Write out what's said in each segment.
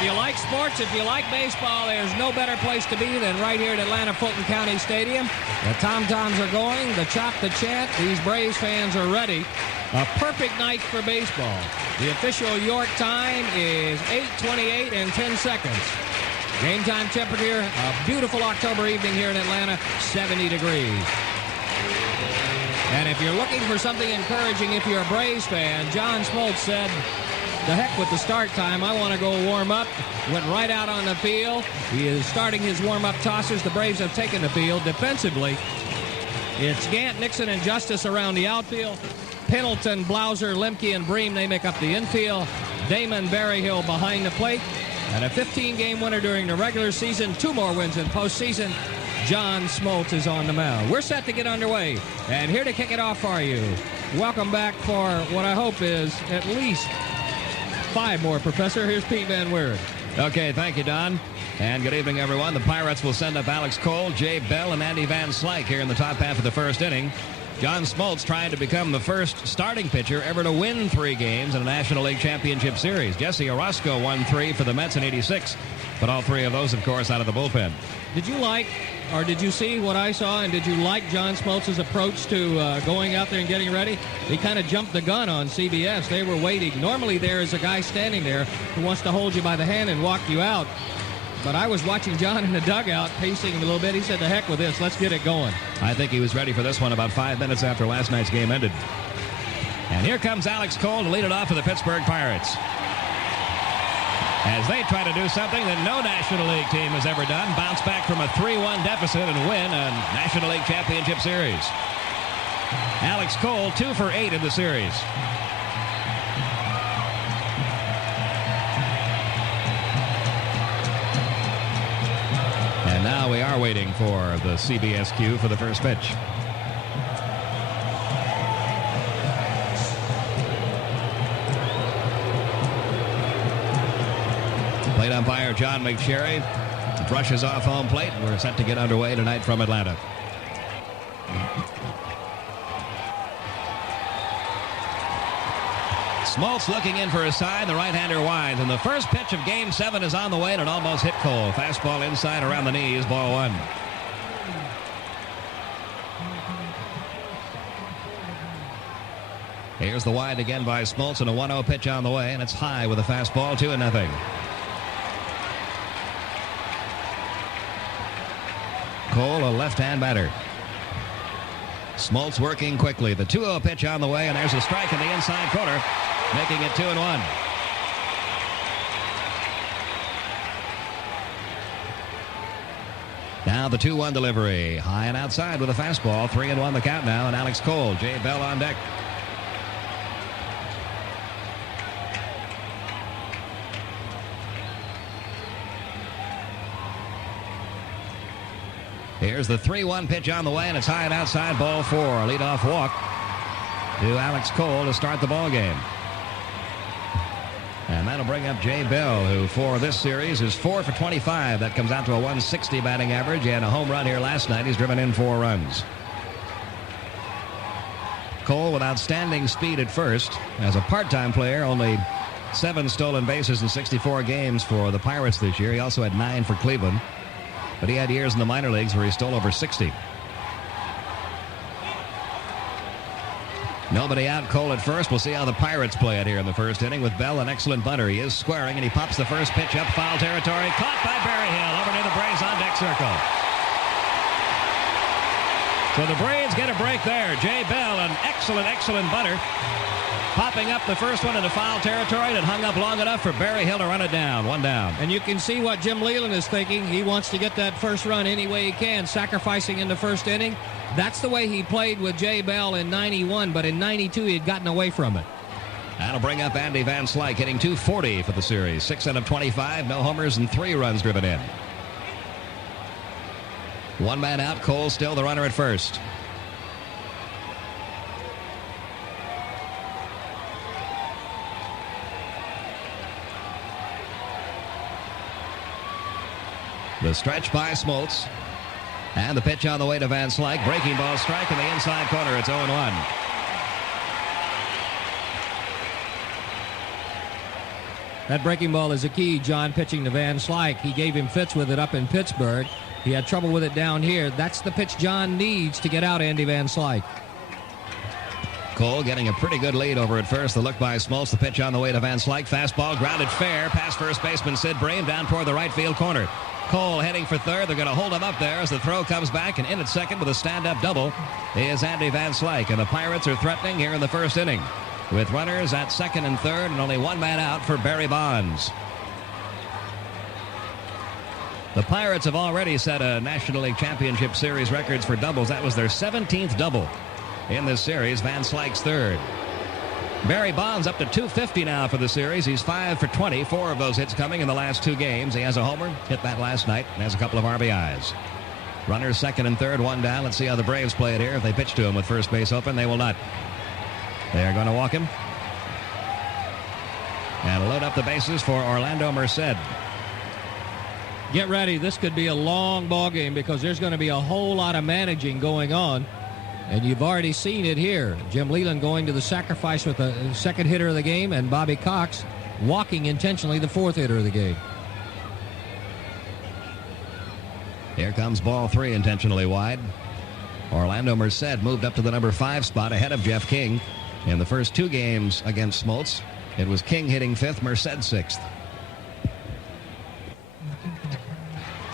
If you like sports, if you like baseball, there's no better place to be than right here at Atlanta Fulton County Stadium. The tom-toms are going, the chop, the chant. These Braves fans are ready. A perfect night for baseball. The official York time is 8:28 and 10 seconds. Game time temperature, a beautiful October evening here in Atlanta, 70 degrees. And if you're looking for something encouraging, if you're a Braves fan, John Smoltz said, the heck with the start time. I want to go warm up. Went right out on the field. He is starting his warm-up tossers. The Braves have taken the field. Defensively, it's Gant, Nixon, and Justice around the outfield. Pendleton, Blauser, Lemke, and Bream, they make up the infield. Damon, Berryhill behind the plate. And a 15-game winner during the regular season. 2 more wins in postseason. John Smoltz is on the mound. We're set to get underway. And here to kick it off for you, welcome back for what I hope is at least 5 more, Professor. Here's Pete Van Wieren. Okay, thank you, Don. And good evening, everyone. The Pirates will send up Alex Cole, Jay Bell, and Andy Van Slyke here in the top half of the first inning. John Smoltz trying to become the first starting pitcher ever to win 3 games in a National League Championship Series. Jesse Orozco won 3 for the Mets in '86, but all 3 of those, of course, out of the bullpen. Did you like, or did you see what I saw, and did you like John Smoltz's approach to going out there and getting ready? He kind of jumped the gun on CBS. They were waiting. Normally there is a guy standing there who wants to hold you by the hand and walk you out. But I was watching John in the dugout, pacing a little bit. He said, the heck with this. Let's get it going. I think he was ready for this one about 5 minutes after last night's game ended. And here comes Alex Cole to lead it off for the Pittsburgh Pirates, as they try to do something that no National League team has ever done, bounce back from a 3-1 deficit and win a National League Championship Series. Alex Cole, 2 for 8 in the series. And now we are waiting for the CBS cue for the first pitch. Plate umpire John McSherry brushes off home plate. We're set to get underway tonight from Atlanta. Smoltz looking in for a side. The right-hander winds. And the first pitch of Game 7 is on the way, and it almost hit Cole. Fastball inside around the knees, ball 1. Here's the wind again by Smoltz, and a 1-0 pitch on the way, and it's high with a fastball, 2-0. Cole, a left-hand batter. Smoltz working quickly. The 2-0 pitch on the way, and there's a strike in the inside corner, making it 2-1. Now the 2-1 delivery. High and outside with a fastball. 3-1 the count now, and Alex Cole. Jay Bell on deck. Here's the 3-1 pitch on the way, and it's high and outside, ball 4. Leadoff walk to Alex Cole to start the ball game. And that'll bring up Jay Bell, who for this series is 4 for 25. That comes out to a 160 batting average, and a home run here last night. He's driven in 4 runs. Cole with outstanding speed at first. As a part-time player, only 7 stolen bases in 64 games for the Pirates this year. He also had 9 for Cleveland. But he had years in the minor leagues where he stole over 60. Nobody out, Cole at first. We'll see how the Pirates play it here in the first inning with Bell, an excellent bunter. He is squaring, and he pops the first pitch up foul territory. Caught by Berryhill over near the Braves on deck circle. So the Braves get a break there. Jay Bell, an excellent bunter, popping up the first one into foul territory, and hung up long enough for Berryhill to run it down. 1 down. And you can see what Jim Leland is thinking. He wants to get that first run any way he can, sacrificing in the first inning. That's the way he played with Jay Bell in 91, but in 92 he had gotten away from it. That'll bring up Andy Van Slyke, hitting .240 for the series. 6 out of 25, no homers and 3 runs driven in. 1 man out, Cole still the runner at first. The stretch by Smoltz. And the pitch on the way to Van Slyke. Breaking ball strike in the inside corner. It's 0-1. That breaking ball is a key. John pitching to Van Slyke. He gave him fits with it up in Pittsburgh. He had trouble with it down here. That's the pitch John needs to get out Andy Van Slyke. Cole getting a pretty good lead over at first. The look by Smoltz. The pitch on the way to Van Slyke. Fastball grounded fair. Past first baseman Sid Bream down toward the right field corner. Cole heading for third. They're going to hold him up there as the throw comes back. And in at second with a stand-up double is Andy Van Slyke. And the Pirates are threatening here in the first inning, with runners at second and third and only one man out for Barry Bonds. The Pirates have already set a National League Championship Series records for doubles. That was their 17th double in this series. Van Slyke's third. Barry Bonds up to 250 now for the series. He's 5 for 20. 4 of those hits coming in the last 2 games. He has a homer, hit that last night, and has a couple of RBIs. Runners second and third, one down. Let's see how the Braves play it here. If they pitch to him with first base open, they will not. They are going to walk him and load up the bases for Orlando Merced. Get ready. This could be a long ball game because there's going to be a whole lot of managing going on. And you've already seen it here. Jim Leyland going to the sacrifice with the second hitter of the game, and Bobby Cox walking intentionally the fourth hitter of the game. Here comes ball 3 intentionally wide. Orlando Merced moved up to the number 5 spot ahead of Jeff King. In the first 2 games against Smoltz, it was King hitting 5th, Merced 6th.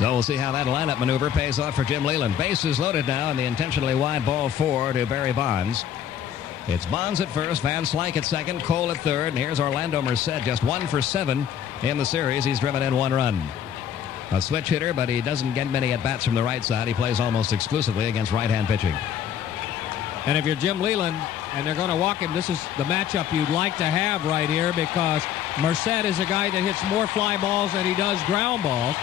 So we'll see how that lineup maneuver pays off for Jim Leyland. Bases loaded now, and the intentionally wide ball 4 to Barry Bonds. It's Bonds at first, Van Slyke at second, Cole at third, and here's Orlando Merced, just 1 for 7 in the series. He's driven in 1 run. A switch hitter, but he doesn't get many at-bats from the right side. He plays almost exclusively against right-hand pitching. And if you're Jim Leyland and they're going to walk him, this is the matchup you'd like to have right here, because Merced is a guy that hits more fly balls than he does ground balls.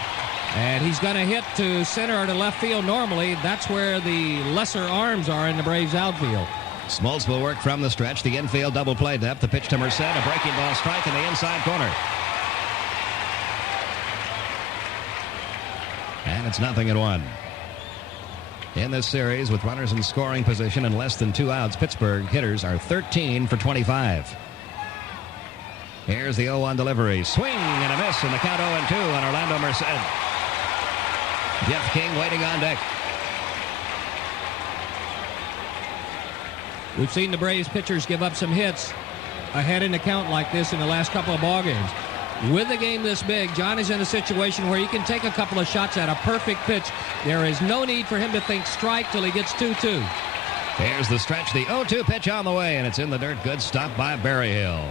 And he's going to hit to center or to left field normally. That's where the lesser arms are in the Braves outfield. Smoltz will work from the stretch. The infield double play depth. The pitch to Merced. A breaking ball strike in the inside corner. And it's 0-1. In this series, with runners in scoring position and less than 2 outs, Pittsburgh hitters are 13 for 25. Here's the 0-1 delivery. Swing and a miss, and the count 0-2 on Orlando Merced. Jeff King waiting on deck. We've seen the Braves pitchers give up some hits ahead in the count like this in the last couple of ball games. With a game this big, John is in a situation where he can take a couple of shots at a perfect pitch. There is no need for him to think strike till he gets 2-2. Here's the stretch, the 0-2 pitch on the way, and it's in the dirt. Good stop by Berryhill.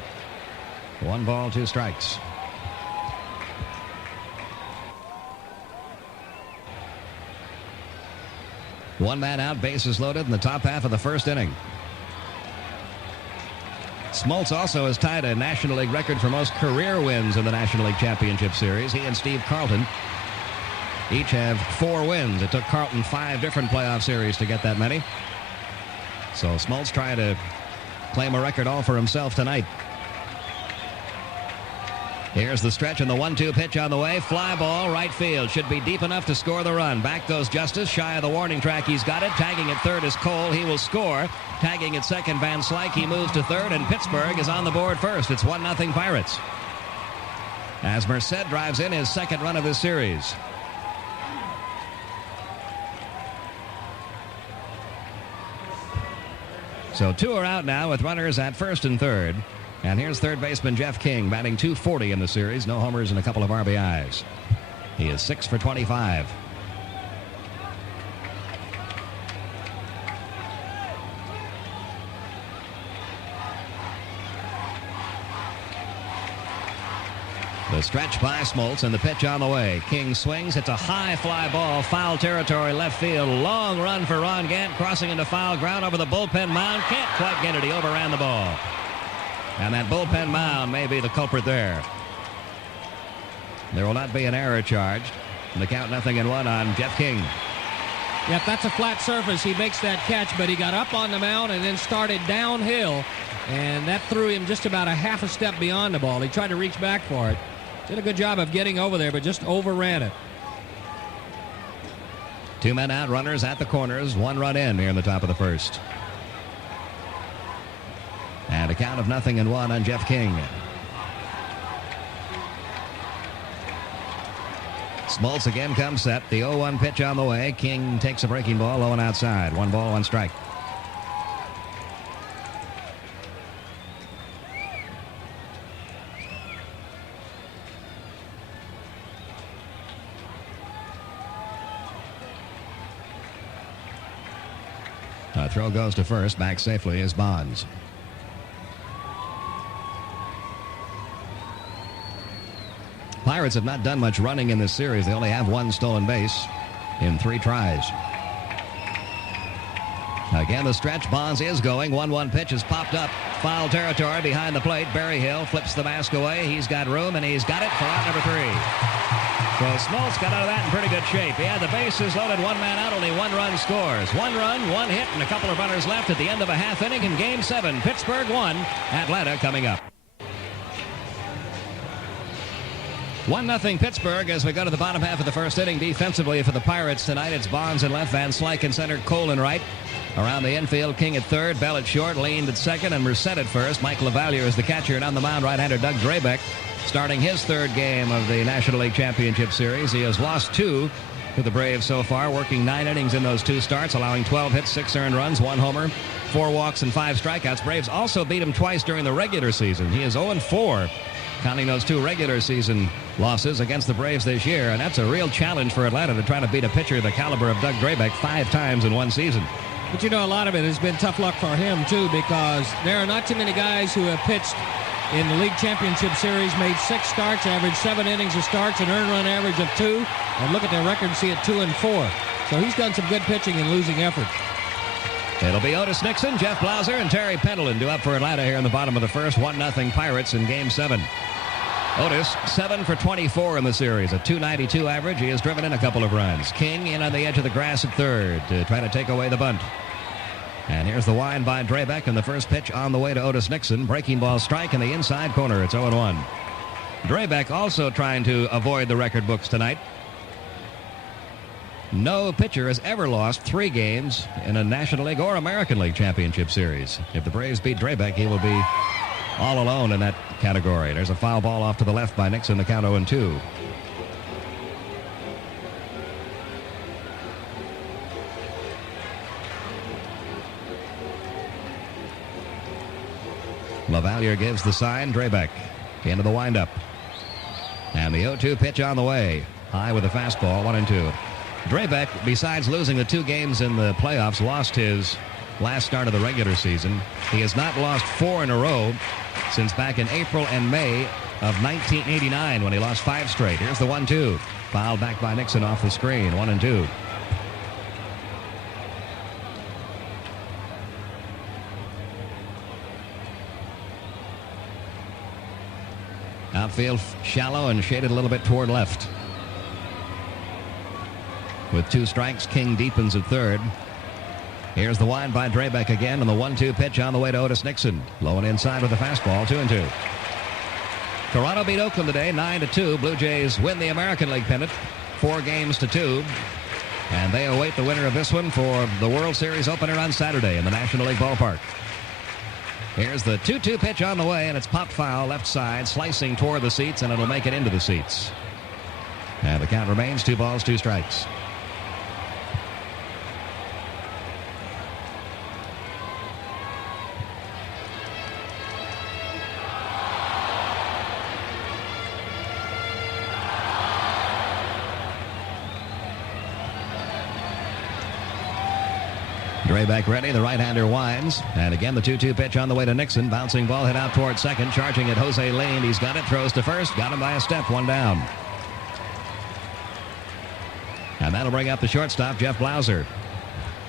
1 ball, 2 strikes. One man out, bases loaded in the top half of the first inning. Smoltz also has tied a National League record for most career wins in the National League Championship Series. He and Steve Carlton each have 4 wins. It took Carlton 5 different playoff series to get that many. So Smoltz trying to claim a record all for himself tonight. Here's the stretch and the 1-2 pitch on the way. Fly ball, right field. Should be deep enough to score the run. Back goes Justice, shy of the warning track. He's got it. Tagging at third is Cole. He will score. Tagging at second, Van Slyke. He moves to third, and Pittsburgh is on the board first. It's 1-0 Pirates, as Merced drives in his second run of this series. So 2 are out now with runners at first and third. And here's third baseman Jeff King, batting .240 in the series. No homers and a couple of RBIs. He is 6 for 25. The stretch by Smoltz and the pitch on the way. King swings. It's a high fly ball. Foul territory, left field. Long run for Ron Gant, crossing into foul ground over the bullpen mound. Can't quite get it. He overran the ball. And that bullpen mound may be the culprit there. There will not be an error charged. And the count 0-1 on Jeff King. Yeah, if that's a flat surface, he makes that catch, but he got up on the mound and then started downhill, and that threw him just about a half a step beyond the ball. He tried to reach back for it. Did a good job of getting over there, but just overran it. 2 men out, runners at the corners. 1 run in here in the top of the first. And a count of 0-1 on Jeff King. Smoltz again comes set. The 0-1 pitch on the way. King takes a breaking ball, low and outside. 1 ball, 1 strike. A throw goes to first. Back safely is Bonds. Pirates have not done much running in this series. They only have 1 stolen base in 3 tries. Again, the stretch. Bonds is going. 1-1 pitch is popped up. Foul territory behind the plate. Berryhill flips the mask away. He's got room, and he's got it for out number 3. So Smoltz got out of that in pretty good shape. He had the bases loaded, 1 man out, only 1 run scores. 1 run, 1 hit, and a couple of runners left at the end of a half inning in Game 7. Pittsburgh 1, Atlanta coming up. 1-0 Pittsburgh as we go to the bottom half of the first inning. Defensively for the Pirates tonight, it's Bonds in left, Van Slyke in center, Cole in right. Around the infield, King at third, Bell at short, Leaned at second, and Merced at first. Mike LaValliere is the catcher, and on the mound, right-hander Doug Drebek, starting his 3rd game of the National League Championship Series. He has lost 2 to the Braves so far, working 9 innings in those 2 starts, allowing 12 hits, 6 earned runs, 1 homer, 4 walks, and 5 strikeouts. Braves also beat him twice during the regular season. He is 0-4. Counting those 2 regular season losses against the Braves this year. And that's a real challenge for Atlanta to try to beat a pitcher the caliber of Doug Drebek 5 times in 1 season. But you know, a lot of it has been tough luck for him, too, because there are not too many guys who have pitched in the League Championship Series, made 6 starts, averaged 7 innings of starts, an earned run average of 2. And look at their record, see it 2-4. So he's done some good pitching in losing effort. It'll be Otis Nixon, Jeff Blauser, and Terry Pendleton due up for Atlanta here in the bottom of the first. 1-0 Pirates in Game 7. Otis, 7 for 24 in the series, a .292 average. He has driven in a couple of runs. King in on the edge of the grass at third to try to take away the bunt. And here's the wind by Drebek, and the first pitch on the way to Otis Nixon. Breaking ball strike in the inside corner. It's 0-1. Drebek also trying to avoid the record books tonight. No pitcher has ever lost 3 games in a National League or American League Championship Series. If the Braves beat Drebek, he will be all alone in that category. There's a foul ball off to the left by Nixon, the count 0-2. LaValliere gives the sign. Drebek into the windup. And the 0-2 pitch on the way. High with a fastball, 1-2. Drebek, besides losing the 2 games in the playoffs, lost his last start of the regular season. He has not lost 4 in a row since back in April and May of 1989 when he lost 5 straight. Here's the 1-2. Fouled back by Nixon off the screen. 1-2. Outfield shallow and shaded a little bit toward left. With 2 strikes, King deepens at third. Here's the wind by Drebek again, and the 1-2 pitch on the way to Otis Nixon. Low and inside with a fastball, 2-2. Toronto beat Oakland today, 9-2. Blue Jays win the American League pennant, 4-2. And they await the winner of this one for the World Series opener on Saturday in the National League ballpark. Here's the 2-2 pitch on the way, and it's popped foul left side, slicing toward the seats, and it'll make it into the seats. And the count remains 2 balls, 2 strikes. Drebek ready. The right-hander winds. And again, the 2-2 pitch on the way to Nixon. Bouncing ball hit out toward second. Charging at Jose Leaned. He's got it. Throws to first. Got him by a step. 1 down. And that'll bring up the shortstop, Jeff Blauser.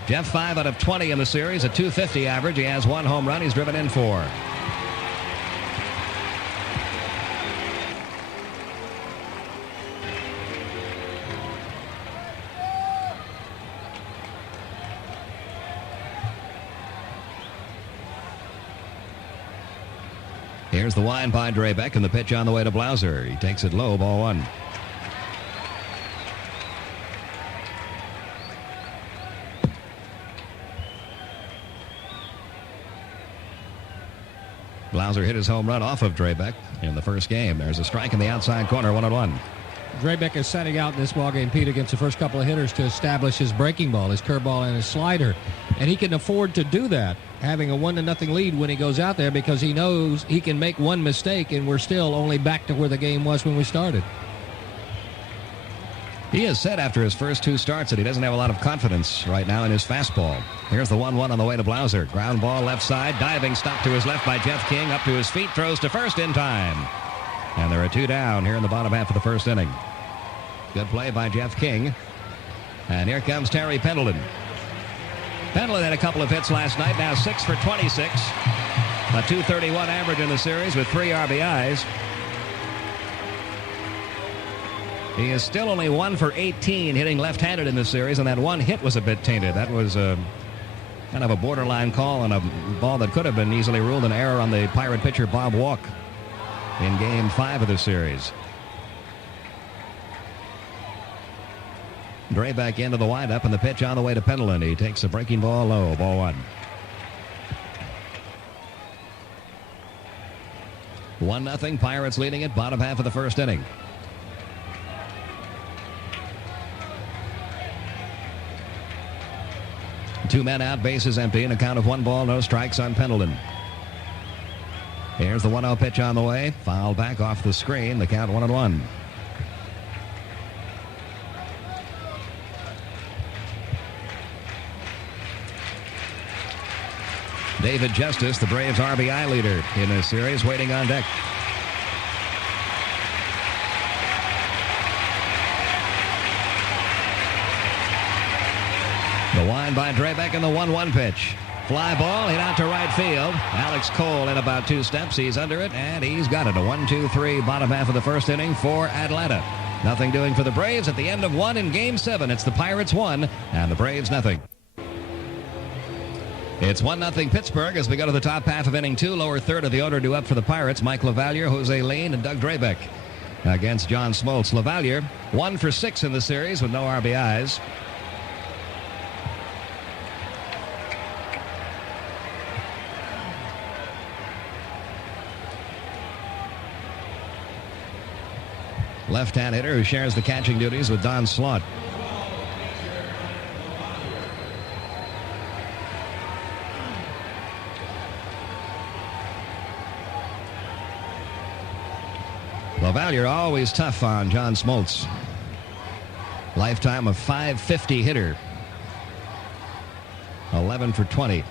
Jeff 5 out of 20 in the series. A .250 average. He has 1 home run. He's driven in 4. Here's the wind by Drebek, and the pitch on the way to Blauser. He takes it low, ball 1. Blauser hit his home run off of Drebek in the first game. There's a strike in the outside corner, 1-1. Drebek is setting out in this ballgame, Pete, against the first couple of hitters to establish his breaking ball, his curveball, and his slider. And he can afford to do that, having a 1-0 lead when he goes out there, because he knows he can make one mistake, and we're still only back to where the game was when we started. He has said after his first 2 starts that he doesn't have a lot of confidence right now in his fastball. Here's the 1-1 on the way to Blauser. Ground ball left side. Diving stop to his left by Jeff King. Up to his feet. Throws to first in time. And there are 2 down here in the bottom half of the first inning. Good play by Jeff King. And here comes Terry Pendleton. Pendleton had a couple of hits last night. Now 6 for 26. A .231 average in the series with 3 RBIs. He is still only 1 for 18 hitting left-handed in this series, and that one hit was a bit tainted. That was kind of a borderline call on a ball that could have been easily ruled an error on the Pirate pitcher Bob Walk in Game 5 of the series. Drebek into the windup, and the pitch on the way to Pendleton. He takes a breaking ball low, ball 1. 1-0, Pirates leading it, bottom half of the first inning. Two men out, bases empty, and a count of 1 ball, no strikes on Pendleton. Here's the 1-0 pitch on the way. Fouled back off the screen. The count 1-1. David Justice, the Braves' RBI leader in this series, waiting on deck. The wind by Drebek and the 1-1 pitch. Fly ball hit out to right field. Alex Cole in about 2 steps. He's under it, and he's got it. A 1-2-3 bottom half of the first inning for Atlanta. Nothing doing for the Braves at the end of 1 in Game 7. It's the Pirates 1 and the Braves nothing. It's 1-0 Pittsburgh as we go to the top half of inning 2. Lower third of the order due up for the Pirates. Mike LaValliere, Jose Lane, and Doug Drebek against John Smoltz. LaValliere 1 for 6 in the series with no RBIs. Left-hand hitter who shares the catching duties with Don Slaught. LaValliere always tough on John Smoltz. Lifetime of .550 hitter. 11 for 20.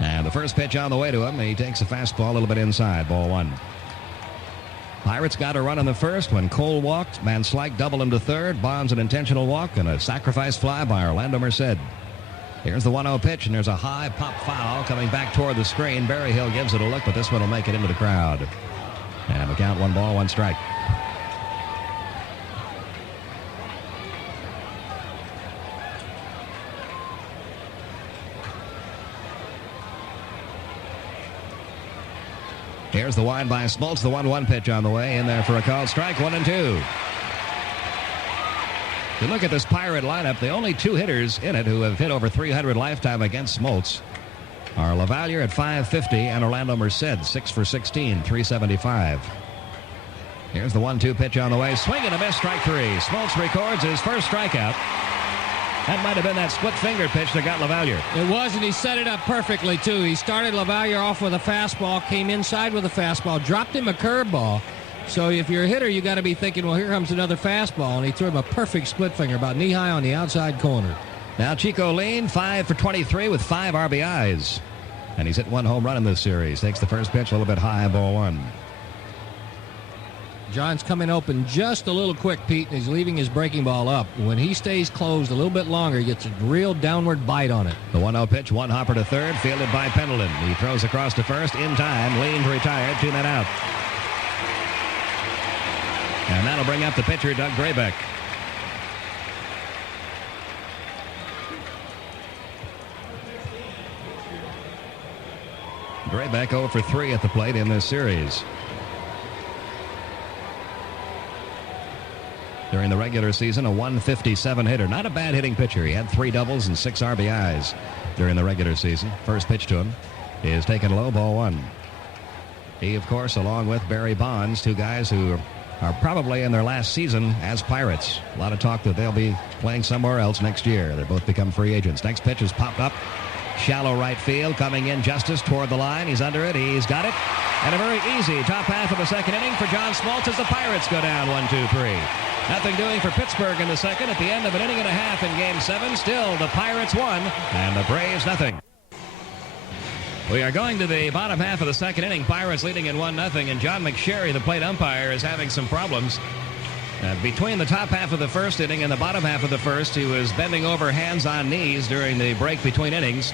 And the first pitch on the way to him. He takes a fastball a little bit inside. Ball 1. Pirates got a run in the first when Cole walked. Van Slyke doubled him to third. Bonds an intentional walk and a sacrifice fly by Orlando Merced. Here's the 1-0 pitch, and there's a high pop foul coming back toward the screen. Berryhill gives it a look, but this one will make it into the crowd. And the count 1 ball, 1 strike. Here's the wind by Smoltz, the 1-1 pitch on the way. In there for a called strike, 1-2. If you look at this Pirate lineup, the only 2 hitters in it who have hit over 300 lifetime against Smoltz are LaValliere at .550 and Orlando Merced, 6 for 16, .375. Here's the 1-2 pitch on the way. Swing and a miss, strike 3. Smoltz records his first strikeout. That might have been that split finger pitch that got LaValliere. It was, and he set it up perfectly, too. He started LaValliere off with a fastball, came inside with a fastball, dropped him a curveball. So if you're a hitter, you got to be thinking, well, here comes another fastball, and he threw him a perfect split finger, about knee-high on the outside corner. Now Chico Lean, 5 for 23 with 5 RBIs. And he's hit 1 home run in this series. Takes the first pitch a little bit high, ball 1. John's coming open just a little quick, Pete, and he's leaving his breaking ball up. When he stays closed a little bit longer, he gets a real downward bite on it. The 1-0 pitch, 1 hopper to third, fielded by Pendleton. He throws across to first in time. Lean's retired, 2 men out. And that'll bring up the pitcher, Doug Drebek. Drebek 0 for 3 at the plate in this series. During the regular season, a 157 hitter. Not a bad hitting pitcher. He had 3 doubles and 6 RBIs during the regular season. First pitch to him is taken low, ball 1. He, of course, along with Barry Bonds, two guys who are probably in their last season as Pirates. A lot of talk that they'll be playing somewhere else next year. They both become free agents. Next pitch is popped up. Shallow right field, coming in Justice toward the line. He's under it. He's got it. And a very easy top half of the second inning for John Smoltz as the Pirates go down 1-2-3. Nothing doing for Pittsburgh in the second. At the end of an inning and a half in Game 7, still the Pirates 1 and the Braves nothing. We are going to the bottom half of the second inning. Pirates leading at 1-0, and John McSherry, the plate umpire, is having some problems. Between the top half of the first inning and the bottom half of the first, he was bending over hands on knees during the break between innings.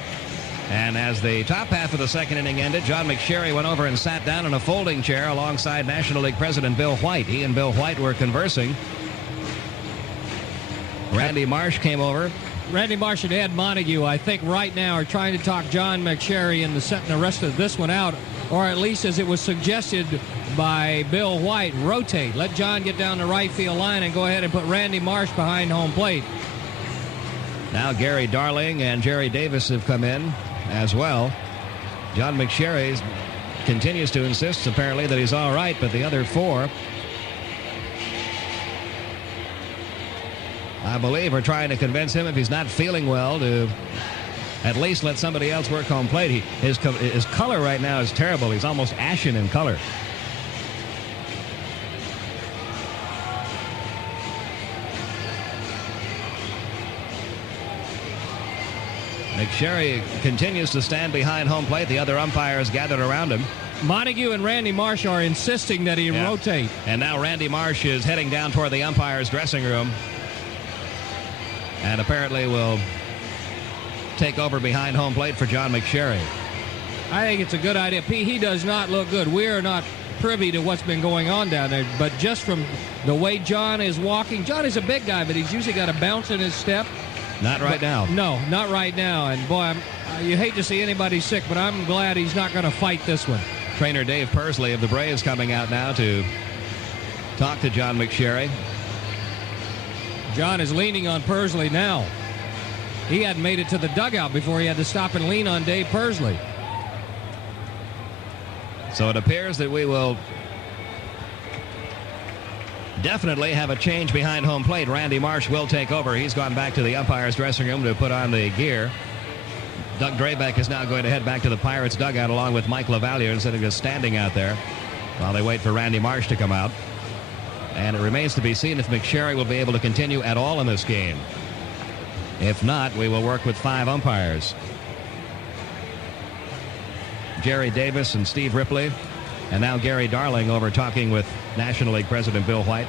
And as the top half of the second inning ended, John McSherry went over and sat down in a folding chair alongside National League President Bill White. He and Bill White were conversing. Randy Marsh came over. Randy Marsh and Ed Montague, I think right now, are trying to talk John McSherry into setting the rest of this one out, or at least as it was suggested by Bill White, rotate. Let John get down the right field line and go ahead and put Randy Marsh behind home plate. Now Gary Darling and Jerry Davis have come in as well. John McSherry continues to insist, apparently, that he's all right, but the other four, I believe, are trying to convince him, if he's not feeling well, to at least let somebody else work home plate. His color right now is terrible. He's almost ashen in color. McSherry continues to stand behind home plate. The other umpires gathered around him. Montague and Randy Marsh are insisting that he rotate. And now Randy Marsh is heading down toward the umpire's dressing room, and apparently will take over behind home plate for John McSherry. I think it's a good idea. He does not look good. We are not privy to what's been going on down there, but just from the way John is walking, John is a big guy, but he's usually got a bounce in his step. Not right now. No, not right now. And boy, you hate to see anybody sick, but I'm glad he's not going to fight this one. Trainer Dave Pursley of the Braves coming out now to talk to John McSherry. John is leaning on Pursley now. He hadn't made it to the dugout before he had to stop and lean on Dave Pursley. So it appears that we will definitely have a change behind home plate. Randy Marsh will take over. He's gone back to the umpire's dressing room to put on the gear. Doug Drebek is now going to head back to the Pirates dugout along with Mike LaValliere instead of just standing out there while they wait for Randy Marsh to come out. And it remains to be seen if McSherry will be able to continue at all in this game. If not, we will work with 5 umpires. Jerry Davis and Steve Ripley, and now Gary Darling over talking with National League President Bill White.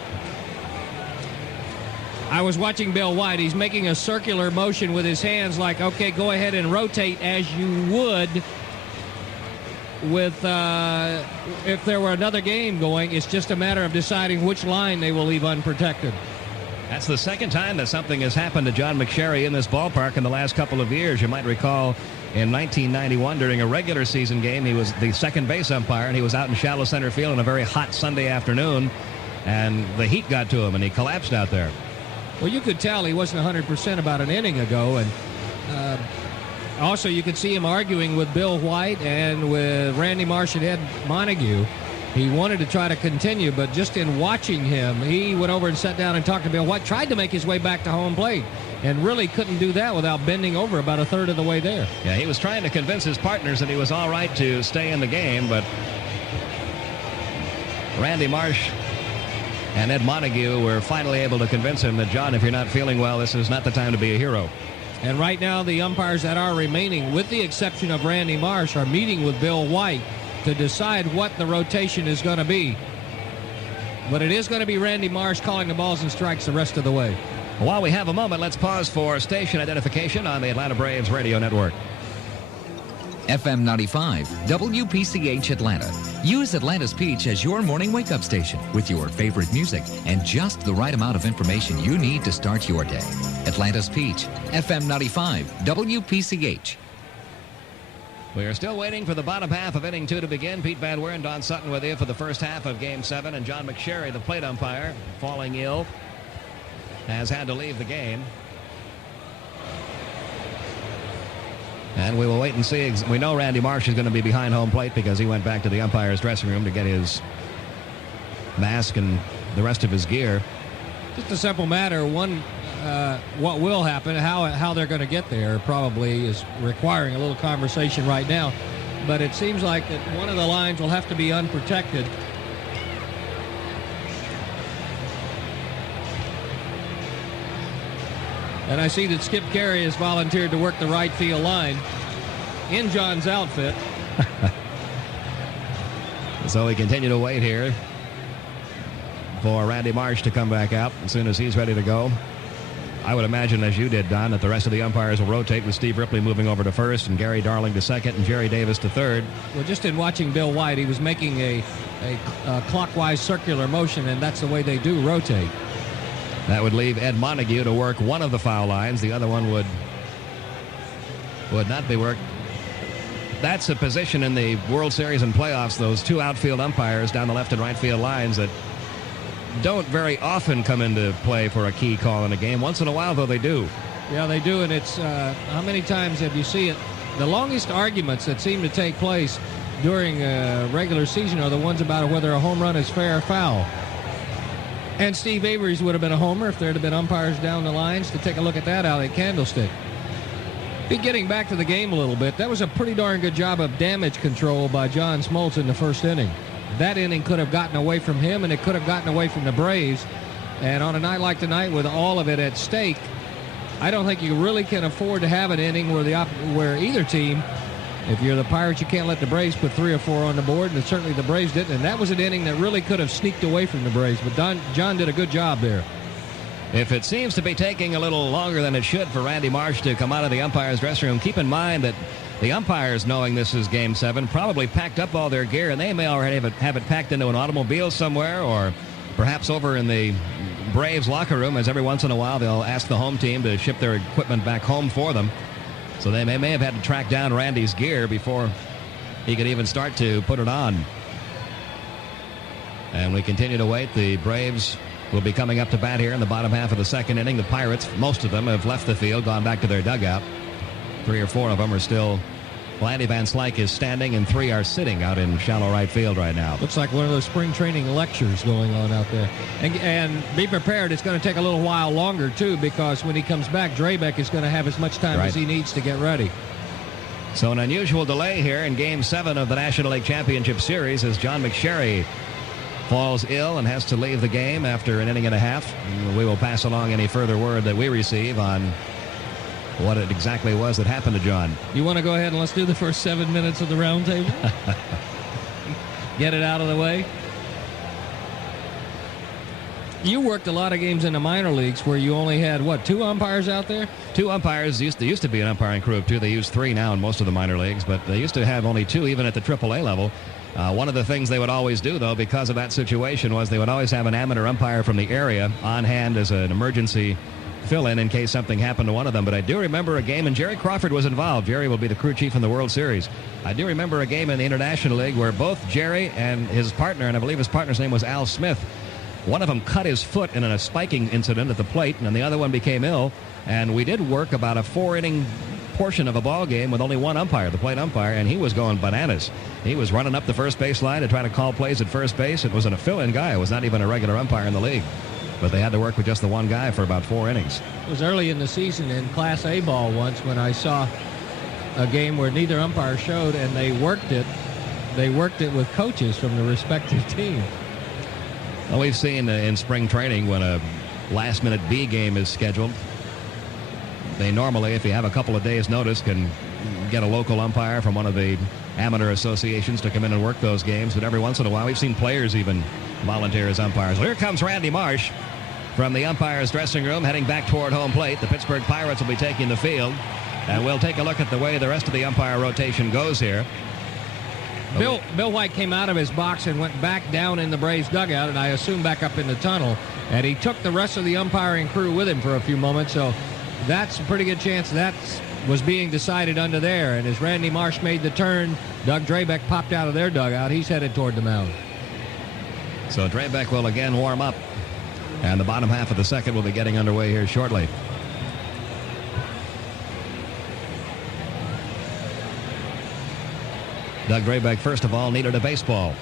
I was watching Bill White. He's making a circular motion with his hands like, okay, go ahead and rotate as you would with if there were another game going. It's just a matter of deciding which line they will leave unprotected. That's the second time that something has happened to John McSherry in this ballpark in the last couple of years. You might recall in 1991 during a regular season game, he was the second base umpire, and he was out in shallow center field on a very hot Sunday afternoon, and the heat got to him, and he collapsed out there. Well, you could tell he wasn't 100% about an inning ago, and also you could see him arguing with Bill White and with Randy Marsh and Ed Montague. He wanted to try to continue, but just in watching him, he went over and sat down and talked to Bill White, tried to make his way back to home plate, and really couldn't do that without bending over about a third of the way there. Yeah, he was trying to convince his partners that he was all right to stay in the game, but Randy Marsh and Ed Montague were finally able to convince him that, John, if you're not feeling well, this is not the time to be a hero. And right now, the umpires that are remaining, with the exception of Randy Marsh, are meeting with Bill White to decide what the rotation is going to be. But it is going to be Randy Marsh calling the balls and strikes the rest of the way. While we have a moment, let's pause for station identification on the Atlanta Braves radio network. FM 95, WPCH Atlanta. Use Atlanta's Peach as your morning wake-up station with your favorite music and just the right amount of information you need to start your day. Atlanta's Peach, FM 95, WPCH. We are still waiting for the bottom half of inning 2 to begin. Pete Van Wieren, Don Sutton with you for the first half of Game 7, and John McSherry, the plate umpire, falling ill, has had to leave the game. And we will wait and see. We know Randy Marsh is going to be behind home plate because he went back to the umpire's dressing room to get his mask and the rest of his gear. Just a simple matter. What will happen, how they're going to get there probably is requiring a little conversation right now. But it seems like that one of the lines will have to be unprotected. And I see that Skip Caray has volunteered to work the right field line in John's outfit. So we continue to wait here for Randy Marsh to come back out as soon as he's ready to go. I would imagine, as you did, Don, that the rest of the umpires will rotate with Steve Ripley moving over to first and Gary Darling to second and Jerry Davis to third. Well, just in watching Bill White, he was making a clockwise circular motion, and that's the way they do rotate. That would leave Ed Montague to work one of the foul lines. The other one would not be worked. That's a position in the World Series and playoffs, those two outfield umpires down the left and right field lines that don't very often come into play for a key call in a game. Once in a while, though, they do. Yeah, they do, and it's how many times have you seen it? The longest arguments that seem to take place during regular season are the ones about whether a home run is fair or foul. And Steve Avery's would have been a homer if there had been umpires down the lines to take a look at that out at Candlestick. Be getting back to the game a little bit, that was a pretty darn good job of damage control by John Smoltz in the first inning. That inning could have gotten away from him, and it could have gotten away from the Braves. And on a night like tonight with all of it at stake, I don't think you really can afford to have an inning where either team, if you're the Pirates, you can't let the Braves put 3 or 4 on the board, and certainly the Braves didn't. And that was an inning that really could have sneaked away from the Braves. But John did a good job there. If it seems to be taking a little longer than it should for Randy Marsh to come out of the umpire's dressing room, keep in mind that the umpires, knowing this is Game 7, probably packed up all their gear, and they may already have it packed into an automobile somewhere or perhaps over in the Braves locker room, as every once in a while they'll ask the home team to ship their equipment back home for them. So they may have had to track down Randy's gear before he could even start to put it on. And we continue to wait. The Braves will be coming up to bat here in the bottom half of the second inning. The Pirates, most of them, have left the field, gone back to their dugout. 3 or 4 of them are still. Well, Andy Van Slyke is standing, and 3 are sitting out in shallow right field right now. Looks like one of those spring training lectures going on out there. And be prepared, it's going to take a little while longer, too, because when he comes back, Drebek is going to have as much time as he needs to get ready. So an unusual delay here in Game 7 of the National League Championship Series as John McSherry falls ill and has to leave the game after an inning and a half. We will pass along any further word that we receive on what it exactly was that happened to John. You want to go ahead and let's do the first 7 minutes of the roundtable? Get it out of the way. You worked a lot of games in the minor leagues where you only had, 2 umpires out there? 2 umpires. There used to be an umpiring crew of 2. They use 3 now in most of the minor leagues, but they used to have only 2 even at the AAA level. One of the things they would always do, though, because of that situation, was they would always have an amateur umpire from the area on hand as an emergency fill-in in case something happened to one of them. But I do remember a game, and Jerry Crawford was involved. Jerry will be the crew chief in the World Series. I do remember a game in the International League where both Jerry and his partner, and I believe his partner's name was Al Smith, one of them cut his foot in a spiking incident at the plate, and the other one became ill. And we did work about a 4-inning portion of a ball game with only one umpire, the plate umpire, and he was going bananas. He was running up the first base line to try to call plays at first base. It wasn't a fill-in guy. It was not even a regular umpire in the league. But they had to work with just the one guy for about 4 innings. It was early in the season in Class A ball once when I saw a game where neither umpire showed, and they worked it. They worked it with coaches from the respective team. Well, we've seen in spring training when a last-minute B game is scheduled, they normally, if you have a couple of days' notice, can get a local umpire from one of the amateur associations to come in and work those games. But every once in a while, we've seen players even volunteer as umpires. Well, here comes Randy Marsh from the umpire's dressing room, heading back toward home plate. The Pittsburgh Pirates will be taking the field, and we'll take a look at the way the rest of the umpire rotation goes here. Bill White came out of his box and went back down in the Braves dugout, and I assume back up in the tunnel, and he took the rest of the umpiring crew with him for a few moments, so that's a pretty good chance that was being decided under there. And as Randy Marsh made the turn, Doug Drebek popped out of their dugout. He's headed toward the mound. So Drebek will again warm up, and the bottom half of the second will be getting underway here shortly. Doug Drebek, first of all, needed a baseball.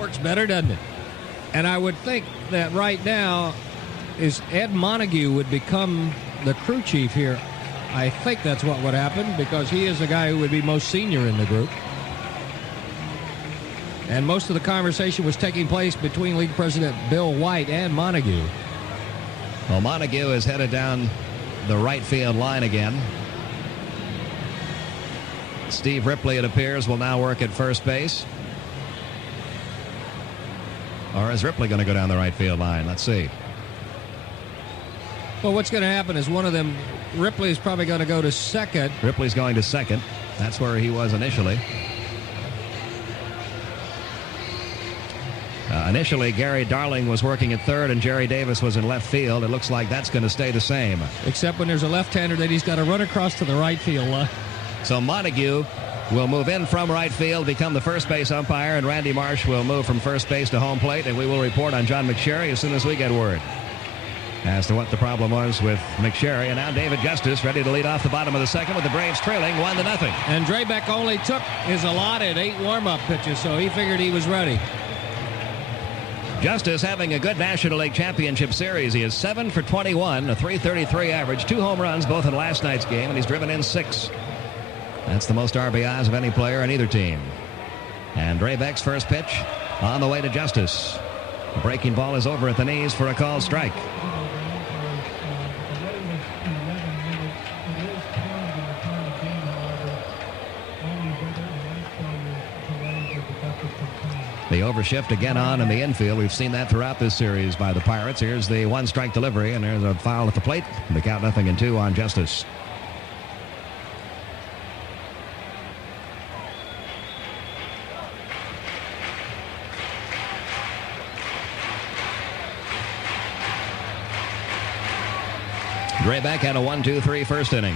Works better, doesn't it? And I would think that right now is Ed Montague would become the crew chief here. I think that's what would happen because he is the guy who would be most senior in the group. And most of the conversation was taking place between League President Bill White and Montague. Well, Montague is headed down the right field line again. Steve Ripley, it appears, will now work at first base. Or is Ripley going to go down the right field line? Let's see. Well, what's going to happen is one of them, Ripley is probably going to go to second. Ripley's going to second. That's where he was initially. Initially, Gary Darling was working at third and Jerry Davis was in left field. It looks like that's going to stay the same. Except when there's a left-hander that he's got to run across to the right field line. So Montague will move in from right field, become the first base umpire, and Randy Marsh will move from first base to home plate, and we will report on John McSherry as soon as we get word as to what the problem was with McSherry. And now David Justice ready to lead off the bottom of the second with the Braves trailing 1-0. And Drebek only took his allotted 8 warm-up pitches, so he figured he was ready. Justice having a good National League Championship Series. He is 7 for 21, a .333 average, 2 home runs both in last night's game, and he's driven in 6. That's the most RBIs of any player on either team. And Drebek's first pitch on the way to Justice. The breaking ball is over at the knees for a called strike. The overshift again on in the infield. We've seen that throughout this series by the Pirates. Here's the 1-strike delivery, and there's a foul at the plate. The count 0-2 on Justice. Drebek had a 1-2-3 first inning.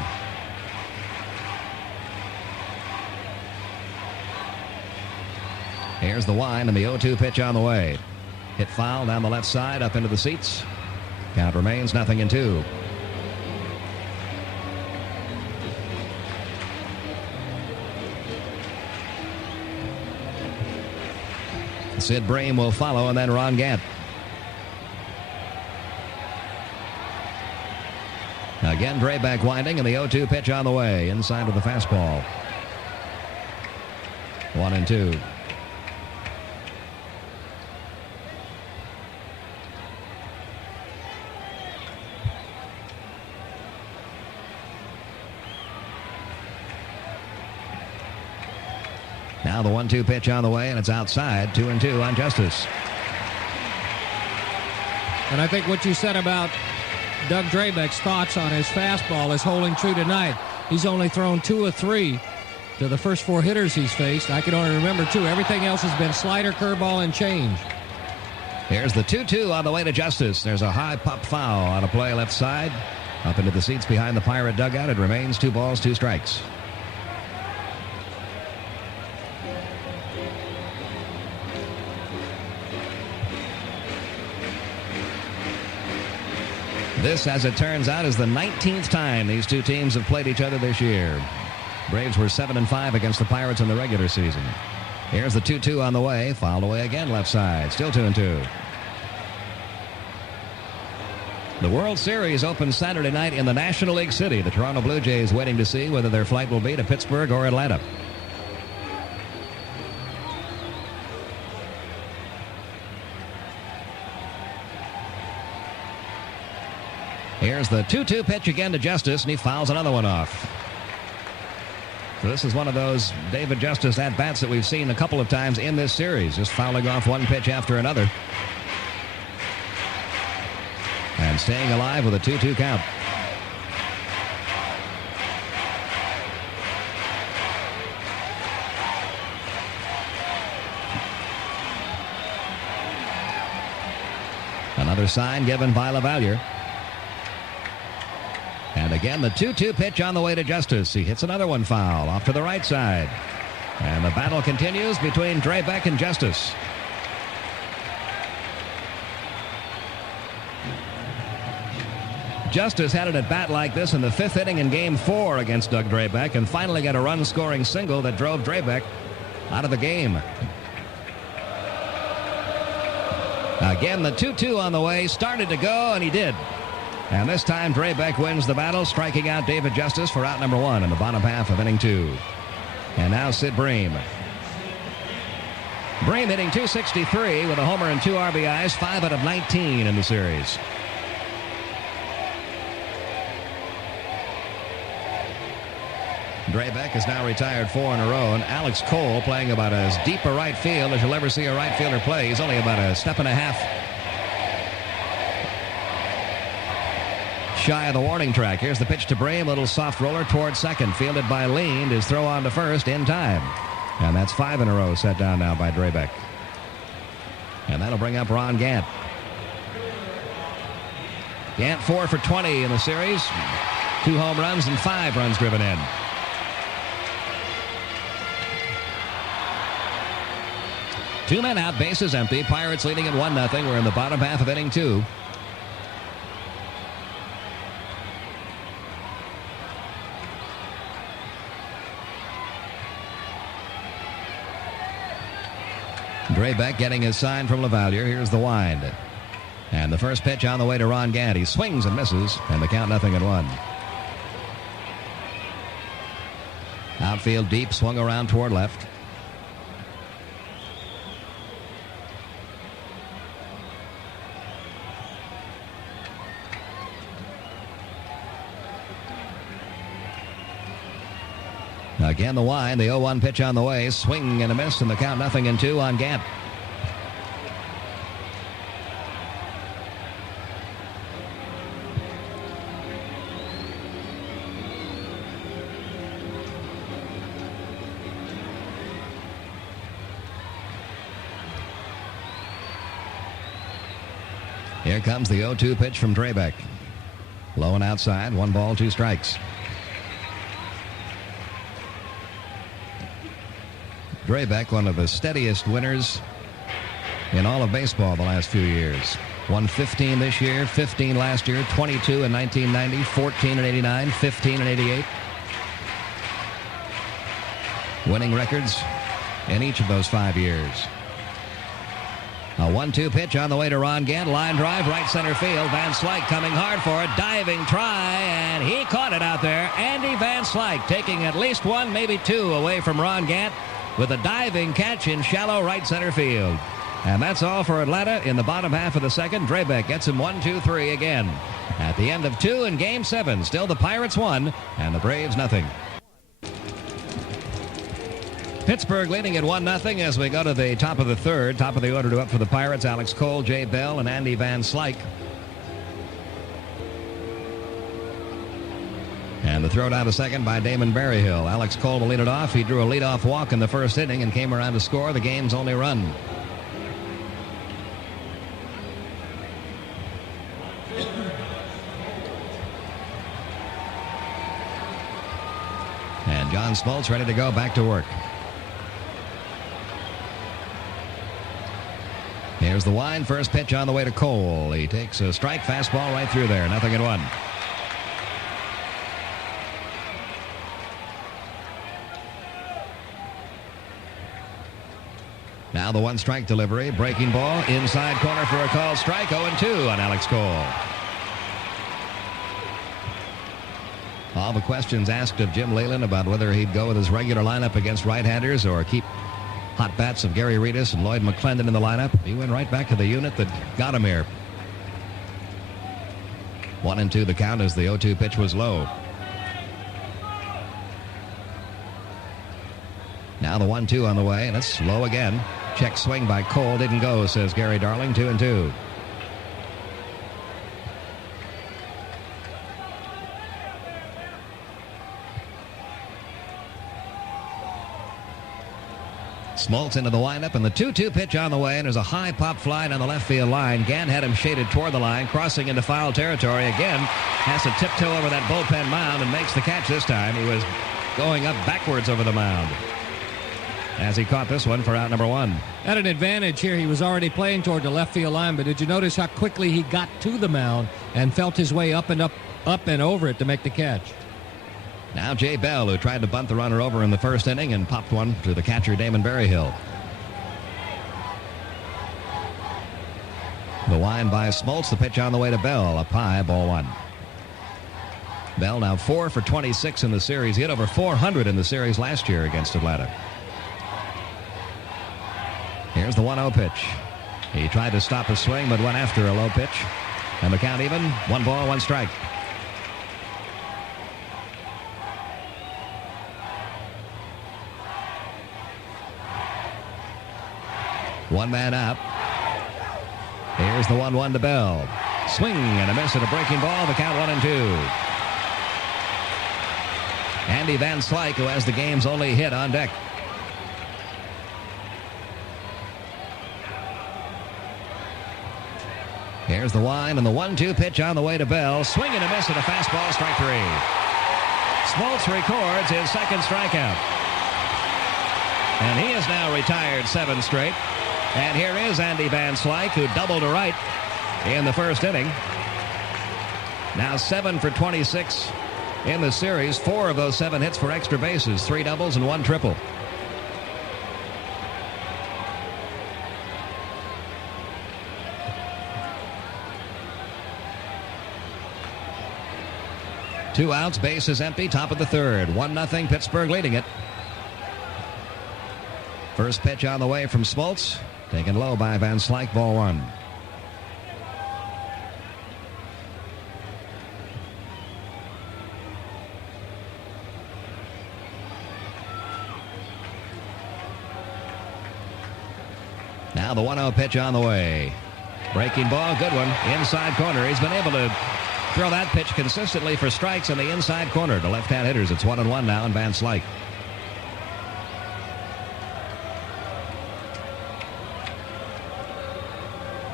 Here's the wind and the 0-2 pitch on the way. Hit foul down the left side up into the seats. Count remains 0-2. Sid Bream will follow, and then Ron Gant. Again, Drebek winding, and the 0-2 pitch on the way. Inside of the fastball. 1-2. Now the 1-2 pitch on the way, and it's outside. 2-2 on Justice. And I think what you said about Doug Drebek's thoughts on his fastball is holding true tonight. He's only thrown 2 of 3 to the first 4 hitters he's faced. I can only remember 2. Everything else has been slider, curveball, and change. Here's the 2-2 on the way to Justice. There's a high pop foul on a play left side. Up into the seats behind the Pirate dugout. It remains 2 balls, 2 strikes. This, as it turns out, is the 19th time these two teams have played each other this year. Braves were 7-5 against the Pirates in the regular season. Here's the 2-2 on the way. Fouled away again left side. Still 2-2. The World Series opens Saturday night in the National League City. The Toronto Blue Jays waiting to see whether their flight will be to Pittsburgh or Atlanta. Here's the 2-2 pitch again to Justice, and he fouls another one off. So this is one of those David Justice at-bats that we've seen a couple of times in this series, just fouling off one pitch after another. And staying alive with a 2-2 count. Another sign given by LaValliere. And again, the 2-2 pitch on the way to Justice. He hits another one foul off to the right side. And the battle continues between Drebek and Justice. Justice had it at bat like this in the 5th inning in Game 4 against Doug Drebek, and finally got a run-scoring single that drove Drebek out of the game. Again, the 2-2 on the way, started to go, and he did. And this time, Drebek wins the battle, striking out David Justice for out number 1 in the bottom half of inning 2. And now Sid Bream. Bream hitting .263 with a homer and 2 RBIs, 5 out of 19 in the series. Drebek is now retired 4 in a row, and Alex Cole playing about as deep a right field as you'll ever see a right fielder play. He's only about a step and a half shy of the warning track. Here's the pitch to Bream, little soft roller towards second, fielded by Lean. His throw on to first in time. And that's 5 in a row set down now by Drebek. And that'll bring up Ron Gant. Gant 4 for 20 in the series. 2 home runs and 5 runs driven in. Two men out, bases empty. Pirates leading at 1-0. We're in the bottom half of inning 2. Drebek getting his sign from LaValliere. Here's the wind. And the first pitch on the way to Ron Gant. He swings and misses, and the count 0-1. Outfield deep, swung around toward left. Again, the wind, the 0-1 pitch on the way. Swing and a miss, and the count 0-2 on Gant. Here comes the 0-2 pitch from Drebek. Low and outside, 1 ball, 2 strikes. Drebek, one of the steadiest winners in all of baseball the last few years. Won 15 this year, 15 last year, 22 in 1990, 14 in 89, 15 in 88. Winning records in each of those 5 years. A 1-2 pitch on the way to Ron Gant. Line drive, right center field. Van Slyke coming hard for it. Diving try, and he caught it out there. Andy Van Slyke taking at least 1, maybe 2 away from Ron Gant with a diving catch in shallow right center field. And that's all for Atlanta in the bottom half of the second. Drebek gets him 1-2-3 again. At the end of 2 in Game 7, still the Pirates 1 and the Braves 0. Pittsburgh leading at 1-0 as we go to the top of the third. Top of the order to up for the Pirates, Alex Cole, Jay Bell, and Andy Van Slyke. And the throw down to second by Damon Berryhill. Alex Cole will lead it off. He drew a leadoff walk in the first inning and came around to score the game's only run. And John Smoltz ready to go back to work. Here's the wind. First pitch on the way to Cole. He takes a strike, fastball right through there. 0-1. Now the 1-strike delivery. Breaking ball. Inside corner for a called strike. 0-2 on Alex Cole. All the questions asked of Jim Leyland about whether he'd go with his regular lineup against right-handers or keep hot bats of Gary Reedus and Lloyd McClendon in the lineup. He went right back to the unit that got him here. 1-2 the count as the 0-2 pitch was low. Now the 1-2 on the way, and it's low again. Check swing by Cole. Didn't go, says Gary Darling. 2-2. Smoltz into the windup, and the 2-2 pitch on the way, and there's a high pop fly down the left field line. Gant had him shaded toward the line, crossing into foul territory again. Has to tiptoe over that bullpen mound and makes the catch this time. He was going up backwards over the mound. as he caught this one for out number 1. At an advantage here, he was already playing toward the left field line, but did you notice how quickly he got to the mound and felt his way up and over it to make the catch? Now Jay Bell, who tried to bunt the runner over in the first inning and popped one to the catcher, Damon Berryhill. The wind by Smoltz, the pitch on the way to Bell, up high, ball 1. Bell now 4 for 26 in the series. He hit over 400 in the series last year against Atlanta. Here's the 1-0 pitch. He tried to stop a swing, but went after a low pitch. And the count even, 1 ball, 1 strike. One man out. Here's the 1-1 to Bell. Swing and a miss at a breaking ball. The count 1-2. Andy Van Slyke, who has the game's only hit, on deck. Here's the wind and the 1-2 pitch on the way to Bell. Swing and a miss at a fastball, strike 3. Smoltz records his second strikeout. And he has now retired 7 straight. And here is Andy Van Slyke, who doubled to right in the first inning. Now 7 for 26 in the series. 4 of those 7 hits for extra bases, 3 doubles and 1 triple. Two outs, bases empty, top of the third. 1-0, Pittsburgh leading it. First pitch on the way from Smoltz. Taken low by Van Slyke, ball 1. Now the 1-0 pitch on the way. Breaking ball, good one. Inside corner. He's been able to throw that pitch consistently for strikes in the inside corner to left-hand hitters. It's 1-1 now on Van Slyke.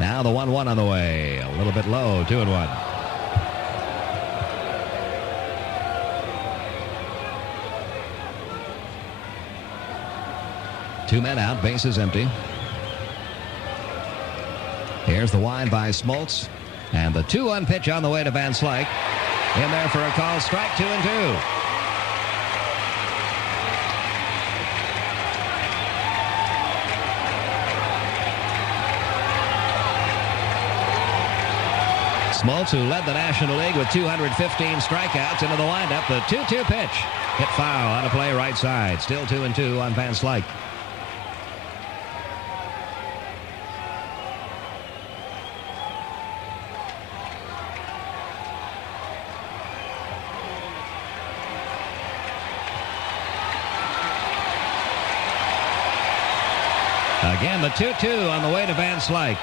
Now the 1-1 on the way. A little bit low, 2-1. Two men out, bases empty. Here's the wind by Smoltz. And the 2-1 pitch on the way to Van Slyke. In there for a call, strike, 2-2. Smoltz, who led the National League with 215 strikeouts, into the windup. The 2-2 pitch. Hit foul on a play right side. Still 2-2 on Van Slyke. Again, the 2-2 on the way to Van Slyke.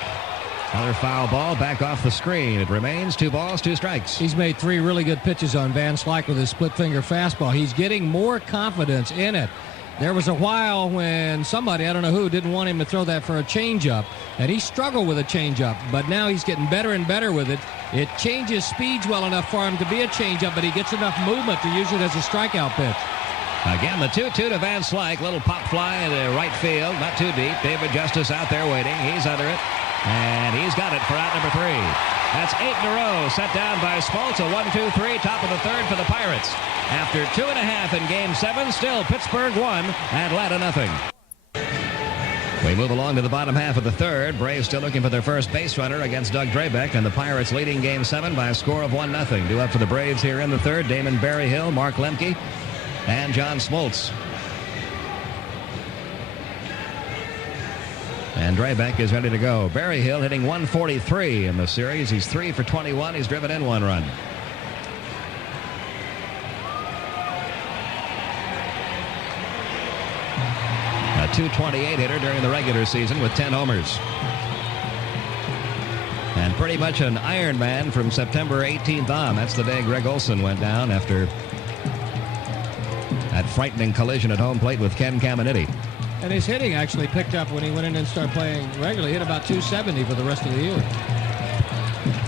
Another foul ball back off the screen. It remains 2 balls, 2 strikes. He's made 3 really good pitches on Van Slyke with his split finger fastball. He's getting more confidence in it. There was a while when somebody, I don't know who, didn't want him to throw that for a changeup, and he struggled with a changeup, but now he's getting better and better with it. It changes speeds well enough for him to be a changeup, but he gets enough movement to use it as a strikeout pitch. Again, the 2-2 to Van Slyke. Little pop fly into right field, not too deep. David Justice out there waiting. He's under it. And he's got it for out number 3. That's 8 in a row, set down by Smoltz. A 1-2-3, top of the third for the Pirates. After 2.5 in Game 7, still Pittsburgh 1, Atlanta 0. We move along to the bottom half of the third. Braves still looking for their first base runner against Doug Drebek, and the Pirates leading Game 7 by a score of 1-0. Due up for the Braves here in the third, Damon Berryhill, Mark Lemke, and John Smoltz. And Drebek is ready to go. Berryhill hitting 143 in the series. He's 3 for 21. He's driven in 1 run. A .228 hitter during the regular season with 10 homers. And pretty much an Iron Man from September 18th on. That's the day Greg Olson went down after that frightening collision at home plate with Ken Caminiti. And his hitting actually picked up when he went in and started playing regularly. Hit about .270 for the rest of the year.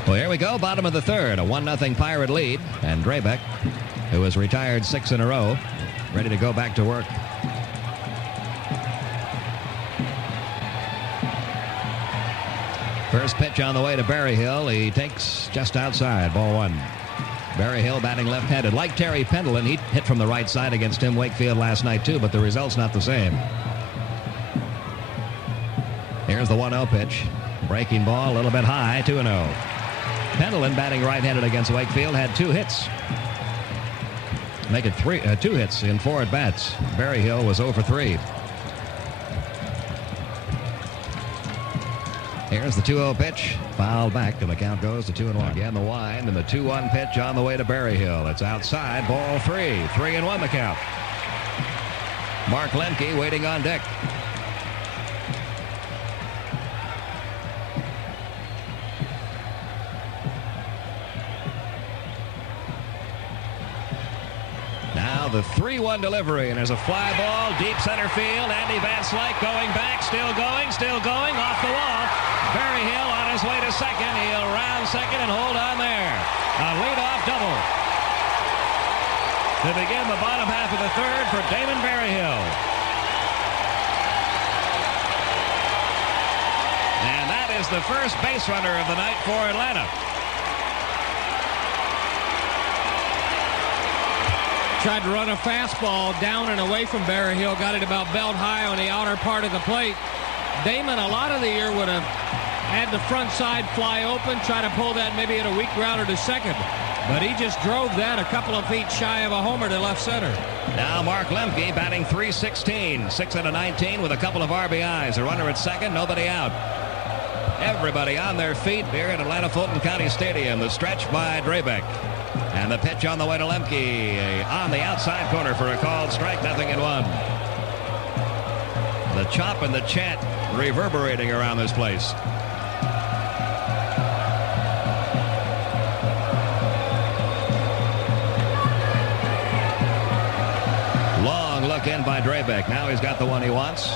Well, here we go. Bottom of the third. A 1-0 Pirate lead. And Drebek, who has retired 6 in a row, ready to go back to work. First pitch on the way to Berryhill. He takes just outside, ball one. Berryhill batting left-handed. Like Terry Pendleton, he hit from the right side against Tim Wakefield last night, too, but the result's not the same. Here's the 1-0 pitch. Breaking ball a little bit high, 2-0. Pendleton batting right-handed against Wakefield had 2 hits. Make it 2 hits in 4 at-bats. Berryhill was 0 for 3. Here's the 2-0 pitch. Fouled back, and the count goes to 2-1. Again, the wind, and the 2-1 pitch on the way to Berryhill. It's outside, ball 3. 3-1 the count. Mark Lemke waiting on deck. Now the 3-1 delivery, and there's a fly ball, deep center field. Andy Van Slyke going back, still going, off the wall. Berryhill on his way to second. He'll round second and hold on there. A leadoff double to begin the bottom half of the third for Damon Berryhill. And that is the first base runner of the night for Atlanta. Tried to run a fastball down and away from Berryhill. Got it about belt high on the outer part of the plate. Damon, a lot of the year, would have had the front side fly open, try to pull that maybe at a weak grounder to second. But he just drove that a couple of feet shy of a homer to left center. Now Mark Lemke batting .316, 6 out of 19 with a couple of RBIs. A runner at second, nobody out. Everybody on their feet here at Atlanta Fulton County Stadium. The stretch by Drebek. And the pitch on the way to Lemke on the outside corner for a called strike, 0-1. The chop and the chant reverberating around this place. Long look in by Drebek. Now he's got the one he wants.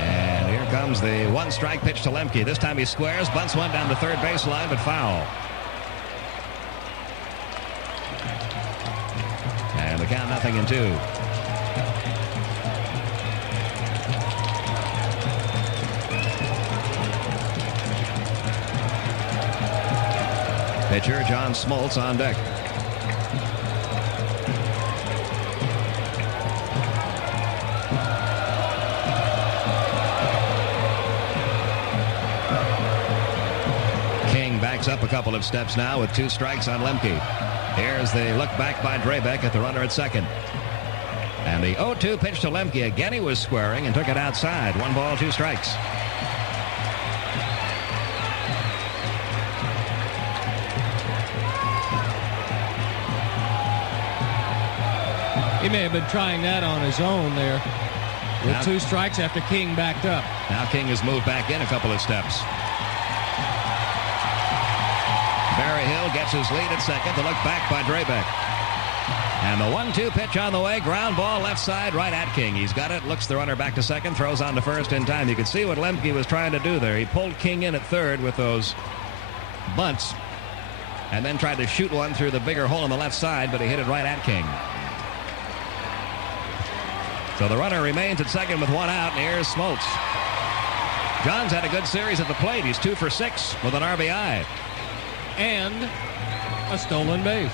And here comes the 1-strike pitch to Lemke. This time he squares, bunts one down the third baseline, but foul. And the count 0-2. Pitcher John Smoltz on deck. King backs up a couple of steps now with 2 strikes on Lemke. Here's the look back by Drebek at the runner at second. And the 0-2 pitch to Lemke. Again, he was squaring and took it outside. 1 ball, 2 strikes. He may have been trying that on his own there with 2 strikes after King backed up. Now King has moved back in a couple of steps. Berryhill gets his lead at second. The look back by Drebek. And the 1-2 pitch on the way. Ground ball left side right at King. He's got it. Looks the runner back to second. Throws on to first in time. You can see what Lemke was trying to do there. He pulled King in at third with those bunts. And then tried to shoot one through the bigger hole on the left side. But he hit it right at King. So the runner remains at second with 1 out. And here's Smoltz. John's had a good series at the plate. He's 2 for 6 with an RBI. And a stolen base.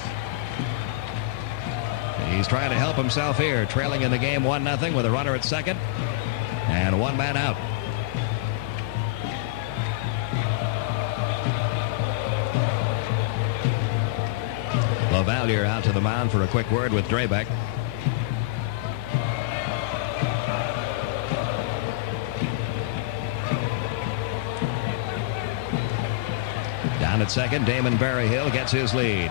He's trying to help himself here, trailing in the game 1-0 with a runner at second and 1 man out. LaValliere out to the mound for a quick word with Drebek. Down at second, Damon Berryhill gets his lead.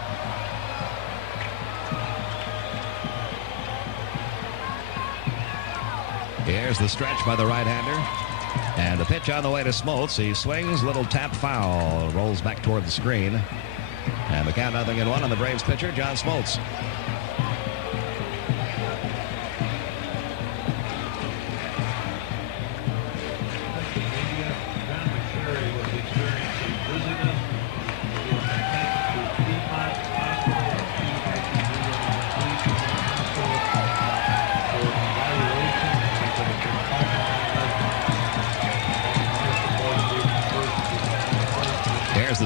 Here's the stretch by the right-hander. And the pitch on the way to Smoltz. He swings, little tap foul. Rolls back toward the screen. And the count 0-1 on the Braves pitcher, John Smoltz.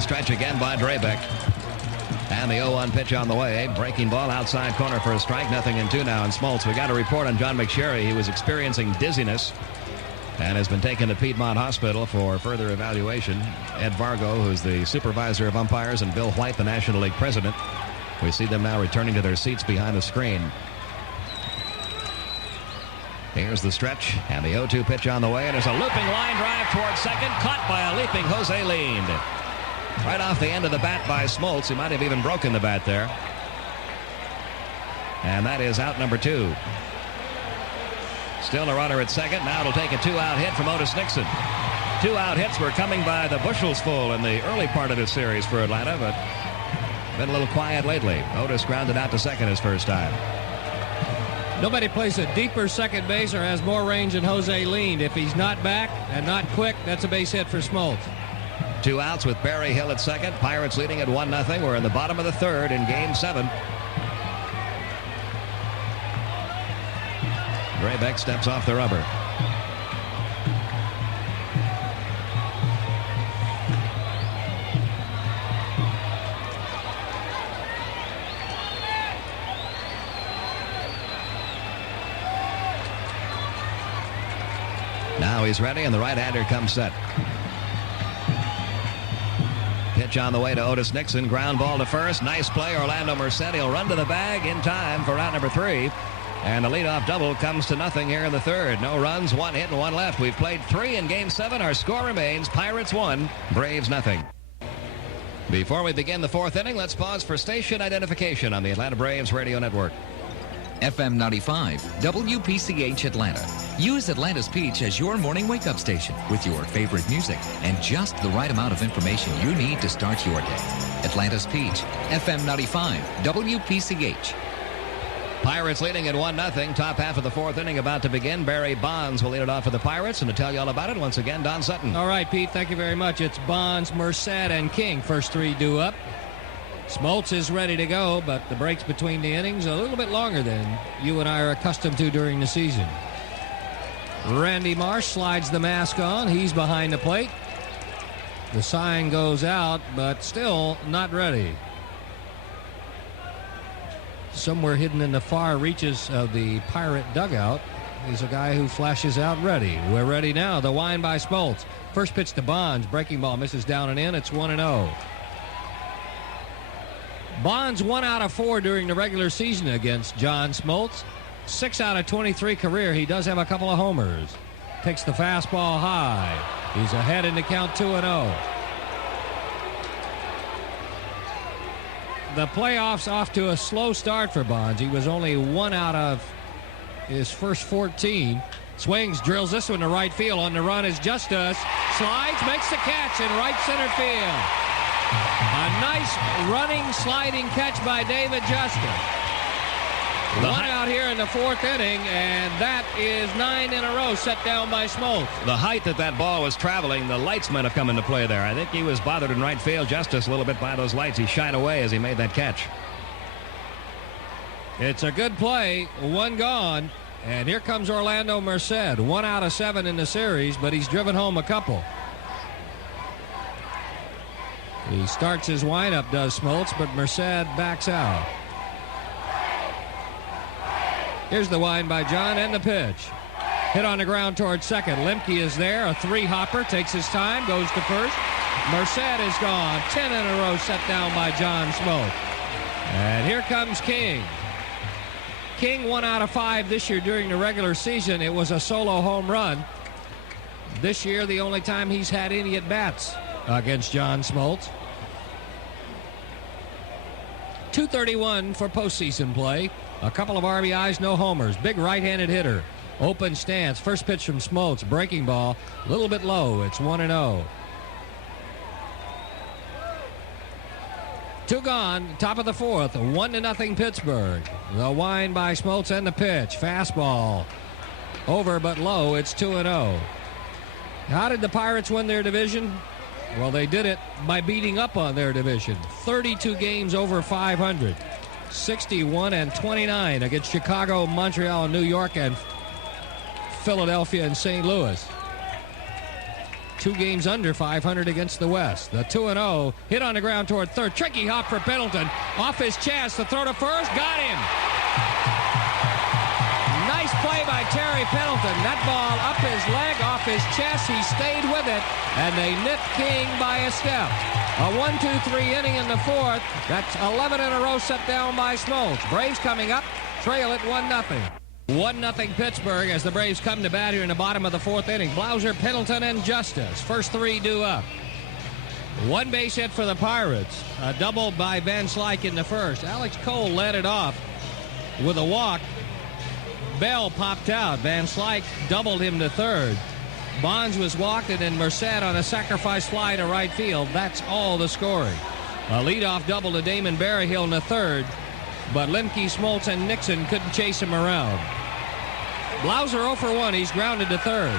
the stretch again by Drebek. And the 0-1 pitch on the way. Breaking ball outside corner for a strike. 0-2 now in Smoltz. We got a report on John McSherry. He was experiencing dizziness and has been taken to Piedmont Hospital for further evaluation. Ed Vargo, who's the supervisor of umpires, and Bill White, the National League president. We see them now returning to their seats behind the screen. Here's the stretch, and the 0-2 pitch on the way, and there's a looping line drive towards second, caught by a leaping Jose Lind. Right off the end of the bat by Smoltz. He might have even broken the bat there. And that is out number 2. Still a runner at second. Now it'll take a 2-out hit from Otis Nixon. 2-out hits were coming by the bushels full in the early part of this series for Atlanta, but been a little quiet lately. Otis grounded out to second his first time. Nobody plays a deeper second base or has more range than Jose Lind. If he's not back and not quick, that's a base hit for Smoltz. 2 outs with Barry Hill at second. Pirates leading at 1-0. We're in the bottom of the third in Game 7. Drebek steps off the rubber. Now he's ready, and the right-hander comes set. Pitch on the way to Otis Nixon. Ground ball to first. Nice play, Orlando Merced. He'll run to the bag in time for out number 3. And the leadoff double comes to nothing here in the third. No runs, 1 hit, and 1 left. We've played 3 in Game 7. Our score remains Pirates 1, Braves nothing. Before we begin the 4th inning, let's pause for station identification on the Atlanta Braves radio network. FM 95, WPCH Atlanta. Use Atlanta's Peach as your morning wake-up station with your favorite music and just the right amount of information you need to start your day. Atlanta's Peach, FM 95, WPCH. Pirates leading at 1-0. Top half of the 4th inning about to begin. Barry Bonds will lead it off for the Pirates. And to tell you all about it, once again, Don Sutton. All right, Pete, thank you very much. It's Bonds, Merced, and King. First 3 due up. Smoltz is ready to go, but the breaks between the innings are a little bit longer than you and I are accustomed to during the season. Randy Marsh slides the mask on. He's behind the plate. The sign goes out, but still not ready. Somewhere hidden in the far reaches of the Pirate dugout is a guy who flashes out ready. We're ready now. The wind by Smoltz. First pitch to Bonds. Breaking ball misses down and in. It's 1-0. Bonds 1 out of 4 during the regular season against John Smoltz. 6 out of 23 career. He does have a couple of homers. Takes the fastball high. He's ahead in the count 2-0. The playoffs off to a slow start for Bonds. He was only 1 out of his first 14. Swings, drills this one to right field. On the run is Justice. Slides, makes the catch in right center field. A nice running, sliding catch by David Justice. 1 out here in the 4th inning, and that is 9 in a row set down by Smoltz. The height that ball was traveling, the lights might have come into play there. I think he was bothered in right field. Justice a little bit by those lights. He shied away as he made that catch. It's a good play. 1 gone. And here comes Orlando Merced. 1 out of 7 in the series, but he's driven home a couple. He starts his windup, does Smoltz, but Merced backs out. Here's the wind by John and the pitch. Hit on the ground towards second. Lemke is there. A 3-hopper. Takes his time. Goes to first. Merced is gone. 10 in a row set down by John Smoltz. And here comes King. King 1 out of 5 this year during the regular season. It was a solo home run. This year, the only time he's had any at-bats against John Smoltz. .231 for postseason play. A couple of RBIs, no homers. Big right-handed hitter. Open stance. First pitch from Smoltz. Breaking ball. A little bit low. It's 1-0. 2 gone. Top of the 4th. 1-0 Pittsburgh. The wind by Smoltz and the pitch. Fastball. Over but low. It's 2-0. How did the Pirates win their division? Well, they did it by beating up on their division. 32 games over 500. 61-29 against Chicago, Montreal, New York, and Philadelphia and St. Louis. 2 games under 500 against the West. The 2-0 hit on the ground toward third. Tricky hop for Pendleton. Off his chest. The throw to first. Got him. Nice play by Terry Pendleton. That ball up his leg, off his chest. He stayed with it, and they nipped King by a step. A 1-2-3 inning in the fourth. That's 11 in a row set down by Smoltz. Braves coming up, trail it 1-0. 1-0 Pittsburgh as the Braves come to bat here in the bottom of the fourth inning. Blauser, Pendleton, and Justice. First 3 due up. 1 base hit for the Pirates. A double by Van Slyke in the first. Alex Cole led it off with a walk. Bell popped out. Van Slyke doubled him to third. Bonds was walked, and then Merced on a sacrifice fly to right field. That's all the scoring. A leadoff double to Damon Berryhill in the third, but Lemke, Smoltz, and Nixon couldn't chase him around. Blauser 0 for 1. He's grounded to third.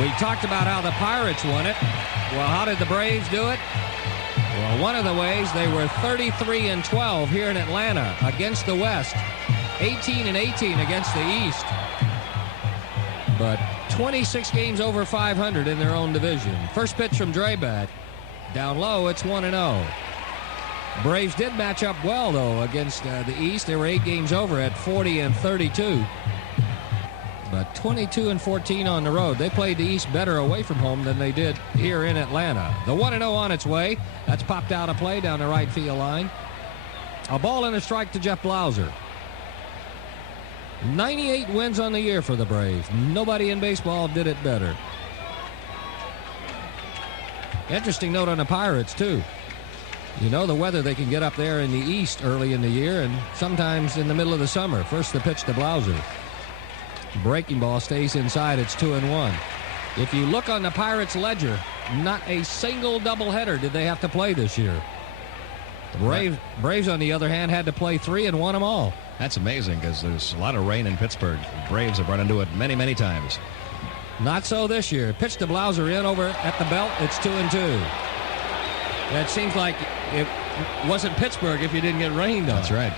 We talked about how the Pirates won it. Well, how did the Braves do it? Well, one of the ways, they were 33-12 here in Atlanta against the West. 18-18 against the East. But 26 games over 500 in their own division. First pitch from Drebek. Down low, it's 1-0. Braves did match up well, though, against the East. They were 8 games over at 40-32. But 22-14 on the road. They played the East better away from home than they did here in Atlanta. The 1-0 on its way. That's popped out of play down the right field line. A ball and a strike to Jeff Blauser. 98 wins on the year for the Braves. Nobody in baseball did it better. Interesting note on the Pirates, too. You know the weather, they can get up there in the East early in the year and sometimes in the middle of the summer. First the pitch to Blauser. Breaking ball stays inside. It's 2-1. If you look on the Pirates ledger, not a single doubleheader did they have to play this year. The Braves, on the other hand, had to play 3 and won them all. That's amazing because there's a lot of rain in Pittsburgh. The Braves have run into it many, many times. Not so this year. Pitch to Blauser in over at the belt. It's 2-2. That seems like it wasn't Pittsburgh if you didn't get rained on. That's right.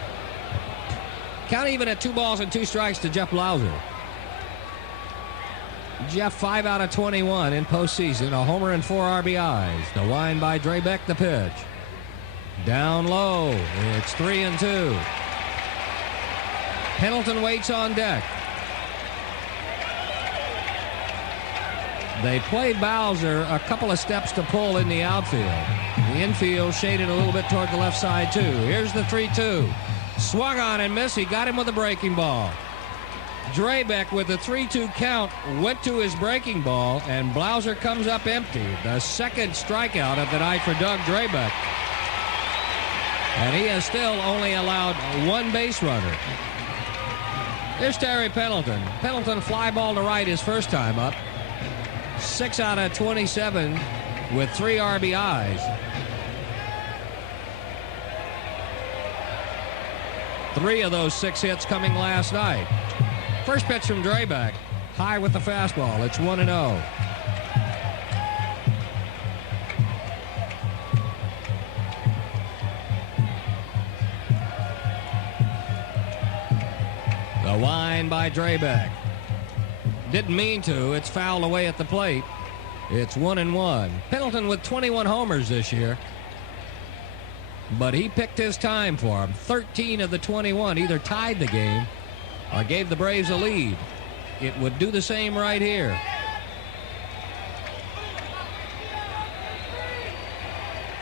Count even at 2 balls and 2 strikes to Jeff Blauser. Jeff 5 out of 21 in postseason. A homer and 4 RBIs. The line by Drebek, the pitch. Down low. It's 3-2. Pendleton waits on deck. They played Blauser a couple of steps to pull in the outfield. The infield shaded a little bit toward the left side, too. Here's the 3-2. Swung on and missed. He got him with a breaking ball. Drebek with the 3-2 count went to his breaking ball, and Blauser comes up empty. The second strikeout of the night for Doug Drebek. And he has still only allowed 1 base runner. Here's Terry Pendleton. Pendleton fly ball to right his first time up. 6 out of 27 with 3 RBIs. 3 of those 6 hits coming last night. First pitch from Drebek. High with the fastball. It's 1-0. The line by Drebek. Didn't mean to. It's fouled away at the plate. It's 1-1. Pendleton with 21 homers this year. But he picked his time for him. 13 of the 21 either tied the game or gave the Braves a lead. It would do the same right here.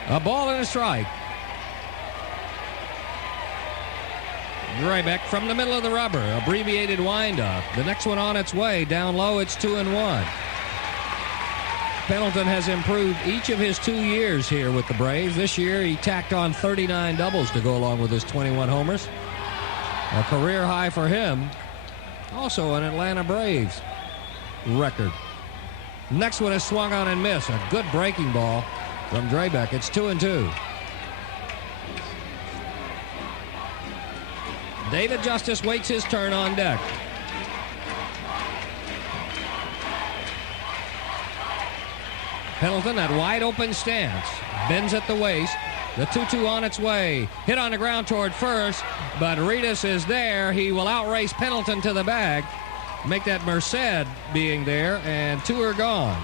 A ball and a strike. Drebek from the middle of the rubber. Abbreviated windup. The next one on its way. Down low, it's 2-1. Pendleton has improved each of his 2 years here with the Braves. This year, he tacked on 39 doubles to go along with his 21 homers. A career high for him. Also an Atlanta Braves record. Next one is swung on and missed. A good breaking ball from Drebek. It's 2-2. David Justice waits his turn on deck. Pendleton at wide open stance. Bends at the waist. The 2-2 on its way. Hit on the ground toward first, but Reedus is there. He will outrace Pendleton to the bag. make that Merced being there, and 2 are gone.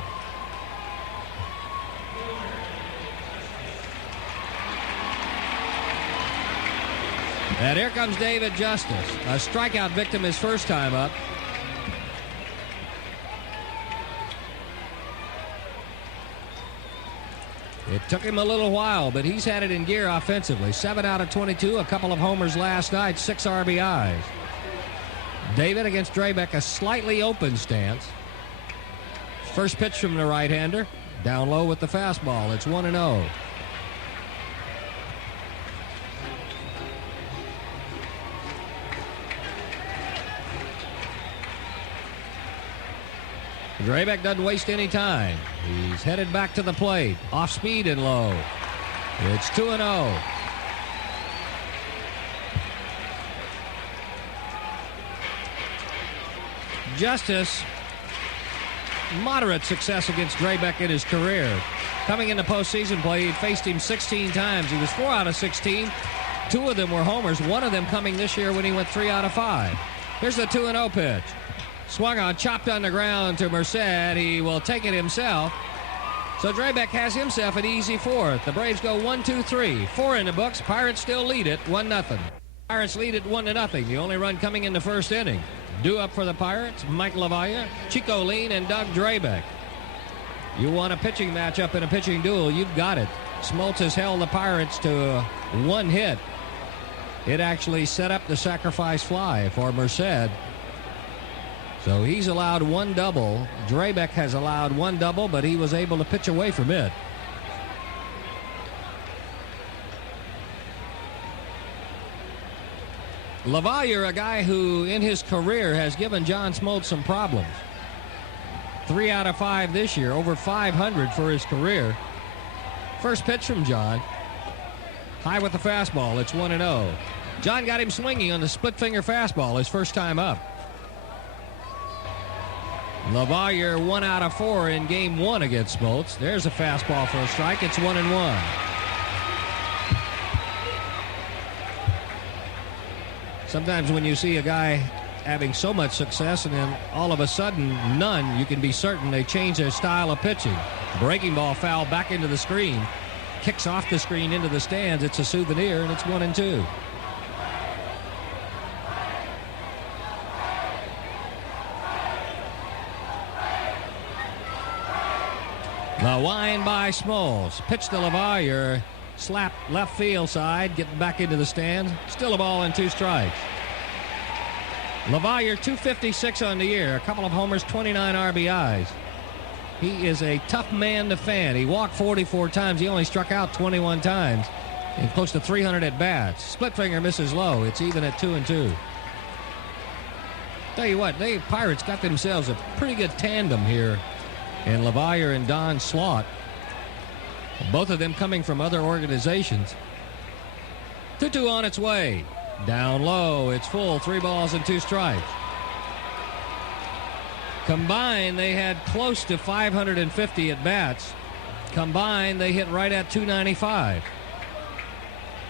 And here comes David Justice, a strikeout victim his first time up. It took him a little while, but he's had it in gear offensively. 7 out of 22, a couple of homers last night, 6 RBIs. David against Drebek, a slightly open stance. First pitch from the right-hander, down low with the fastball. It's 1-0. Drebek doesn't waste any time. He's headed back to the plate. Off speed and low. It's 2-0. Justice, moderate success against Drebek in his career. Coming into postseason play, he faced him 16 times. He was 4 out of 16. 2 of them were homers. 1 of them coming this year when he went 3 out of 5. Here's the 2-0 pitch. Swung on, chopped on the ground to Merced. He will take it himself. So Drebek has himself an easy 4th. The Braves go 1-2-3. 4 in the books. Pirates still lead it 1-0. Pirates lead it 1-0. The only run coming in the first inning. Due up for the Pirates, Mike LaValla, Chico Lean, and Doug Drebek. You want a pitching matchup in a pitching duel, you've got it. Smoltz has held the Pirates to 1 hit. It actually set up the sacrifice fly for Merced. So he's allowed 1 double. Drebek has allowed 1 double, but he was able to pitch away from it. LaValla, a guy who in his career has given John Smoltz some problems. 3 out of 5 this year, over 500 for his career. First pitch from John. High with the fastball. It's 1-0. John got him swinging on the split finger fastball his first time up. LaValla 1 out of 4 in game 1 against Smoltz. There's a fastball for a strike. It's 1-1. Sometimes when you see a guy having so much success and then all of a sudden none, you can be certain they change their style of pitching. Breaking ball foul back into the screen. Kicks off the screen into the stands. It's a souvenir, and it's 1-2. The wind by Smoltz. Pitch to LaValla. Slap left field side. Getting back into the stands. Still a ball and 2 strikes. LaValla 256 on the year. A couple of homers, 29 RBIs. He is a tough man to fan. He walked 44 times. He only struck out 21 times. And close to 300 at bats. Split finger misses low. It's even at 2-2. Tell you what, they Pirates got themselves a pretty good tandem here. And LaValla and Don Slaught. Both of them coming from other organizations. 2-2 on its way. Down low. It's full. 3 balls and 2 strikes. Combined, they had close to 550 at bats. Combined, they hit right at 295.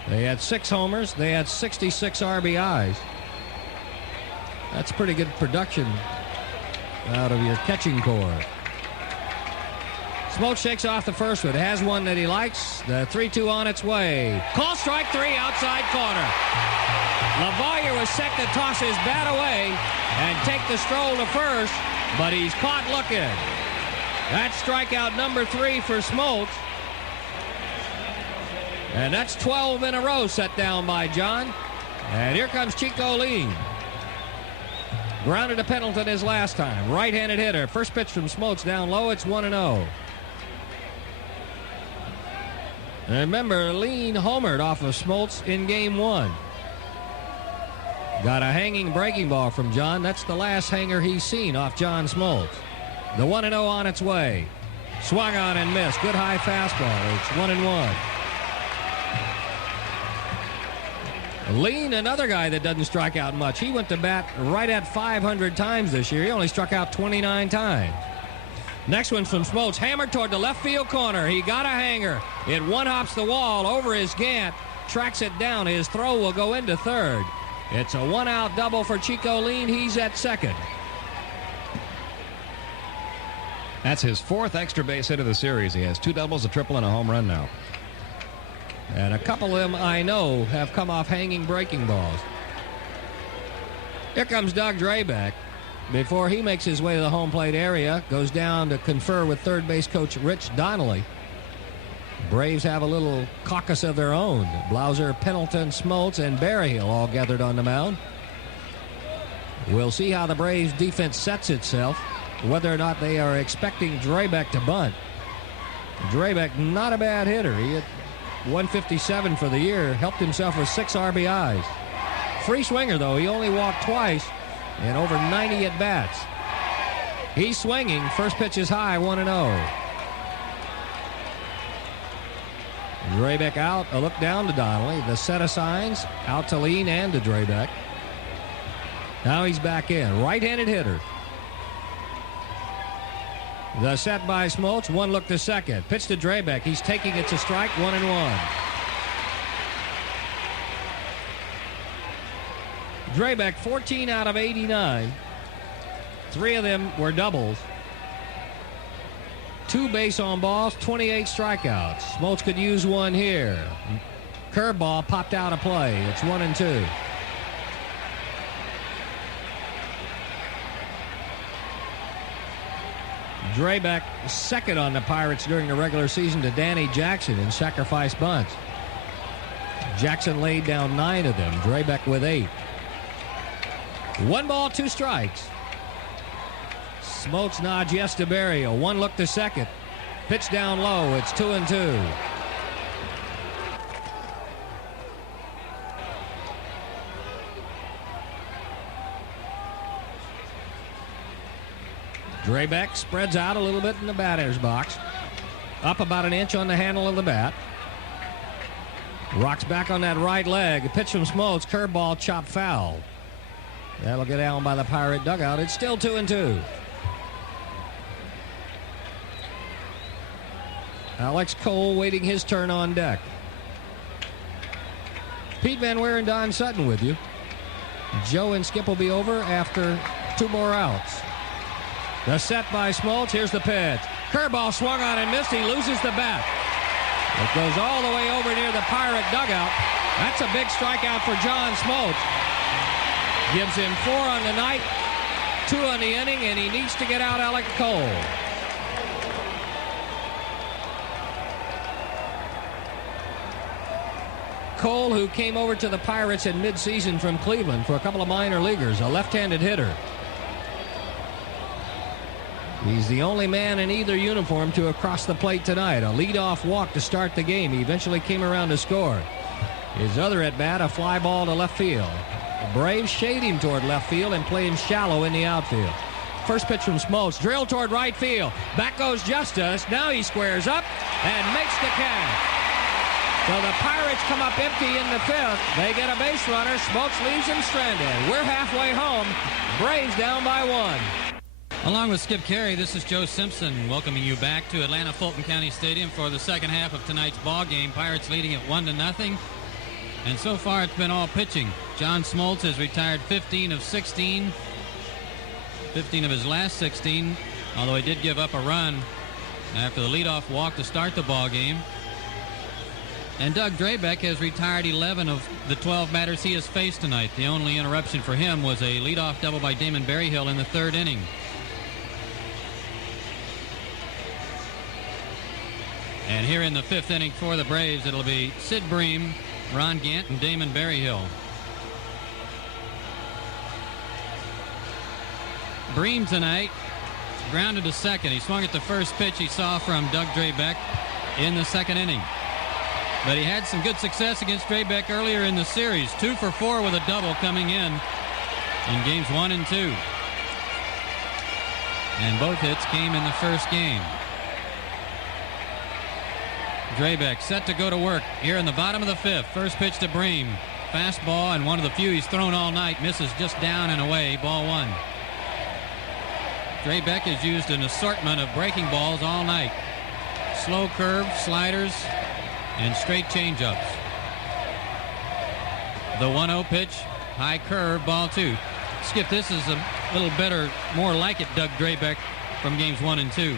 They had 6 homers. They had 66 RBIs. That's pretty good production out of your catching core. Smoltz shakes off the first one. Has one that he likes. The 3-2 on its way. Call strike 3 outside corner. LaValla was set to toss his bat away and take the stroll to first, but he's caught looking. That's strikeout number 3 for Smoltz. And that's 12 in a row set down by John. And here comes Chico Lean. Grounded to Pendleton his last time. Right-handed hitter. First pitch from Smoltz down low. It's 1-0. And remember, Lean homered off of Smoltz in game 1. Got a hanging breaking ball from John. That's the last hanger he's seen off John Smoltz. The 1-0 on its way. Swung on and missed. Good high fastball. It's 1-1. Lean, another guy that doesn't strike out much. He went to bat right at 500 times this year. He only struck out 29 times. Next one from Smoltz, hammered toward the left field corner. He got a hanger. It one-hops the wall over his Gant, tracks it down. His throw will go into third. It's a 1-out double for Chico Lean. He's at second. That's his 4th extra base hit of the series. He has 2 doubles, a triple, and a home run now. And a couple of them, I know, have come off hanging breaking balls. Here comes Doug Drebek. Before he makes his way to the home plate area, goes down to confer with third base coach Rich Donnelly. Braves have a little caucus of their own. Blauser, Pendleton, Smoltz, and Berryhill all gathered on the mound. We'll see how the Braves defense sets itself, whether or not they are expecting Drebek to bunt. Drebek, not a bad hitter. He hit 157 for the year, helped himself with 6 RBIs. Free swinger, though. He only walked twice and over 90 at-bats. He's swinging. First pitch is high, 1-0. Drebek out, a look down to Donnelly. The set of signs, out to Lean and to Drebek. Now he's back in. Right-handed hitter. The set by Smoltz, 1 look to second. Pitch to Drebek. He's taking it to strike, 1-1. Drebek, 14 out of 89. 3 of them were doubles. 2 base on balls, 28 strikeouts. Smoltz could use one here. Curveball popped out of play. It's 1-2. Drebek second on the Pirates during the regular season to Danny Jackson in sacrifice bunts. Jackson laid down 9 of them. Drebek with 8. 1 ball, 2 strikes. Smoltz nods yes to Berryhill. 1 look to second. Pitch down low. It's 2-2. Drebek spreads out a little bit in the batter's box. Up about an inch on the handle of the bat. Rocks back on that right leg. A pitch from Smoltz. Curveball chopped foul. That'll get down by the Pirate dugout. It's still 2-2. Alex Cole waiting his turn on deck. Pete Van Wieren and Don Sutton with you. Joe and Skip will be over after 2 more outs. The set by Smoltz. Here's the pitch. Curveball swung on and missed. He loses the bat. It goes all the way over near the Pirate dugout. That's a big strikeout for John Smoltz. Gives him 4 on the night, 2 on the inning, and he needs to get out Alex Cole. Cole, who came over to the Pirates in midseason from Cleveland for a couple of minor leaguers, a left-handed hitter. He's the only man in either uniform to have crossed the plate tonight. A leadoff walk to start the game. He eventually came around to score. His other at-bat, a fly ball to left field. The Braves shade him toward left field and play him shallow in the outfield. First pitch from Smoltz. Drill toward right field. Back goes Justice. Now he squares up and makes the catch. So the Pirates come up empty in the 5th. They get a base runner. Smoltz leaves him stranded. We're halfway home. Braves down by 1. Along with Skip Caray, this is Joe Simpson welcoming you back to Atlanta Fulton County Stadium for the second half of tonight's ball game. Pirates leading at 1-0. And so far it's been all pitching. John Smoltz has retired 15 of 16. 15 of his last 16, although he did give up a run after the leadoff walk to start the ball game. And Doug Drebek has retired 11 of the 12 batters he has faced tonight. The only interruption for him was a leadoff double by Damon Berryhill in the 3rd inning. And here in the 5th inning for the Braves, it'll be Sid Bream, Ron Gant, and Damon Berryhill. Bream tonight grounded to second. He swung at the first pitch he saw from Doug Drebek in the 2nd inning. But he had some good success against Drebek earlier in the series. 2 for 4 with a double coming in games 1 and 2. And both hits came in the first game. Drebek set to go to work here in the bottom of the 5th. First pitch to Bream. Fastball, and one of the few he's thrown all night. Misses just down and away. Ball 1. Drebek has used an assortment of breaking balls all night. Slow curve, sliders, and straight changeups. The 1-0 pitch, high curve, ball 2. Skip, this is a little better, more like it Doug Drebek from games 1 and 2.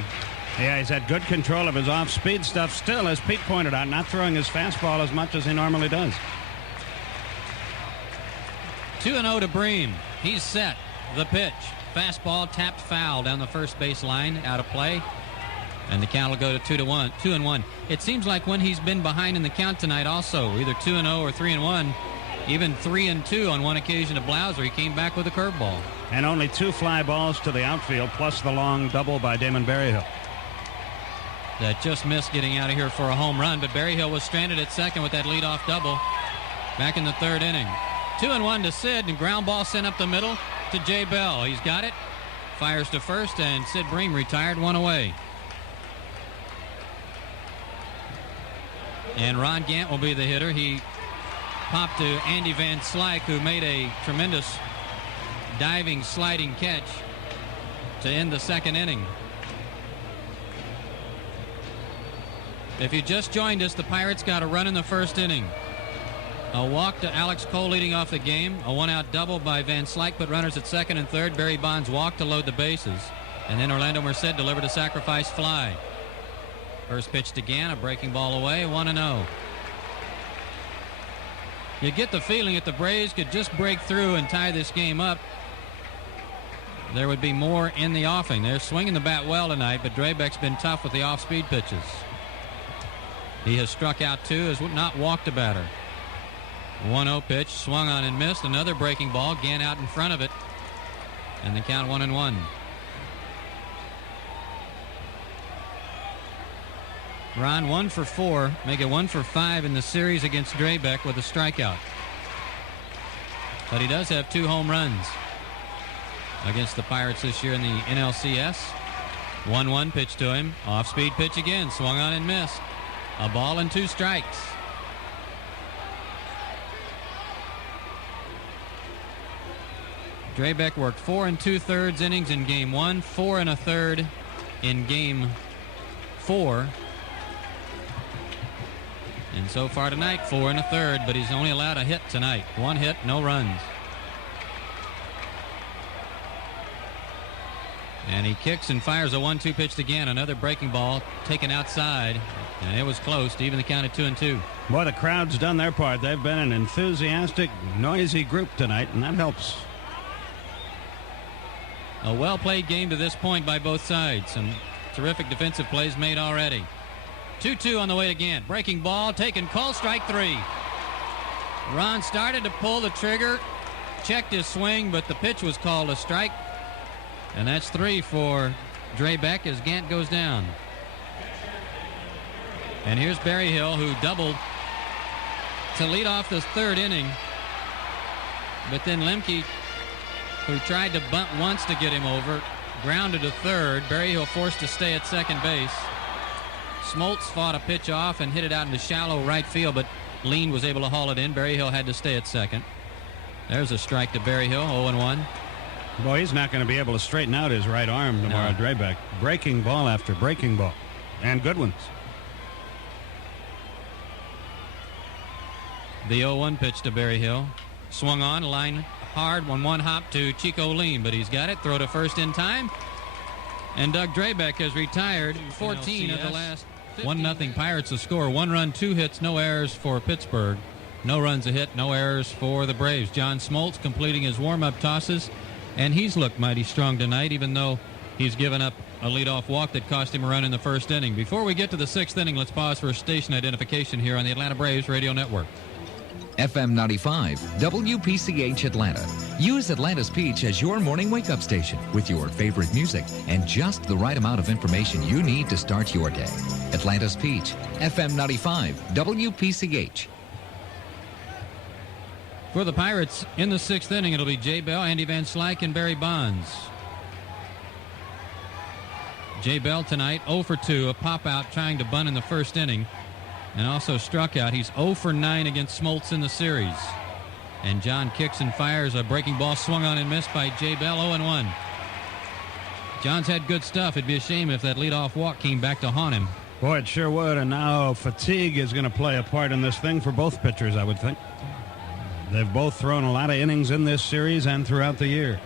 Yeah, he's had good control of his off-speed stuff. Still, as Pete pointed out, not throwing his fastball as much as he normally does. 2-0 to Bream. He's set. The pitch. Fastball tapped foul down the first base line, out of play. And the count will go to 2-1. It seems like when he's been behind in the count tonight also, either 2-0 or 3-1, even 3-2 on one occasion to Blauser, he came back with a curveball. And only 2 fly balls to the outfield, plus the long double by Damon Berryhill. That just missed getting out of here for a home run, but Berryhill was stranded at second with that leadoff double back in the 3rd inning. 2-1 to Sid, and ground ball sent up the middle to Jay Bell. He's got it. Fires to first, and Sid Bream retired, 1 away. And Ron Gant will be the hitter. He popped to Andy Van Slyke, who made a tremendous diving, sliding catch to end the 2nd inning. If you just joined us, the Pirates got a run in the 1st inning. A walk to Alex Cole leading off the game. A 1-out double by Van Slyke put runners at 2nd and 3rd. Barry Bonds walked to load the bases. And then Orlando Merced delivered a sacrifice fly. First pitch to Gant, a breaking ball away, 1-0. You get the feeling that the Braves could just break through and tie this game up, there would be more in the offing. They're swinging the bat well tonight, but Drebek's been tough with the off-speed pitches. He has struck out 2, has not walked a batter. 1-0 pitch, swung on and missed. Another breaking ball, Gant out in front of it. And the count 1-1. Ron 1 for 4, make it 1 for 5 in the series against Drebek with a strikeout. But he does have 2 home runs against the Pirates this year in the NLCS. 1-1 pitch to him. Off-speed pitch again, swung on and missed. A ball and 2 strikes. Drebek worked 4 2/3 innings in game 1, 4 1/3 in game 4. And so far tonight, 4 1/3, but he's only allowed a hit tonight. 1 hit, no runs. And he kicks and fires a 1-2 pitch again. Another breaking ball taken outside, and it was close to even the count at 2-2. Boy, the crowd's done their part. They've been an enthusiastic, noisy group tonight, and that helps. A well-played game to this point by both sides. Some terrific defensive plays made already. 2-2 on the way again. Breaking ball taken, call, strike 3. Ron started to pull the trigger, checked his swing, but the pitch was called a strike. And that's 3 for Drebek as Gant goes down. And here's Berryhill, who doubled to lead off this 3rd inning. But then Lemke, who tried to bunt once to get him over, grounded to 3rd. Berryhill forced to stay at 2nd base. Smoltz fought a pitch off and hit it out into shallow right field, but Lean was able to haul it in. Berryhill had to stay at 2nd. There's a strike to Berryhill, 0-1. Boy, he's not going to be able to straighten out his right arm tomorrow, Drebek. Breaking ball after breaking ball. And good ones. The 0-1 pitch to Berryhill. Swung on, line hard, 1-1 hop to Chico Lean, but he's got it. Throw to first in time. And Doug Drebek has retired 14 of the last 1-0 Pirates to score. 1 run, 2 hits, no errors for Pittsburgh. No runs a hit, no errors for the Braves. John Smoltz completing his warm-up tosses. And he's looked mighty strong tonight, even though he's given up a leadoff walk that cost him a run in the 1st inning. Before we get to the 6th inning, let's pause for station identification here on the Atlanta Braves Radio Network. FM 95, WPCH Atlanta. Use Atlanta's Peach as your morning wake-up station with your favorite music and just the right amount of information you need to start your day. Atlanta's Peach, FM 95, WPCH. For the Pirates, in the 6th inning, it'll be Jay Bell, Andy Van Slyke, and Barry Bonds. Jay Bell tonight, 0 for 2, a pop-out trying to bunt in the 1st inning, and also struck out. He's 0 for 9 against Smoltz in the series. And John kicks and fires a breaking ball swung on and missed by Jay Bell, 0-1. John's had good stuff. It'd be a shame if that leadoff walk came back to haunt him. Boy, it sure would, and now fatigue is going to play a part in this thing for both pitchers, I would think. They've both thrown a lot of innings in this series and throughout the year.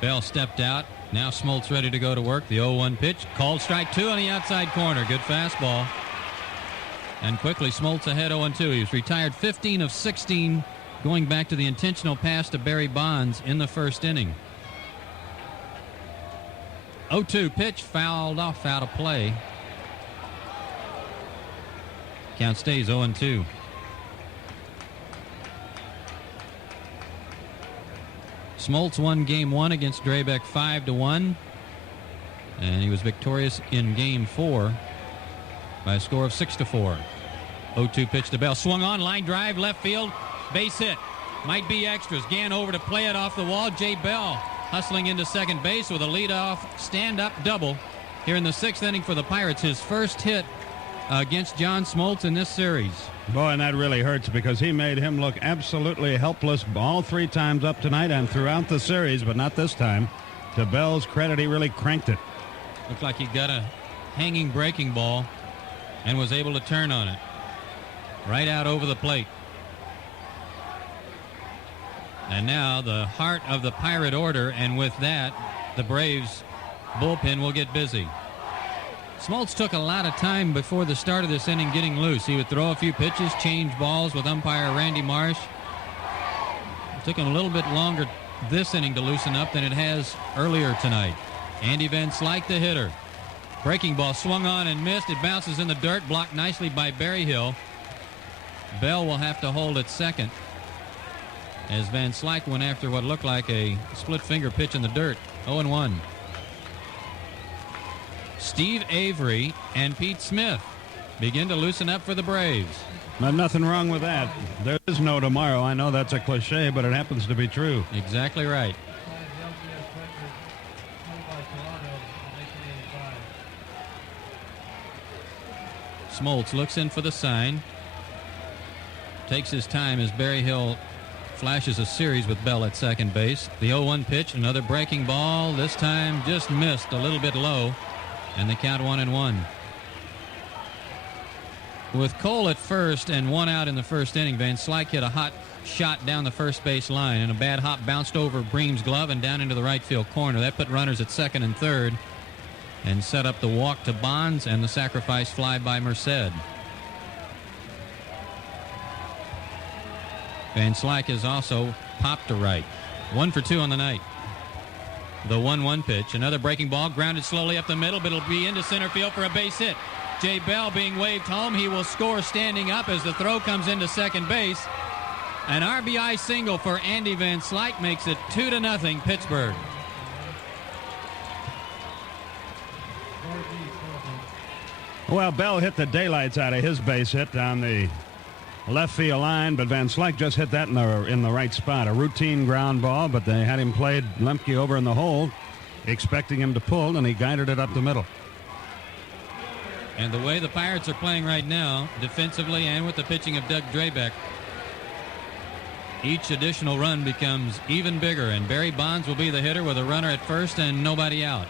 Bell stepped out, Now Smoltz ready to go to work. The 0-1 pitch. Called strike 2 on the outside corner. Good fastball. And quickly Smoltz ahead 0-2. He was retired 15 of 16 going back to the intentional pass to Barry Bonds in the first inning. 0-2 pitch fouled off out of play. Count stays 0-2. Smoltz won game 1 against Drebek 5-1. And he was victorious in game 4 by a score of 6-4. 0-2 pitch to Bell. Swung on, line drive, left field, base hit. Might be extras. Gann over to play it off the wall. Jay Bell hustling into second base with a leadoff stand-up double here in the 6th inning for the Pirates. His first hit against John Smoltz in this series. Boy, and that really hurts because he made him look absolutely helpless all 3 times up tonight and throughout the series, but not this time. To Bell's credit, he really cranked it. Looked like he got a hanging breaking ball and was able to turn on it. Right out over the plate. And now the heart of the Pirate order, and with that, the Braves bullpen will get busy. Smoltz took a lot of time before the start of this inning getting loose. He would throw a few pitches, change balls with umpire Randy Marsh. It took him a little bit longer this inning to loosen up than it has earlier tonight. Andy Van Slyke, the hitter. Breaking ball swung on and missed. It bounces in the dirt, blocked nicely by Berryhill. Bell will have to hold at second as Van Slyke went after what looked like a split finger pitch in the dirt. 0-1. Steve Avery and Pete Smith begin to loosen up for the Braves. Nothing wrong with that. There is no tomorrow. I know that's a cliche, but it happens to be true. Exactly right. Smoltz looks in for the sign. Takes his time as Berryhill flashes a series with Bell at second base. The 0-1 pitch, another breaking ball. This time just missed a little bit low. And the count 1-1. With Cole at first and 1 out in the first inning, Van Slyke hit a hot shot down the first base line, and a bad hop bounced over Bream's glove and down into the right field corner. That put runners at second and third and set up the walk to Bonds and the sacrifice fly by Merced. Van Slyke has also popped to right. 1 for 2 on the night. The 1-1 pitch. Another breaking ball grounded slowly up the middle, but it'll be into center field for a base hit. Jay Bell being waved home. He will score standing up as the throw comes into second base. An RBI single for Andy Van Slyke makes it 2-0 Pittsburgh. Well, Bell hit the daylights out of his base hit down the left field line, but Van Slyke just hit that in the right spot. A routine ground ball, but they had him played Lemke over in the hole, expecting him to pull, and he guided it up the middle. And the way the Pirates are playing right now, defensively and with the pitching of Doug Drebek, each additional run becomes even bigger, and Barry Bonds will be the hitter with a runner at first and nobody out.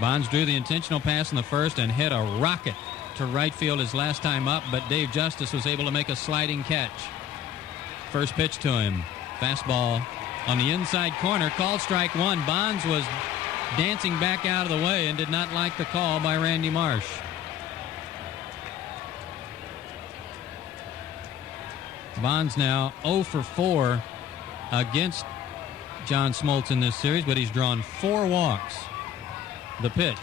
Bonds drew the intentional pass in the first and hit a rocket to right field his last time up, but Dave Justice was able to make a sliding catch. First pitch to him. Fastball on the inside corner. Called strike 1. Bonds was dancing back out of the way and did not like the call by Randy Marsh. Bonds now 0 for 4 against John Smoltz in this series, but he's drawn 4 walks. The pitch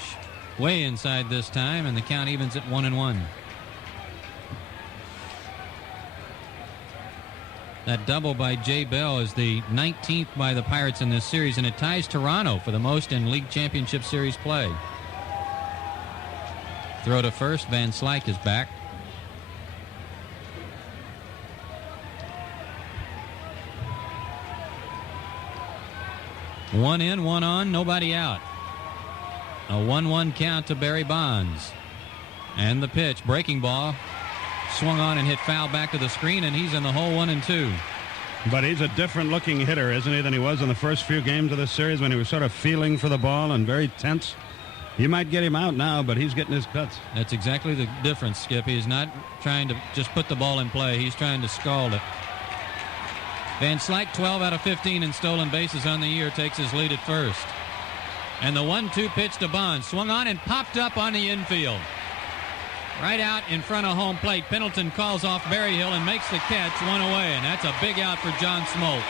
way inside this time, and the count evens at 1-1. That double by Jay Bell is the 19th by the Pirates in this series, and it ties Toronto for the most in League Championship Series play. Throw to first. Van Slyke is back. One in, one on, nobody out. A 1-1 count to Barry Bonds. And the pitch, breaking ball, swung on and hit foul back to the screen, and he's in the hole 1-2. But he's a different looking hitter, isn't he, than he was in the first few games of this series when he was sort of feeling for the ball and very tense. You might get him out now, but he's getting his cuts. That's exactly the difference, Skip. He's not trying to just put the ball in play. He's trying to scald it. Van Slyke, 12 out of 15 in stolen bases on the year, takes his lead at first. And the 1-2 pitch to Bonds. Swung on and popped up on the infield. Right out in front of home plate. Pendleton calls off Berryhill and makes the catch, one away. And that's a big out for John Smoltz.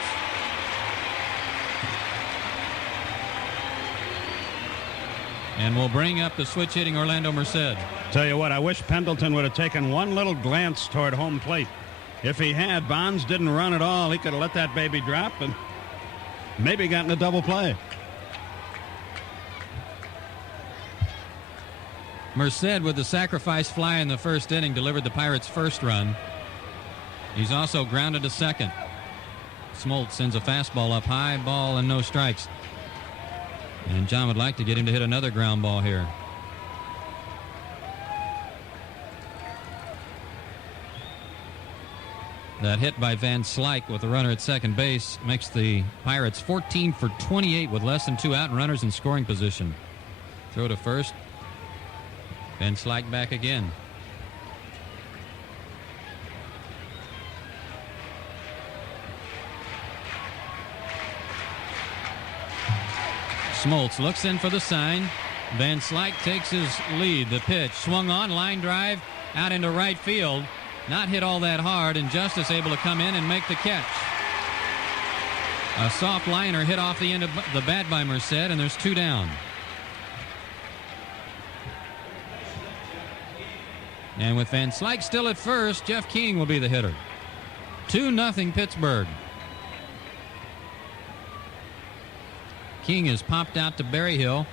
And we'll bring up the switch-hitting Orlando Merced. Tell you what, I wish Pendleton would have taken one little glance toward home plate. If he had, Bonds didn't run at all. He could have let that baby drop and maybe gotten a double play. Merced, with the sacrifice fly in the first inning, delivered the Pirates' first run. He's also grounded to second. Smoltz sends a fastball up high, ball and no strikes. And John would like to get him to hit another ground ball here. That hit by Van Slyke with the runner at second base makes the Pirates 14 for 28 with less than 2 out and runners in scoring position. Throw to first. Van Slyke back again. Smoltz looks in for the sign. Van Slyke takes his lead. The pitch swung on, line drive out into right field. Not hit all that hard, and Justice able to come in and make the catch. A soft liner hit off the end of the bat by Merced, and there's 2 down. And with Van Slyke still at first, Jeff King will be the hitter. 2-0 Pittsburgh. King is popped out to Berryhill,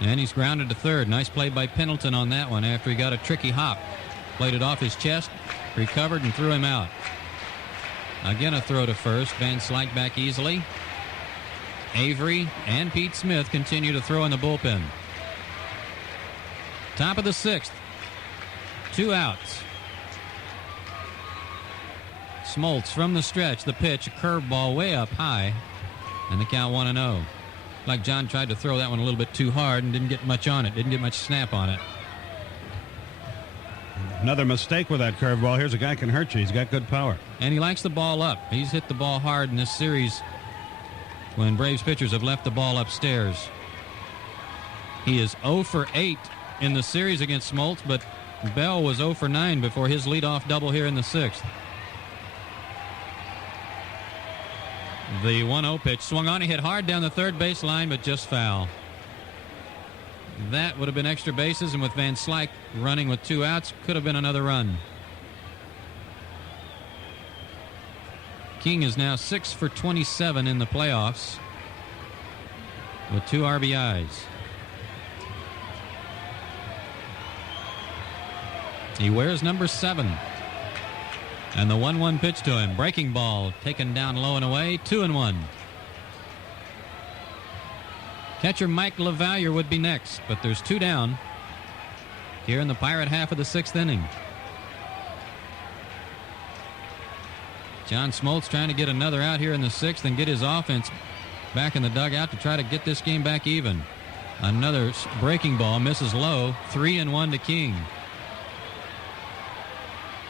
and he's grounded to third. Nice play by Pendleton on that one after he got a tricky hop. Played it off his chest, recovered, and threw him out. Again, a throw to first. Van Slyke back easily. Avery and Pete Smith continue to throw in the bullpen. Top of the 6th. 2 outs. Smoltz from the stretch. The pitch, a curveball way up high, and the count 1-0. Like John tried to throw that one a little bit too hard and didn't get much on it. Didn't get much snap on it. Another mistake with that curveball. Here's a guy can hurt you. He's got good power. And he likes the ball up. He's hit the ball hard in this series when Braves pitchers have left the ball upstairs. He is 0 for 8 in the series against Smoltz, but Bell was 0 for 9 before his leadoff double here in the 6th. The 1-0 pitch swung on. He hit hard down the third base line, but just foul. That would have been extra bases, and with Van Slyke running with 2 outs, could have been another run. King is now 6 for 27 in the playoffs with 2 RBIs. He wears number 7. And the 1-1 pitch to him. Breaking ball taken down low and away. 2-1. Catcher Mike LaValliere would be next, but there's 2 down here in the Pirate half of the 6th inning. John Smoltz trying to get another out here in the 6th and get his offense back in the dugout to try to get this game back even. Another breaking ball misses low. 3-1 to King.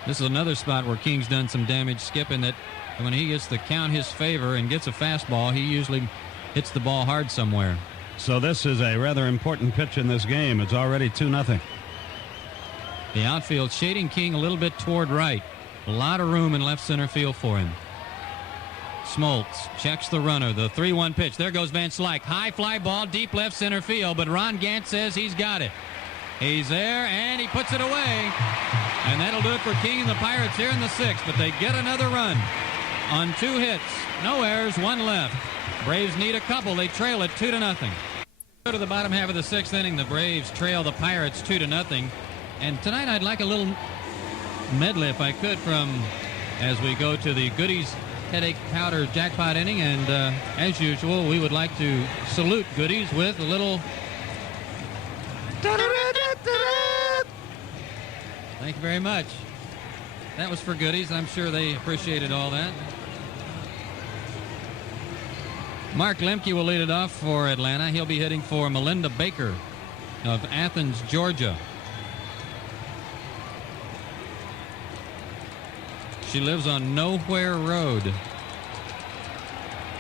This is another spot where King's done some damage, skipping that when he gets the count his favor and gets a fastball, he usually hits the ball hard somewhere. So this is a rather important pitch in this game. It's already 2-0. The outfield shading King a little bit toward right. A lot of room in left center field for him. Smoltz checks the runner. The 3-1 pitch. There goes Van Slyke. High fly ball, deep left center field, but Ron Gant says he's got it. He's there, and he puts it away. And that'll do it for King and the Pirates here in the 6th, but they get another run on 2 hits. No errors, 1 left. Braves need a couple. They trail it 2-0. Go to the bottom half of the 6th inning. The Braves trail the Pirates 2-0. And tonight I'd like a little medley, if I could, from as we go to the Goodies Headache Powder Jackpot inning. And as usual, we would like to salute Goodies with a little... Thank you very much. That was for Goodies. I'm sure they appreciated all that. Mark Lemke will lead it off for Atlanta. He'll be hitting for Melinda Baker of Athens, Georgia. She lives on Nowhere Road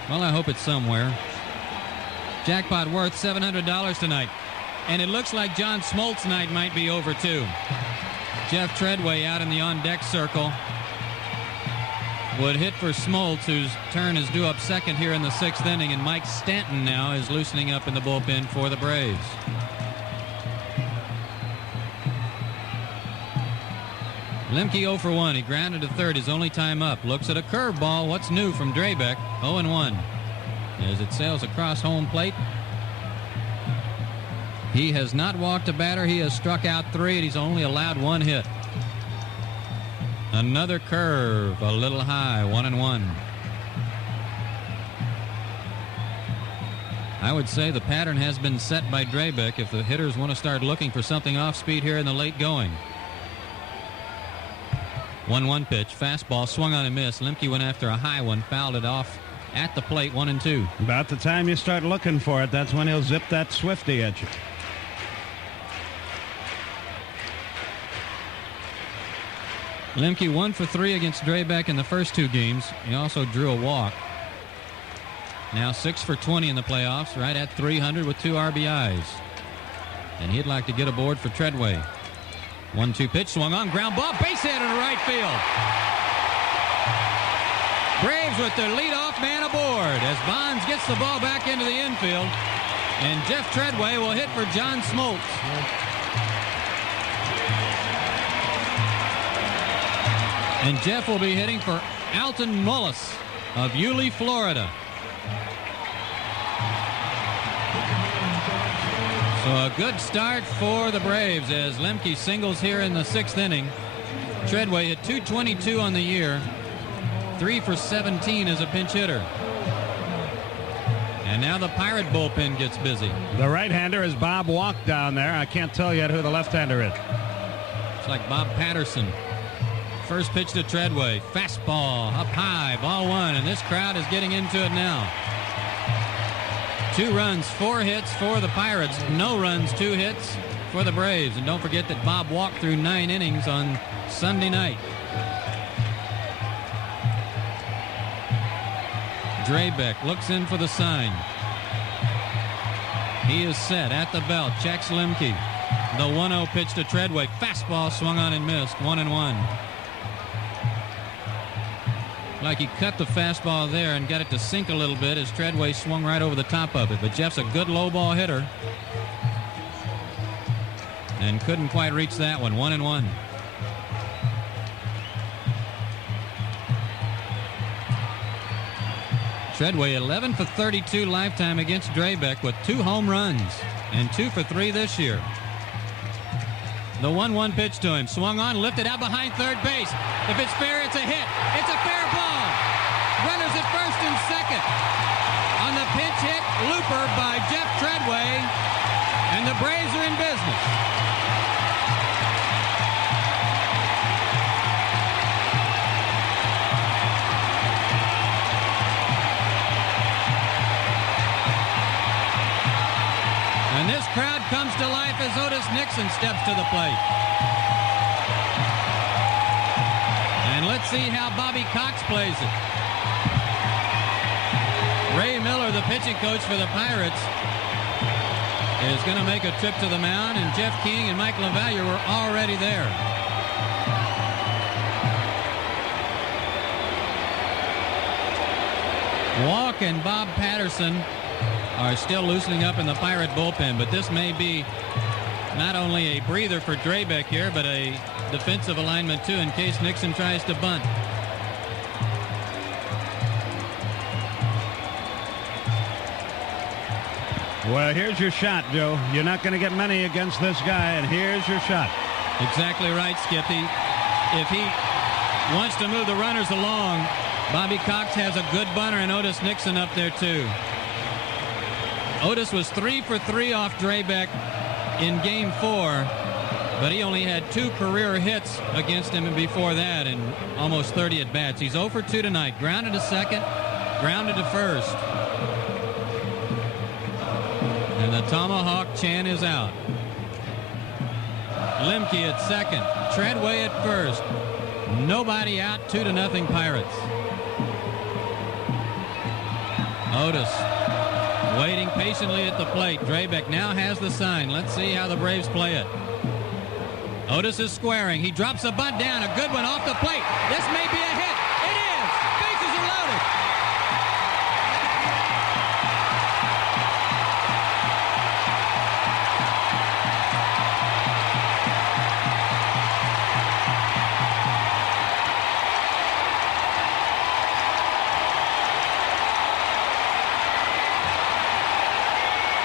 Well, I hope it's somewhere. Jackpot worth $700 tonight. And it looks like John Smoltz' night might be over, too. Jeff Treadway out in the on-deck circle would hit for Smoltz, whose turn is due up second here in the 6th inning, and Mike Stanton now is loosening up in the bullpen for the Braves. Lemke 0 for 1. He grounded to third, his only time up. Looks at a curveball. What's new from Drebek? 0-1. As it sails across home plate. He has not walked a batter. He has struck out 3, and he's only allowed 1 hit. Another curve, a little high, 1-1. I would say the pattern has been set by Drebek if the hitters want to start looking for something off speed here in the late going. 1-1 pitch, fastball, swung on and missed. Lemke went after a high one, fouled it off at the plate, 1-2. About the time you start looking for it, that's when he'll zip that Swifty at you. Lemke 1 for 3 against Drebek in the first 2 games. He also drew a walk. Now 6 for 20 in the playoffs, right at 300 with 2 RBIs. And he'd like to get aboard for Treadway. 1-2 pitch, swung on, ground ball, base hit into right field. Braves with their leadoff man aboard as Bonds gets the ball back into the infield. And Jeff Treadway will hit for John Smoltz. And Jeff will be hitting for Alton Mullis of Yulee, Florida. So a good start for the Braves as Lemke singles here in the 6th inning. Treadway hit .222 on the year, 3 for 17 as a pinch hitter. And now the Pirate bullpen gets busy. The right-hander is Bob Walk down there. I can't tell yet who the left-hander is. It's like Bob Patterson. First pitch to Treadway. Fastball up high. Ball 1. And this crowd is getting into it now. 2 runs, 4 hits for the Pirates. No runs, 2 hits for the Braves. And don't forget that Bob walked through 9 innings on Sunday night. Drebek looks in for the sign. He is set at the belt. Checks Lemke. The 1-0 pitch to Treadway. Fastball swung on and missed. 1-1. Like he cut the fastball there and got it to sink a little bit as Treadway swung right over the top of it. But Jeff's a good low ball hitter and couldn't quite reach that one. 1-1. Treadway 11 for 32 lifetime against Drebek with 2 home runs and 2 for 3 this year. The 1-1 pitch to him. Swung on, lifted out behind third base. If it's fair, it's a hit. It's a fair ball. Runners at first and second. On the pinch hit, looper by Jeff Treadway. And the Braves are in business. And this crowd comes to life as Otis Nixon steps to the plate. And let's see how Bobby Cox plays it. Ray Miller, the pitching coach for the Pirates, is going to make a trip to the mound, and Jeff King and Mike LaValliere were already there. Walk and Bob Patterson are still loosening up in the Pirate bullpen, but this may be not only a breather for Drebek here, but a defensive alignment too in case Nixon tries to bunt. Well, here's your shot, Joe. You're not going to get many against this guy, and here's your shot. Exactly right, Skippy. If he wants to move the runners along, Bobby Cox has a good bunter, and Otis Nixon up there too. Otis was 3 for 3 off Drebek in Game 4, but he only had 2 career hits against him before that in almost 30 at-bats. He's 0 for 2 tonight. Grounded to second, grounded to first. And the tomahawk chant is out. Lemke at second, Treadway at first. Nobody out, 2-0 Pirates. Otis waiting patiently at the plate. Drebek now has the sign. Let's see how the Braves play it. Otis is squaring. He drops a bunt down. A good one off the plate. This may be a hit. It is. Bases are loaded.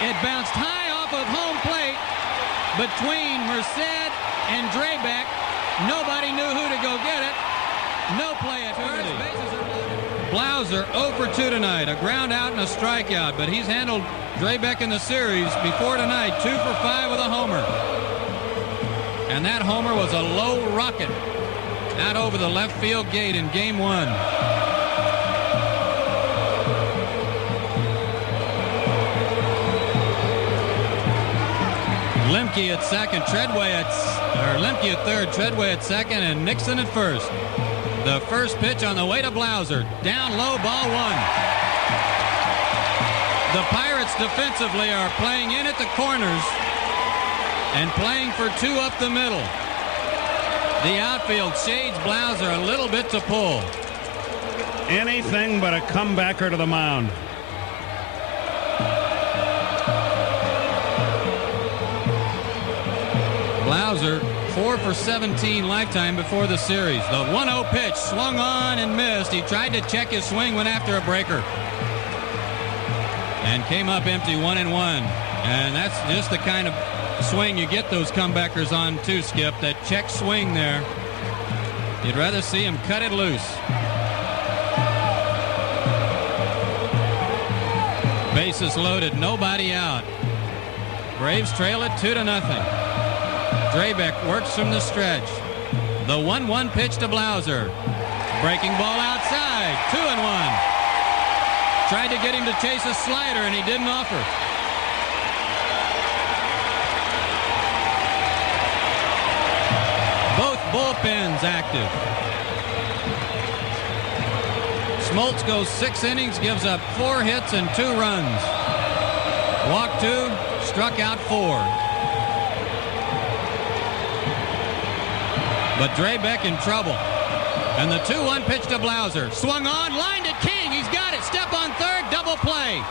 It bounced high off of home plate between Merced and Drebek. Nobody knew who to go get it. No play at first. Blauser 0 for 2 tonight. A ground out and a strikeout, but he's handled Drebek in the series before tonight. 2 for 5 with a homer. And that homer was a low rocket out over the left field gate in game 1. Lemke at second, Lemke at third, Treadway at second, and Nixon at first. The first pitch on the way to Blauser. Down low, ball 1. The Pirates defensively are playing in at the corners and playing for 2 up the middle. The outfield shades Blauser a little bit to pull. Anything but a comebacker to the mound. Blauser 4 for 17 lifetime before the series. The 1-0 pitch swung on and missed. He tried to check his swing, went after a breaker, and came up empty, 1-1. And that's just the kind of swing you get those comebackers on too, Skip. That check swing there. You'd rather see him cut it loose. Bases loaded, nobody out. Braves trail it 2-0. Drebek works from the stretch. The 1-1 pitch to Blauser. Breaking ball outside. 2-1. Tried to get him to chase a slider, and he didn't offer. Both bullpens active. Smoltz goes 6 innings, gives up 4 hits and 2 runs. Walked 2, struck out 4. But Drebek in trouble. And the 2-1 pitch to Blauser. Swung on, lined at King. He's got it. Step on third, double play.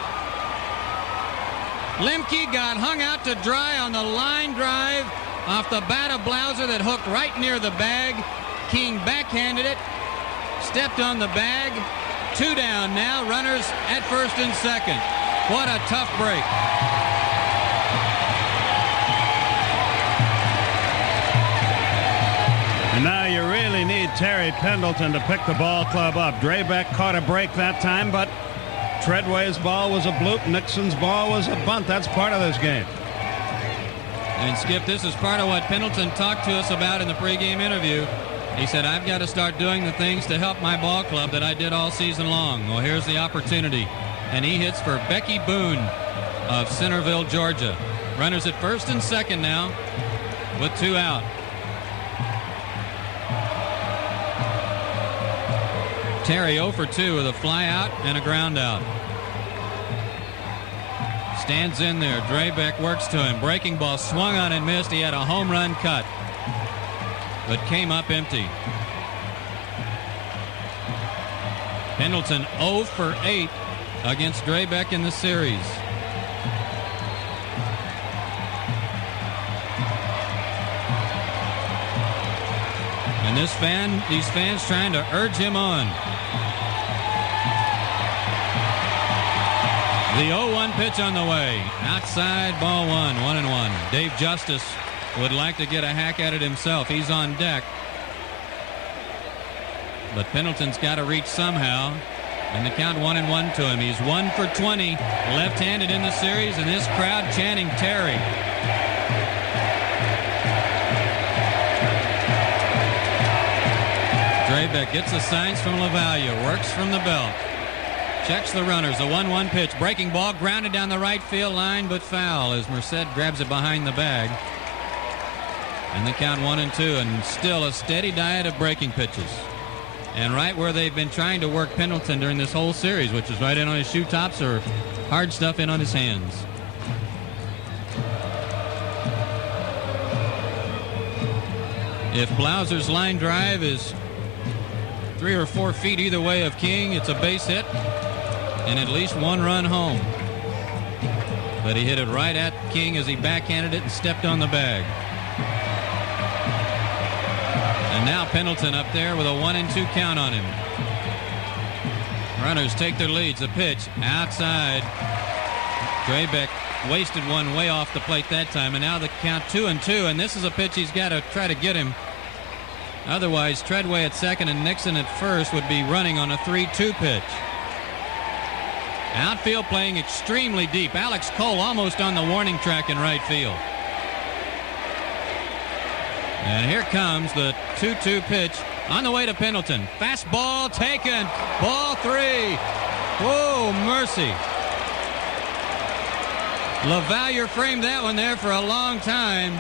Lemke got hung out to dry on the line drive off the bat of Blauser that hooked right near the bag. King backhanded it, stepped on the bag. 2 down now, runners at first and second. What a tough break. And now you really need Terry Pendleton to pick the ball club up. Drebek caught a break that time, but Treadway's ball was a bloop. Nixon's ball was a bunt. That's part of this game. And Skip, this is part of what Pendleton talked to us about in the pregame interview. He said, I've got to start doing the things to help my ball club that I did all season long. Well, here's the opportunity. And he hits for Becky Boone of Centerville, Georgia. Runners at first and second now with 2 out. Terry 0 for 2 with a fly out and a ground out. Stands in there. Drebek works to him. Breaking ball swung on and missed. He had a home run cut, but came up empty. Pendleton 0 for 8 against Drebek in the series. And these fans trying to urge him on. The 0-1 pitch on the way. Outside, ball 1, 1-1. Dave Justice would like to get a hack at it himself. He's on deck. But Pendleton's got to reach somehow. And the count 1-1 to him. He's 1 for 20, left-handed in the series, and this crowd chanting Terry. Drebek gets the signs from LaVallia, works from the belt. Checks the runners. A 1-1 pitch. Breaking ball grounded down the right field line, but foul as Merced grabs it behind the bag. And the count 1-2, and still a steady diet of breaking pitches. And right where they've been trying to work Pendleton during this whole series, which is right in on his shoe tops or hard stuff in on his hands. If Blauser's line drive is 3 or 4 feet either way of King, it's a base hit and at least 1 run home. But he hit it right at King as he backhanded it and stepped on the bag. And now Pendleton up there with a 1-2 count on him. Runners take their leads. The pitch outside. Drebek wasted one way off the plate that time, and now the count 2-2, and this is a pitch he's got to try to get him. Otherwise, Treadway at second and Nixon at first would be running on a 3-2 pitch. Outfield playing extremely deep. Alex Cole almost on the warning track in right field. And here comes the 2-2 pitch on the way to Pendleton. Fastball taken. Ball 3. Whoa, mercy. LaValliere framed that one there for a long time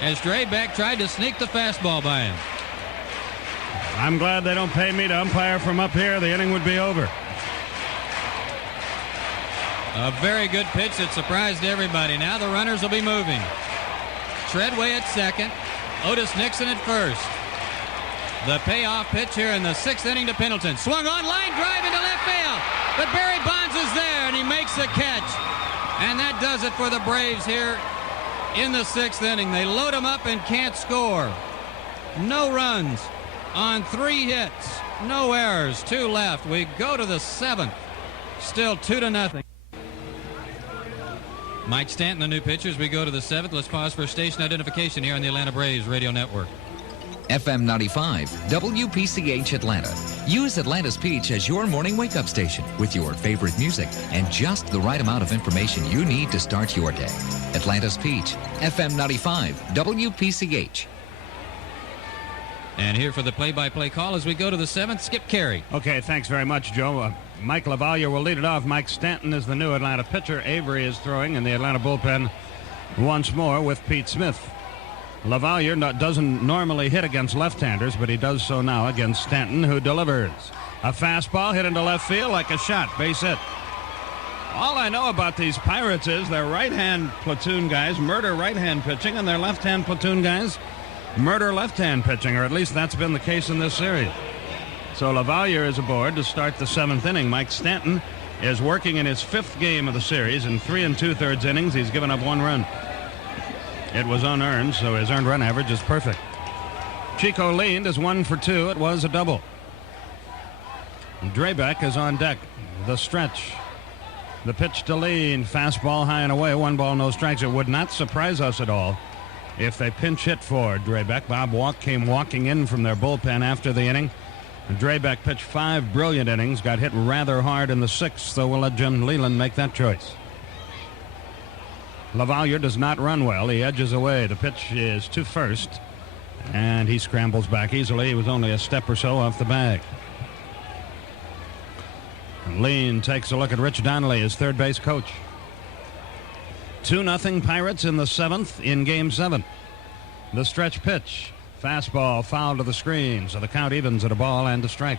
as Drebek tried to sneak the fastball by him. I'm glad they don't pay me to umpire from up here. The inning would be over. A very good pitch that surprised everybody. Now the runners will be moving. Treadway at second. Otis Nixon at first. The payoff pitch here in the 6th inning to Pendleton. Swung on, line drive into left field. But Barry Bonds is there, and he makes the catch. And that does it for the Braves here in the 6th inning. They load them up and can't score. No runs on 3 hits. No errors. 2 left. We go to the 7th. Still 2-0. Mike Stanton, the new pitcher, as we go to the 7th. Let's pause for station identification here on the Atlanta Braves Radio Network. FM 95, WPCH Atlanta. Use Atlanta's Peach as your morning wake-up station with your favorite music and just the right amount of information you need to start your day. Atlanta's Peach, FM 95, WPCH. And here for the play-by-play call as we go to the 7th, Skip Caray. Okay, thanks very much, Joe. Mike LaValliere will lead it off. Mike Stanton is the new Atlanta pitcher. Avery is throwing in the Atlanta bullpen once more with Pete Smith. LaValliere doesn't normally hit against left-handers, but he does so now against Stanton, who delivers. A fastball hit into left field like a shot. Base hit. All I know about these Pirates is their right-hand platoon guys murder right-hand pitching, and their left-hand platoon guys murder left-hand pitching, or at least that's been the case in this series. So LaValliere is aboard to start the 7th inning. Mike Stanton is working in his 5th game of the series. In 3 2/3 innings, he's given up 1 run. It was unearned, so his earned run average is perfect. Chico leaned is 1 for 2. It was a double. Drebek is on deck. The stretch. The pitch to Lean. Fastball high and away. 1 ball, no strikes. It would not surprise us at all if they pinch hit for Drebek. Bob Walk came walking in from their bullpen after the inning. Drebek pitched 5 brilliant innings. Got hit rather hard in the 6th, so we'll let Jim Leland make that choice. LaValliere does not run well. He edges away. The pitch is to first, and he scrambles back easily. He was only a step or so off the bag. Lean takes a look at Rich Donnelly, his third base coach. 2-0 Pirates in the 7th in Game 7. The stretch pitch. Fastball foul to the screen, so the count evens at a ball and a strike.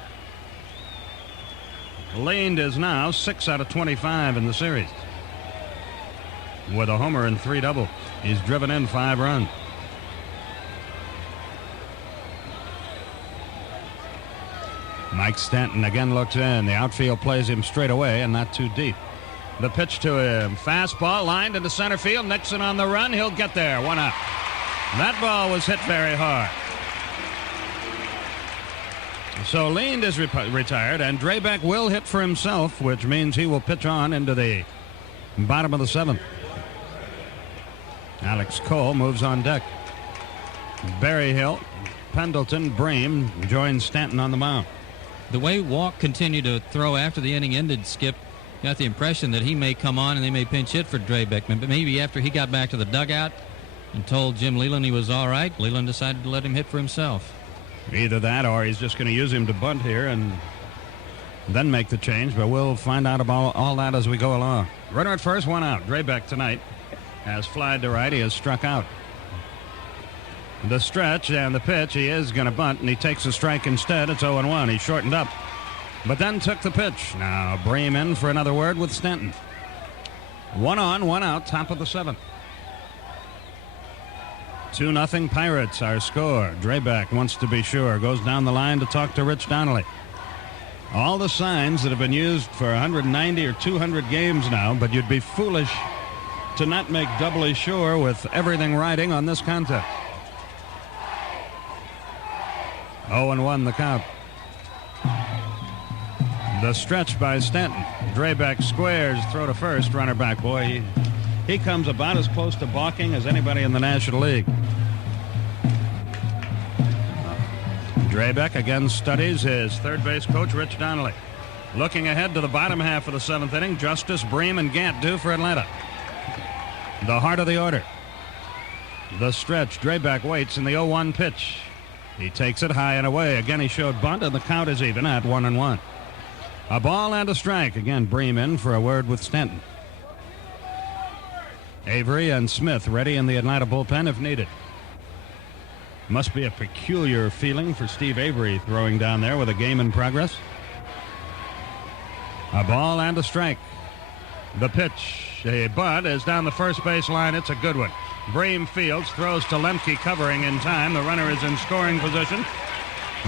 Lean is now 6 out of 25 in the series. With a homer and 3 doubles. He's driven in 5 runs. Mike Stanton again looks in. The outfield plays him straight away and not too deep. The pitch to him. Fastball lined into center field. Nixon on the run. He'll get there. 1 out. That ball was hit very hard. So Lean is retired, and Drebek will hit for himself, which means he will pitch on into the bottom of the 7th. Alex Cole moves on deck. Berryhill, Pendleton, Bream join Stanton on the mound. The way Walk continued to throw after the inning ended, Skip, got the impression that he may come on and they may pinch hit for Drebek. But maybe after he got back to the dugout and told Jim Leland he was all right, Leland decided to let him hit for himself. Either that or he's just going to use him to bunt here and then make the change. But we'll find out about all that as we go along. Runner at first, 1 out. Drebek tonight has flied to right. He has struck out. The stretch and the pitch. He is going to bunt, and he takes a strike instead. It's 0-1. He shortened up, but then took the pitch. Now Bream in for another word with Stanton. 1 on, 1 out, top of the 7th. 2-0 Pirates, our score. Drebek wants to be sure. Goes down the line to talk to Rich Donnelly. All the signs that have been used for 190 or 200 games now, but you'd be foolish to not make doubly sure with everything riding on this contest. 0-1 the count. The stretch by Stanton. Drebek squares, throw to first, runner back. Boy, he comes about as close to balking as anybody in the National League. Drebek again studies his third base coach, Rich Donnelly. Looking ahead to the bottom half of the 7th inning, Justice, Bream, and Gant due for Atlanta. The heart of the order. The stretch. Drebek waits in the 0-1 pitch. He takes it high and away. Again, he showed bunt, and the count is even at 1-1. A ball and a strike. Again, Bream in for a word with Stanton. Avery and Smith ready in the Atlanta bullpen if needed. Must be a peculiar feeling for Steve Avery throwing down there with a game in progress. A ball and a strike. The pitch. A bunt is down the first base line. It's a good one. Bream fields, throws to Lemke, covering in time. The runner is in scoring position.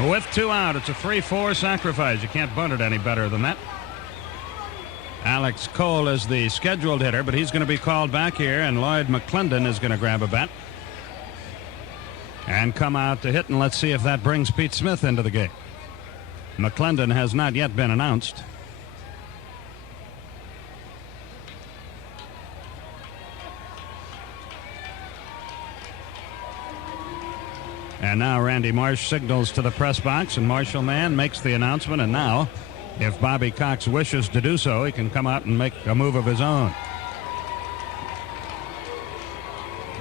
With 2 out, it's a 3-4 sacrifice. You can't bunt it any better than that. Alex Cole is the scheduled hitter, but he's going to be called back here, and Lloyd McClendon is going to grab a bat and come out to hit, and let's see if that brings Pete Smith into the game. McClendon has not yet been announced. And now Randy Marsh signals to the press box, and Marshall Mann makes the announcement, and now, if Bobby Cox wishes to do so, he can come out and make a move of his own.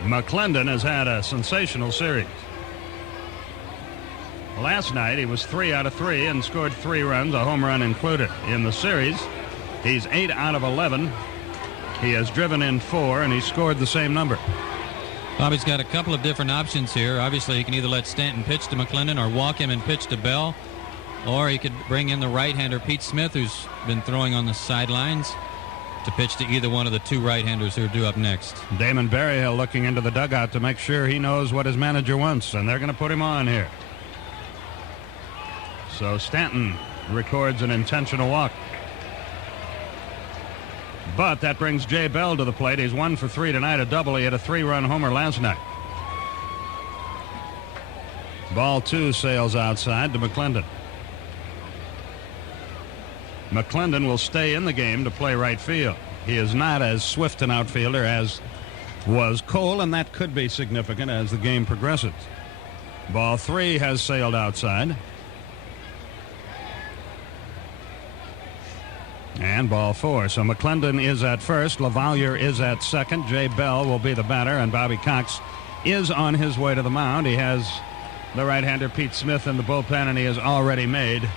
McClendon has had a sensational series. Last night, he was 3 out of 3 and scored 3 runs, a home run included. In the series, he's 8 out of 11. He has driven in 4, and he scored the same number. Bobby's got a couple of different options here. Obviously, he can either let Stanton pitch to McClendon or walk him and pitch to Bell. Or he could bring in the right-hander Pete Smith, who's been throwing on the sidelines, to pitch to either one of the 2 right-handers who are due up next. Damon Berryhill looking into the dugout to make sure he knows what his manager wants, and they're going to put him on here. So Stanton records an intentional walk. But that brings Jay Bell to the plate. He's 1 for 3 tonight, a double. He had a 3-run homer last night. Ball 2 sails outside to McClendon. McClendon will stay in the game to play right field. He is not as swift an outfielder as was Cole, and that could be significant as the game progresses. Ball 3 has sailed outside. And ball 4. So McClendon is at first. LaValliere is at second. Jay Bell will be the batter, and Bobby Cox is on his way to the mound. He has the right-hander Pete Smith in the bullpen, and he has already made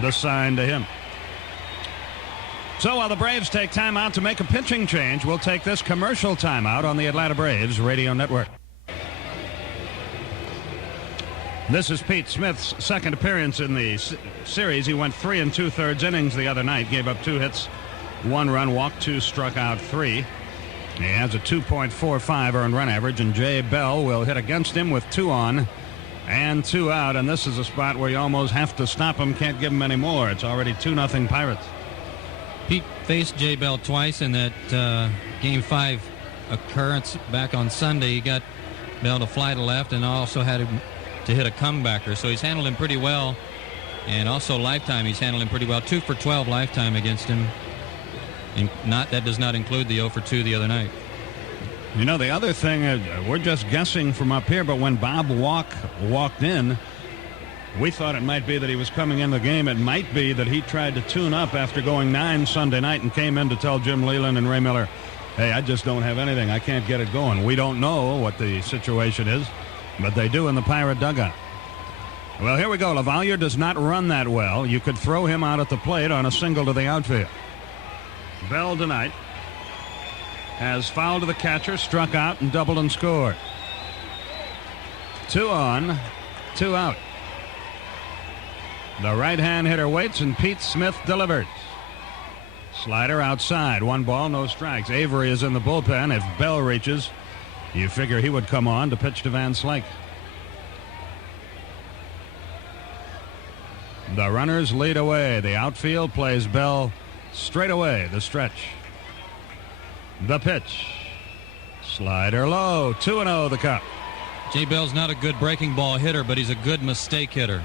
the sign to him. So while the Braves take time out to make a pitching change, we'll take this commercial timeout on the Atlanta Braves Radio Network. This is Pete Smith's second appearance in the series. He went 3 2/3 innings the other night, gave up 2 hits, 1 run, walked 2, struck out 3. He has a 2.45 earned run average, and Jay Bell will hit against him with 2 on and 2 out, and this is a spot where you almost have to stop him, can't give him any more. It's already 2-0 Pirates. Pete faced Jay Bell twice in that Game 5 occurrence back on Sunday. He got Bell to fly to left and also had him to hit a comebacker, so he's handled him pretty well. And also lifetime, he's handled him pretty well. 2 for 12 lifetime against him. And that does not include the 0 for 2 the other night. You know, the other thing, we're just guessing from up here, but when Bob walked in, we thought it might be that he was coming in the game. It might be that he tried to tune up after going 9 Sunday night and came in to tell Jim Leland and Ray Miller, hey, I just don't have anything. I can't get it going. We don't know what the situation is, but they do in the Pirate dugout. Well, here we go. LaValliere does not run that well. You could throw him out at the plate on a single to the outfield. Bell tonight has fouled to the catcher, struck out, and doubled and scored. 2 on, 2 out. The right-hand hitter waits, and Pete Smith delivers. Slider outside. 1 ball, no strikes. Avery is in the bullpen. If Bell reaches, you figure he would come on to pitch to Van Slyke. The runners lead away. The outfield plays Bell straight away. The stretch. The pitch. Slider low. 2-0 the count. Jay Bell's not a good breaking ball hitter, but he's a good mistake hitter.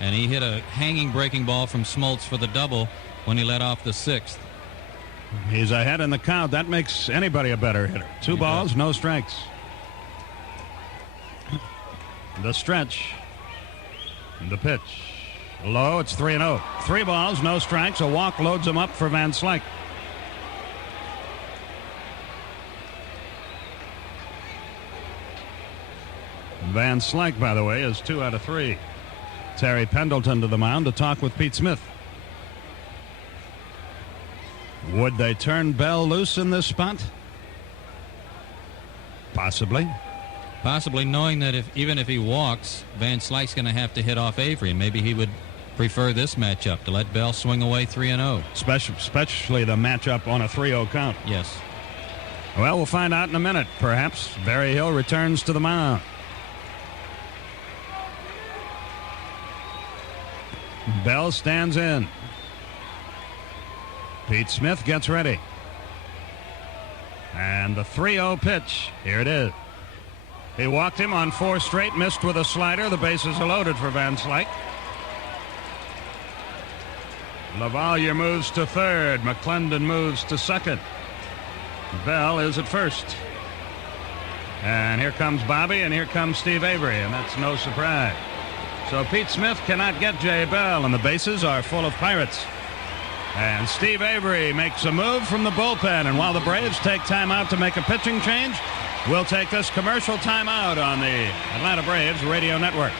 And he hit a hanging breaking ball from Smoltz for the double when he led off the 6th. He's ahead in the count. That makes anybody a better hitter. 2 balls, no strikes. The stretch. The pitch. Low, it's 3-0. 3 balls, no strikes. A walk loads him up for Van Slyke. Van Slyke, by the way, is 2 out of 3. Terry Pendleton to the mound to talk with Pete Smith. Would they turn Bell loose in this spot? Possibly. Possibly, knowing that even if he walks, Van Slyke's going to have to hit off Avery, and maybe he would prefer this matchup to let Bell swing away 3-0. Especially the matchup on a 3-0 count. Yes. Well, we'll find out in a minute. Perhaps Barry Hill returns to the mound. Bell stands in. Pete Smith gets ready. And the 3-0 pitch. Here it is. He walked him on 4 straight, missed with a slider. The bases are loaded for Van Slyke. LaValliere moves to third. McClendon moves to second. Bell is at first. And here comes Bobby, and here comes Steve Avery, and that's no surprise. So Pete Smith cannot get Jay Bell, and the bases are full of Pirates. And Steve Avery makes a move from the bullpen, and while the Braves take time out to make a pitching change, we'll take this commercial timeout on the Atlanta Braves radio network.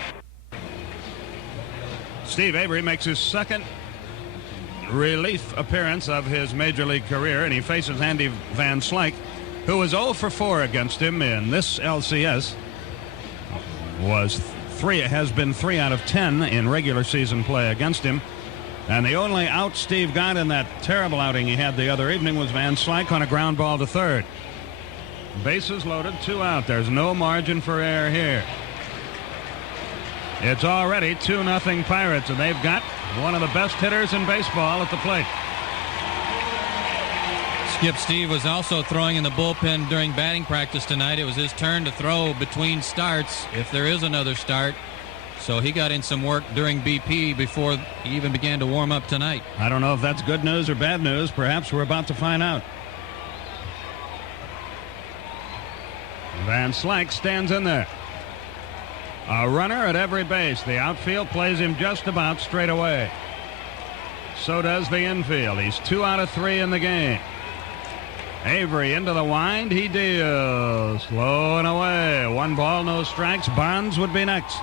Steve Avery makes his second relief appearance of his major league career, and he faces Andy Van Slyke, who was 0 for 4 against him in this LCS. Has been 3 out of 10 in regular season play against him. And the only out Steve got in that terrible outing he had the other evening was Van Slyke on a ground ball to third. Bases loaded, 2 out. There's no margin for error here. It's already 2-0 Pirates, and they've got one of the best hitters in baseball at the plate. Skip Steve was also throwing in the bullpen during batting practice tonight. It was his turn to throw between starts, if there is another start. So he got in some work during BP before he even began to warm up tonight. I don't know if that's good news or bad news. Perhaps we're about to find out. Van Slyke stands in there. A runner at every base. The outfield plays him just about straight away. So does the infield. He's 2 out of 3 in the game. Avery into the wind. He deals. Low and away. 1 ball, no strikes. Bonds would be next.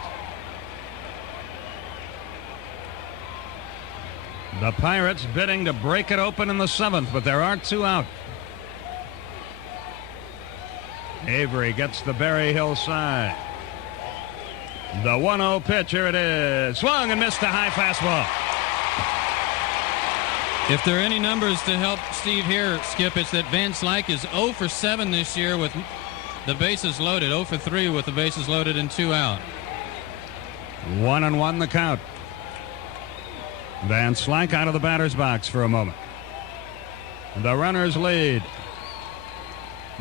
The Pirates bidding to break it open in the 7th, but there are 2 out. Avery gets the Barry Hill side. The 1-0 pitch. Here it is. Swung and missed a high fastball. If there are any numbers to help Steve here, Skip, it's that Van Slyke is 0 for 7 this year with the bases loaded. 0 for 3 with the bases loaded and 2 out. 1-1 the count. Van Slyke out of the batter's box for a moment. The runners lead.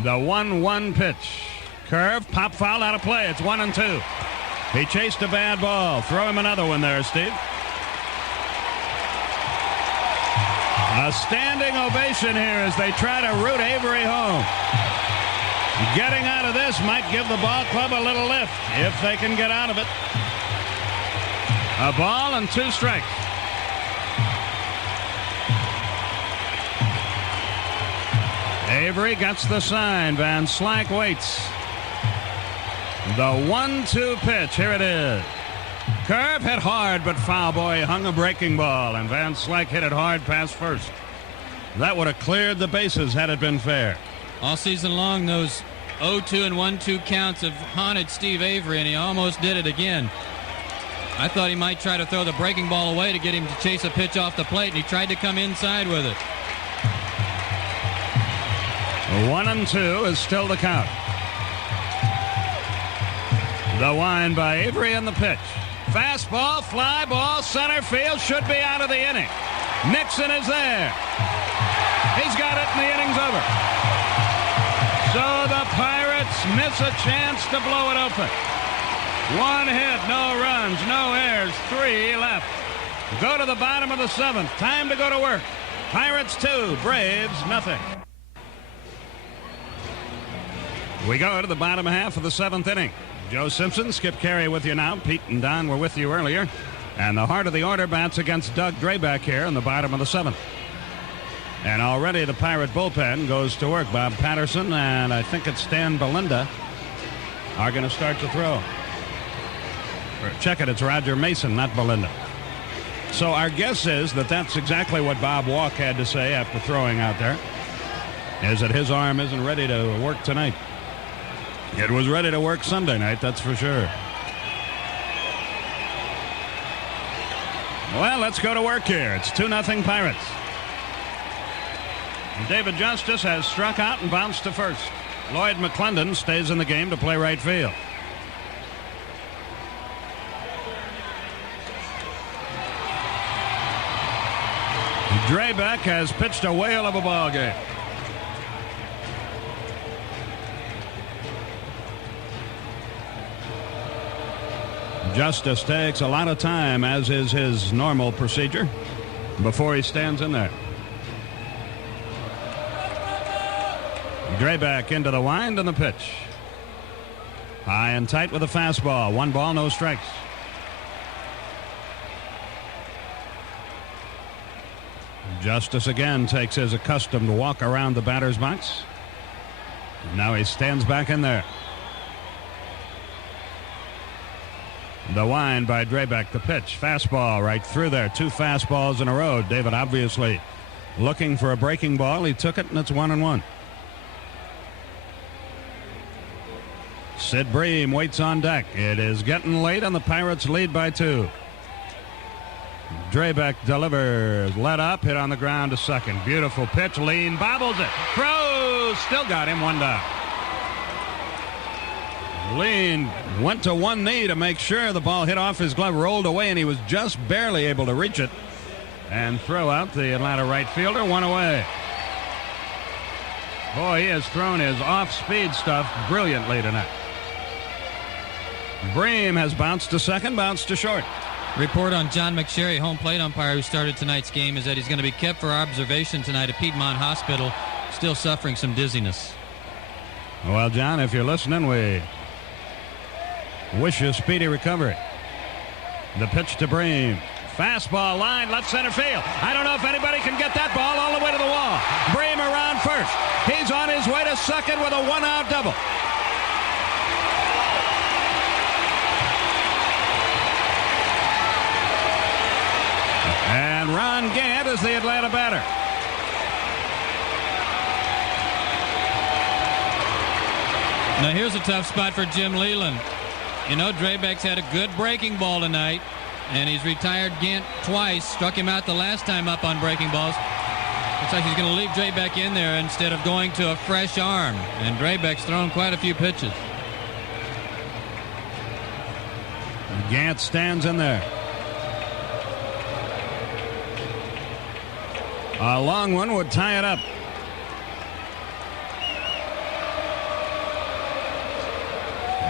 The 1-1 pitch. Curve, pop foul, out of play. It's 1-2. He chased a bad ball. Throw him another one there, Steve. A standing ovation here as they try to root Avery home. Getting out of this might give the ball club a little lift if they can get out of it. A ball and 2 strikes. Avery gets the sign. Van Slyke waits. The 1-2 pitch. Here it is. Curve hit hard, but foul. Boy hung a breaking ball, and Van Slyke hit it hard past first. That would have cleared the bases had it been fair. All season long, those 0-2 and 1-2 counts have haunted Steve Avery, and he almost did it again. I thought he might try to throw the breaking ball away to get him to chase a pitch off the plate, and he tried to come inside with it. 1-2 is still the count. The wind by Avery and the pitch. Fastball, fly ball, center field, should be out of the inning. Nixon is there. He's got it, and the inning's over. So the Pirates miss a chance to blow it open. 1 hit, no runs, no errors, 3 left. Go to the bottom of the 7th. Time to go to work. Pirates 2, Braves nothing. We go to the bottom half of the 7th inning. Joe Simpson, Skip Caray with you now. Pete and Don were with you earlier. And the heart of the order bats against Doug Drebek here in the bottom of the 7th. And already the Pirate bullpen goes to work. Bob Patterson and I think it's Stan Belinda are going to start to throw. Check it, it's Roger Mason, not Belinda. So our guess is that that's exactly what Bob Walk had to say after throwing out there, is that his arm isn't ready to work tonight. It was ready to work Sunday night, that's for sure. Well, let's go to work here. It's 2-0 Pirates. David Justice has struck out and bounced to first. Lloyd McClendon stays in the game to play right field. Drebek has pitched a whale of a ball game. Justice takes a lot of time, as is his normal procedure, before he stands in there. Drebek into the wind and the pitch. High and tight with a fastball. 1 ball, no strikes. Justice again takes his accustomed walk around the batter's box. Now he stands back in there. The wind by Drebek, the pitch. Fastball right through there. 2 fastballs in a row. David obviously looking for a breaking ball. He took it, and it's 1-1. Sid Bream waits on deck. It is getting late, and the Pirates lead by 2. Drebek delivers. Let up, hit on the ground to second. Beautiful pitch. Lean bobbles it. Throws. Still got him. 1 down. Lean went to one knee to make sure the ball hit off his glove, rolled away, and he was just barely able to reach it and throw out the Atlanta right fielder. 1 away. Boy, he has thrown his off-speed stuff brilliantly tonight. Bream has bounced to second, bounced to short. Report on John McSherry, home plate umpire who started tonight's game, is that he's going to be kept for observation tonight at Piedmont Hospital, still suffering some dizziness. Well, John, if you're listening, we wish you a speedy recovery. The pitch to Bream. Fastball line, left center field. I don't know if anybody can get that ball all the way to the wall. Bream around first. He's on his way to second with a 1-out double. And Ron Gant is the Atlanta batter. Now here's a tough spot for Jim Leland. You know, Drebek's had a good breaking ball tonight, and he's retired Gant twice. Struck him out the last time up on breaking balls. Looks like he's going to leave Drebek in there instead of going to a fresh arm. And Drebek's thrown quite a few pitches. Gant stands in there. A long one would tie it up.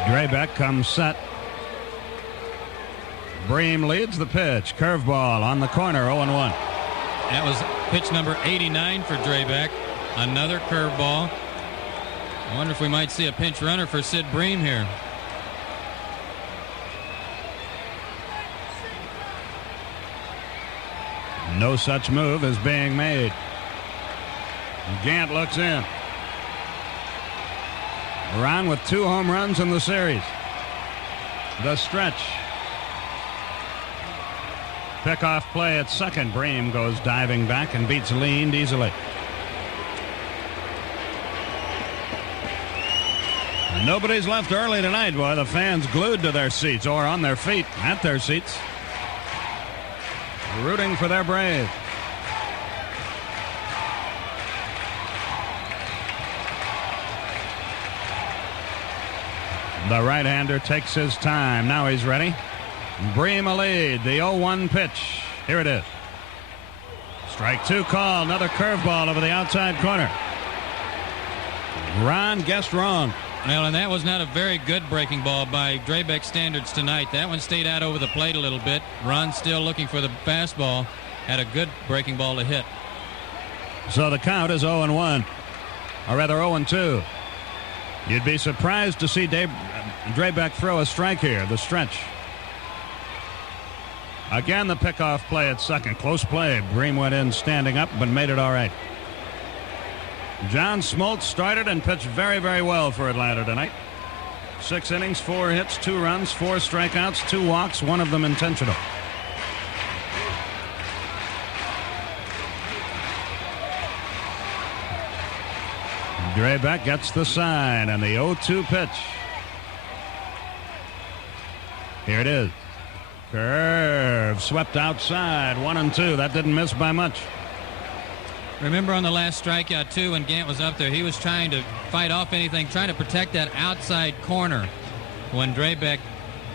Drebek comes set. Bream leads the pitch. Curveball on the corner, 0-1. That was pitch number 89 for Drebek. Another curveball. I wonder if we might see a pinch runner for Sid Bream here. No such move is being made. Gant looks in. Ron with 2 home runs in the series. The stretch. Pickoff play at second. Bream goes diving back and beats Lean easily. Nobody's left early tonight, boy. The fans glued to their seats or on their feet at their seats, rooting for their Braves. The right-hander takes his time. Now he's ready. Bream a lead. The 0-1 pitch. Here it is. Strike two call. Another curveball over the outside corner. Ron guessed wrong. Well, and that was not a very good breaking ball by Drebek standards tonight. That one stayed out over the plate a little bit. Ron still looking for the fastball. Had a good breaking ball to hit. So the count is 0-1. Or rather 0-2. You'd be surprised to see Drebek throw a strike here. The stretch. Again, the pickoff play at second. Close play. Bream went in standing up, but made it all right. John Smoltz started and pitched very, very well for Atlanta tonight. 6 innings, 4 hits, 2 runs, 4 strikeouts, 2 walks, 1 of them intentional. Drebek gets the sign and the 0-2 pitch. Here it is. Curve swept outside. 1-2. That didn't miss by much. Remember on the last strikeout, too, when Gant was up there, he was trying to fight off anything, trying to protect that outside corner. When Drebek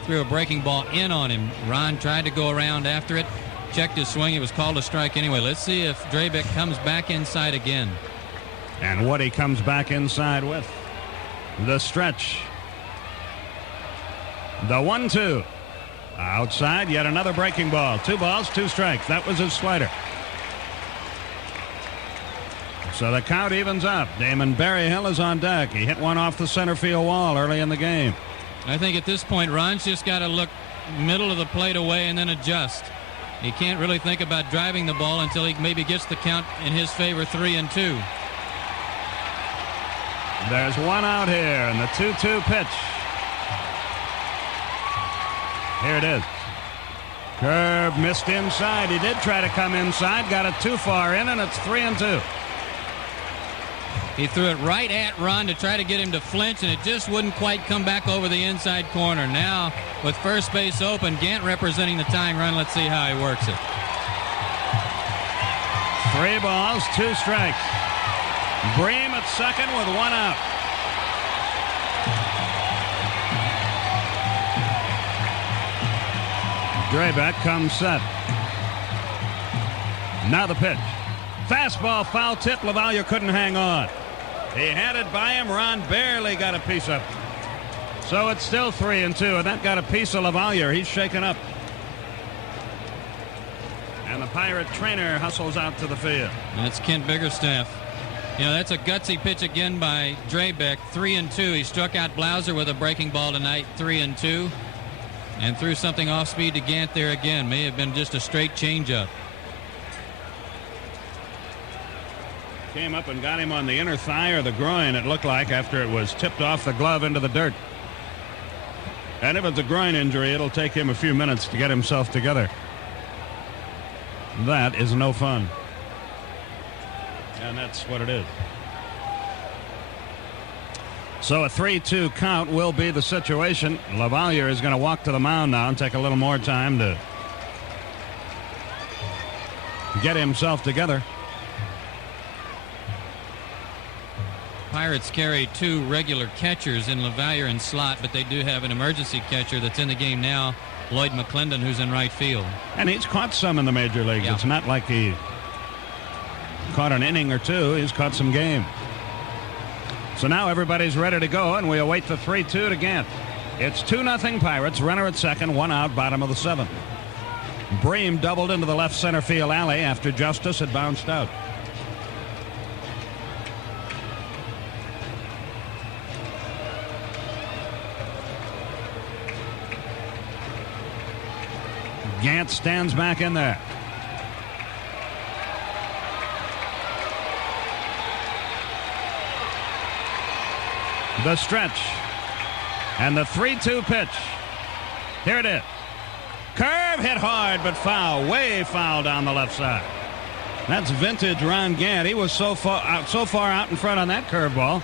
threw a breaking ball in on him, Ron tried to go around after it, checked his swing. It was called a strike anyway. Let's see if Drebek comes back inside again. And what he comes back inside with. The stretch. The 1-2. Outside, yet another breaking ball. 2 balls, 2 strikes. That was his slider. So the count evens up. Damon Berryhill is on deck. He hit one off the center field wall early in the game. I think at this point, Ron's just got to look middle of the plate away and then adjust. He can't really think about driving the ball until he maybe gets the count in his favor, 3-2. There's 1 out here, and the 2-2 pitch. Here it is. Curve missed inside. He did try to come inside, got it too far in, and it's 3-2. He threw it right at Ron to try to get him to flinch, and it just wouldn't quite come back over the inside corner. Now, with first base open, Gant representing the tying run. Let's see how he works it. 3 balls, 2 strikes. Bream at second with 1 out. Drebek comes set. Now the pitch. Fastball foul tip. LaValliere couldn't hang on. He had it by him. Ron barely got a piece of it. So it's still 3-2, and that got a piece of LaValliere. He's shaken up. And the Pirate trainer hustles out to the field. That's Kent Biggerstaff. You know, that's a gutsy pitch again by Drebek. 3-2. He struck out Blauser with a breaking ball tonight. 3-2. And threw something off speed to Gant there again. May have been just a straight changeup. Came up and got him on the inner thigh or the groin, it looked like, after it was tipped off the glove into the dirt. And if it's a groin injury, it'll take him a few minutes to get himself together. That is no fun. And that's what it is. So a 3-2 count will be the situation. LaValliere is going to walk to the mound now and take a little more time to get himself together. Pirates carry 2 regular catchers in LaValliere and Slot, but they do have an emergency catcher that's in the game now, Lloyd McClendon, who's in right field. And he's caught some in the major leagues. Yeah. It's not like he caught an inning or 2. He's caught some game. So now everybody's ready to go, and we await the 3-2 to Gant. It's 2-0 Pirates. Runner at second, 1 out, bottom of the 7th. Bream doubled into the left center field alley after Justice had bounced out. Gant stands back in there. The stretch. And the 3-2 pitch. Here it is. Curve hit hard, but foul. Way foul down the left side. That's vintage Ron Gant. He was so far out in front on that curveball.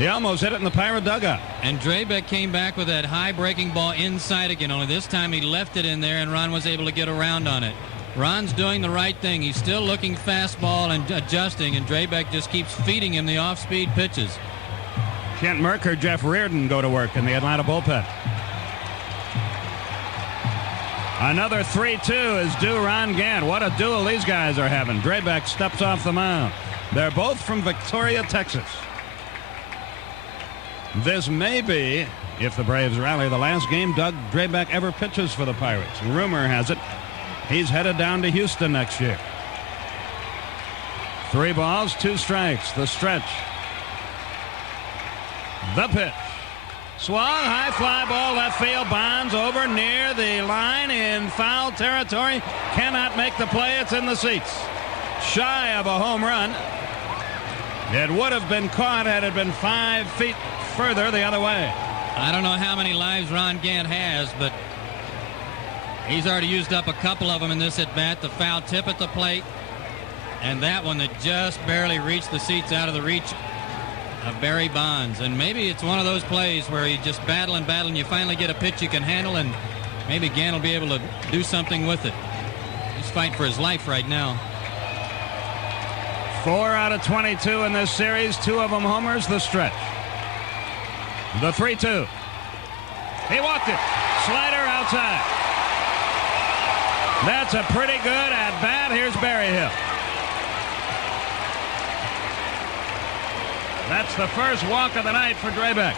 He almost hit it in the Pirate dugout. And Drebek came back with that high breaking ball inside again, only this time he left it in there and Ron was able to get around on it. Ron's doing the right thing. He's still looking fastball and adjusting, and Drebek just keeps feeding him the off-speed pitches. Kent Merker, Jeff Wieren go to work in the Atlanta bullpen. Another 3-2 is due Ron Gant. What a duel these guys are having. Drebek steps off the mound. They're both from Victoria, Texas. This may be, if the Braves rally, the last game Doug Drebek ever pitches for the Pirates. Rumor has it he's headed down to Houston next year. 3 balls, 2 strikes. The stretch. The pitch. Swung, high fly ball, left field. Bonds over near the line in foul territory. Cannot make the play. It's in the seats. Shy of a home run. It would have been caught had it been 5 feet further the other way. I don't know how many lives Ron Gant has, but he's already used up a couple of them in this at-bat. The foul tip at the plate, and that one that just barely reached the seats out of the reach of Barry Bonds. And maybe it's one of those plays where you just battle and battle, and you finally get a pitch you can handle, and maybe Gant will be able to do something with it. He's fighting for his life right now. 4 out of 22 in this series, 2 of them homers. The stretch. The 3-2. He walked it. Slider outside. That's a pretty good at-bat. Here's Berryhill. That's the first walk of the night for Drebek.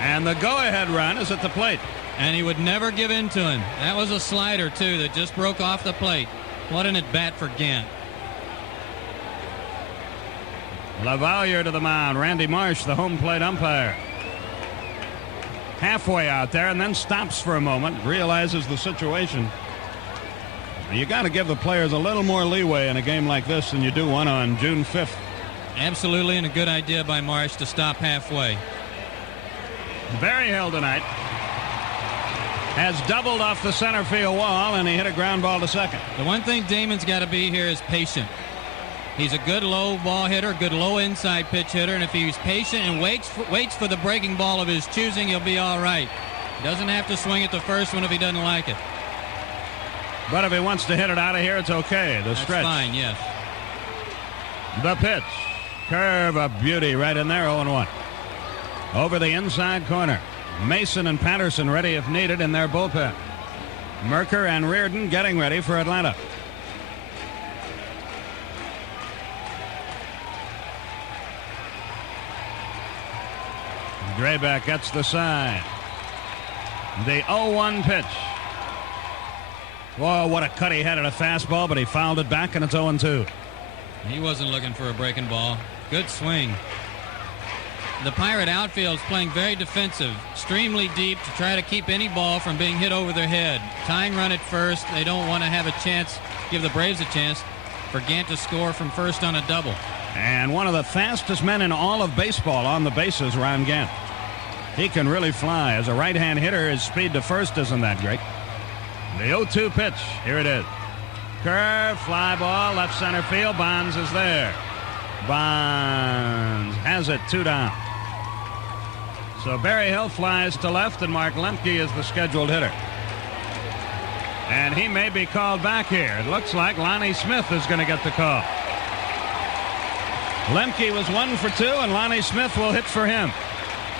And the go-ahead run is at the plate. And he would never give in to him. That was a slider, too, that just broke off the plate. What an at-bat for Gant. LaValliere to the mound. Randy Marsh, the home plate umpire. Halfway out there and then stops for a moment, realizes the situation. You got to give the players a little more leeway in a game like this than you do one on June 5th. Absolutely, and a good idea by Marsh to stop halfway. Berryhill tonight has doubled off the center field wall, and he hit a ground ball to second. The one thing Damon's got to be here is patient. He's a good low ball hitter, good low inside pitch hitter, and if he's patient and waits for the breaking ball of his choosing, he'll be all right. He doesn't have to swing at the first one if he doesn't like it. But if he wants to hit it out of here, it's okay. The stretch. That's fine, yes. The pitch. Curve, a beauty right in there, 0-1. Over the inside corner. Mason and Patterson ready if needed in their bullpen. Merker and Reardon getting ready for Atlanta. Drebek gets the sign. The 0-1 pitch. Whoa, what a cut he had at a fastball, but he fouled it back, and it's 0-2. He wasn't looking for a breaking ball. Good swing. The Pirate outfield is playing very defensive, extremely deep to try to keep any ball from being hit over their head. Tying run at first. They don't want to have a chance, give the Braves a chance for Gant to score from first on a double. And one of the fastest men in all of baseball on the bases, Ron Gant. He can really fly. As a right-hand hitter, his speed to first isn't that great. The 0-2 pitch. Here it is. Curve, fly ball, left center field. Bonds is there. Bonds has it, 2 down. So Berryhill flies to left, and Mark Lemke is the scheduled hitter. And he may be called back here. It looks like Lonnie Smith is going to get the call. Lemke was 1 for 2, and Lonnie Smith will hit for him.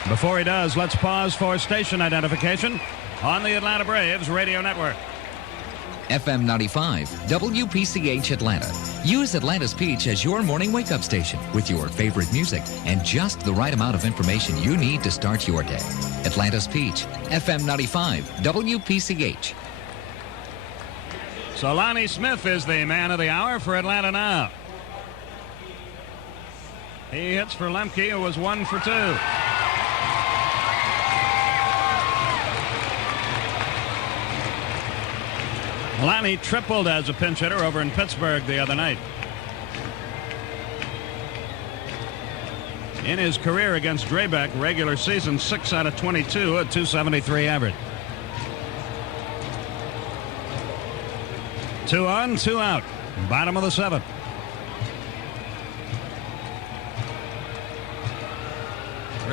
Before he does, let's pause for station identification on the Atlanta Braves Radio Network. FM 95, WPCH Atlanta. Use Atlanta's Peach as your morning wake-up station with your favorite music and just the right amount of information you need to start your day. Atlanta's Peach, FM 95, WPCH. So Lonnie Smith is the man of the hour for Atlanta now. He hits for Lemke, who was 1 for 2. Lonnie tripled as a pinch hitter over in Pittsburgh the other night. In his career against Drebek, regular season 6 out of 22 at .273 average. 2 on, 2 out. Bottom of the 7th.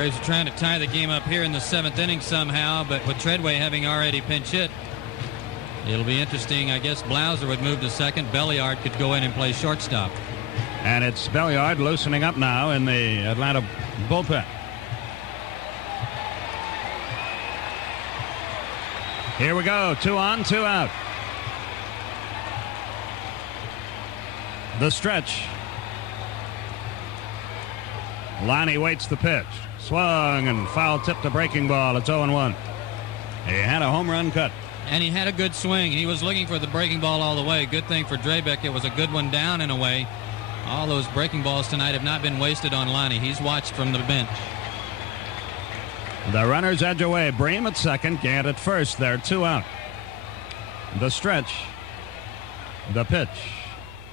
Braves are trying to tie the game up here in the 7th inning somehow, but with Treadway having already pinch hit, it'll be interesting. I guess Blauser would move to second. Belliard could go in and play shortstop. And it's Belliard loosening up now in the Atlanta bullpen. Here we go. 2 on, 2 out. The stretch. Lonnie waits the pitch. Swung and foul tipped a breaking ball. It's 0-1. He had a home run cut. And he had a good swing. He was looking for the breaking ball all the way. Good thing for Drebek. It was a good one down and away. All those breaking balls tonight have not been wasted on Lonnie. He's watched from the bench. The runners edge away. Bream at second. Gant at first. They're 2 out. The stretch. The pitch.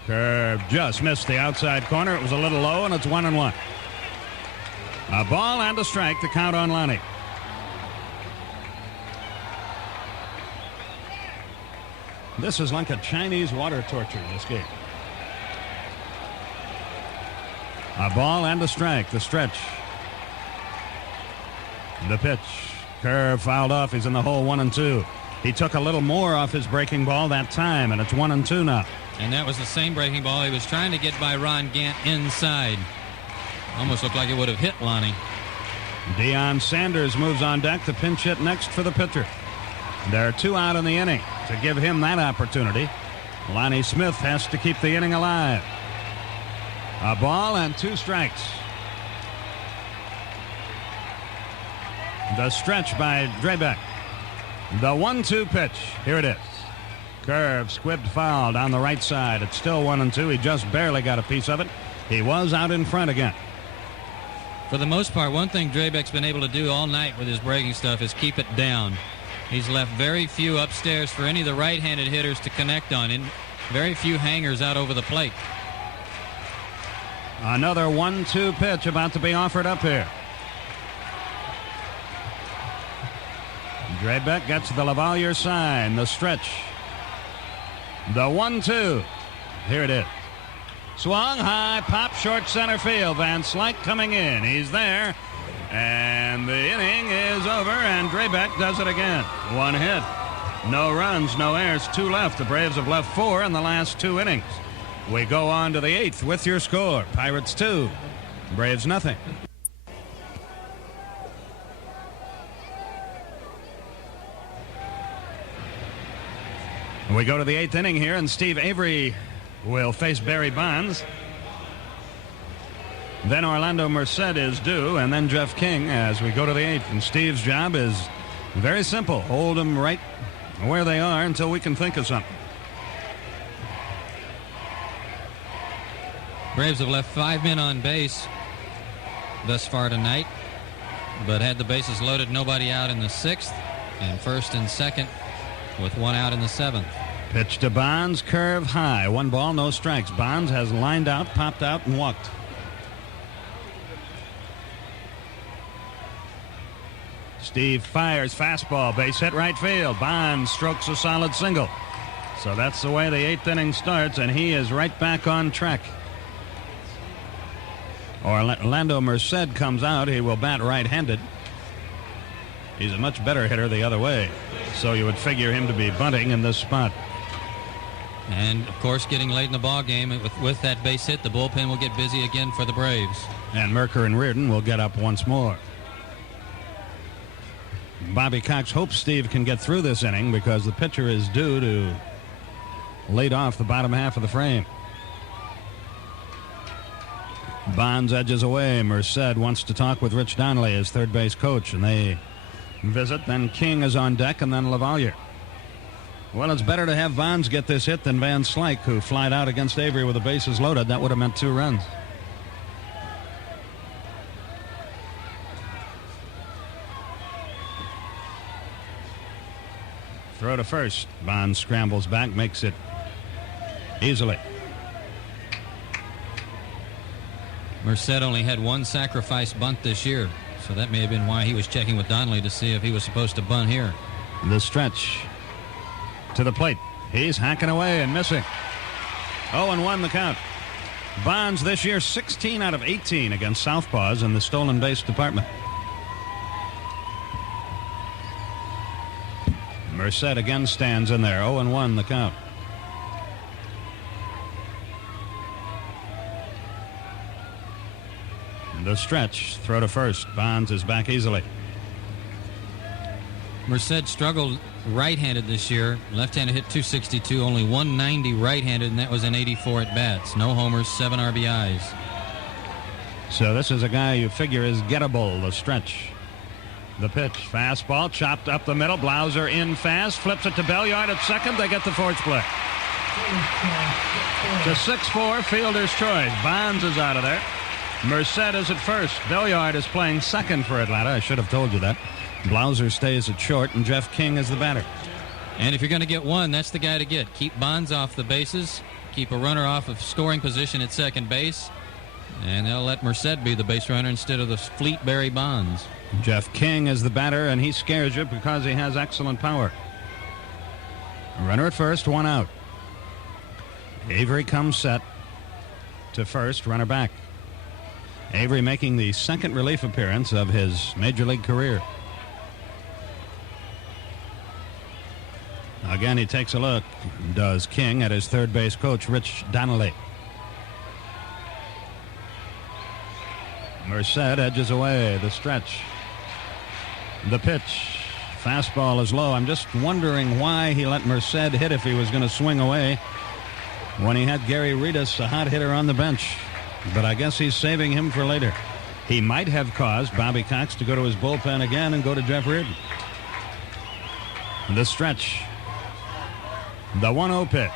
Curve just missed the outside corner. It was a little low, and it's 1-1. A ball and a strike to count on Lonnie. This is like a Chinese water torture, this game. A ball and a strike. The stretch. The pitch. Curve fouled off. He's in the hole. 1-2. He took a little more off his breaking ball that time, and it's 1-2 now. And that was the same breaking ball he was trying to get by Ron Gant inside. Almost looked like it would have hit Lonnie. Deion Sanders moves on deck to pinch hit next for the pitcher. There are 2 out in the inning. To give him that opportunity, Lonnie Smith has to keep the inning alive. A ball and 2 strikes. The stretch by Drebek. The 1-2 pitch. Here it is. Curve, squibbed foul down the right side. It's still 1-2. He just barely got a piece of it. He was out in front again. For the most part, one thing Drebek's been able to do all night with his breaking stuff is keep it down. He's left very few upstairs for any of the right-handed hitters to connect on, and very few hangers out over the plate. Another 1-2 pitch about to be offered up here. Drebek gets the Lavalier sign. The stretch. The 1-2. Here it is. Swung high, pop short center field. Van Slyke coming in. He's there. And the inning is over, and Drebek does it again. 1 hit. No runs, no errors, 2 left. The Braves have left 4 in the last 2 innings. We go on to the 8th with your score. Pirates 2, Braves nothing. We go to the 8th inning here, and Steve Avery will face Barry Bonds. Then Orlando Merced is due, and then Jeff King as we go to the 8th. And Steve's job is very simple. Hold them right where they are until we can think of something. Braves have left 5 men on base thus far tonight, but had the bases loaded, nobody out in the 6th, and first and second with 1 out in the 7th. Pitch to Bonds, curve high. 1 ball, no strikes. Bonds has lined out, popped out, and walked. Steve fires fastball, base hit right field. Bonds strokes a solid single. So that's the way the 8th inning starts, and he is right back on track. Orlando Merced comes out. He will bat right-handed. He's a much better hitter the other way, so you would figure him to be bunting in this spot. And, of course, getting late in the ball game, with that base hit, the bullpen will get busy again for the Braves. And Merker and Wieren will get up once more. Bobby Cox hopes Steve can get through this inning because the pitcher is due to lead off the bottom half of the frame. Bonds edges away. Merced wants to talk with Rich Donnelly, his third base coach, and they visit. Then King is on deck, and then Lavalier. Well, it's better to have Bonds get this hit than Van Slyke, who flied out against Avery with the bases loaded. That would have meant 2 runs. Throw to first. Bonds scrambles back, makes it easily. Merced only had 1 sacrifice bunt this year, so that may have been why he was checking with Donnelly to see if he was supposed to bunt here. The stretch to the plate. He's hacking away and missing. 0-1 the count. Bonds this year 16 out of 18 against southpaws in the stolen base department. Merced again stands in there. 0-1 the count. The stretch. Throw to first. Bonds is back easily. Merced struggled right-handed this year. Left-handed hit .262, only .190 right-handed, and that was in 84 at-bats. No homers, 7 RBIs. So this is a guy you figure is gettable. The stretch. The pitch. Fastball chopped up the middle. Blauser in fast. Flips it to Belliard at second. They get the fourth split. The 6-4 fielder's choice. Bonds is out of there. Merced is at first. Belliard is playing second for Atlanta. I should have told you that. Blauser stays at short, and Jeff King is the batter. And if you're going to get one, that's the guy to get. Keep Bonds off the bases. Keep a runner off of scoring position at second base. And they'll let Merced be the base runner instead of the fleet Barry Bonds. Jeff King is the batter, and he scares you because he has excellent power. Runner at first, 1 out. Avery comes set to first, runner back. Avery making the second relief appearance of his major league career. Again, he takes a look, does King, at his third base coach, Rich Donnelly. Merced edges away. The stretch. The pitch. Fastball is low. I'm just wondering why he let Merced hit if he was going to swing away when he had Gary Reedus, a hot hitter, on the bench. But I guess he's saving him for later. He might have caused Bobby Cox to go to his bullpen again and go to Jeff Reardon. The stretch. The 1-0 pitch.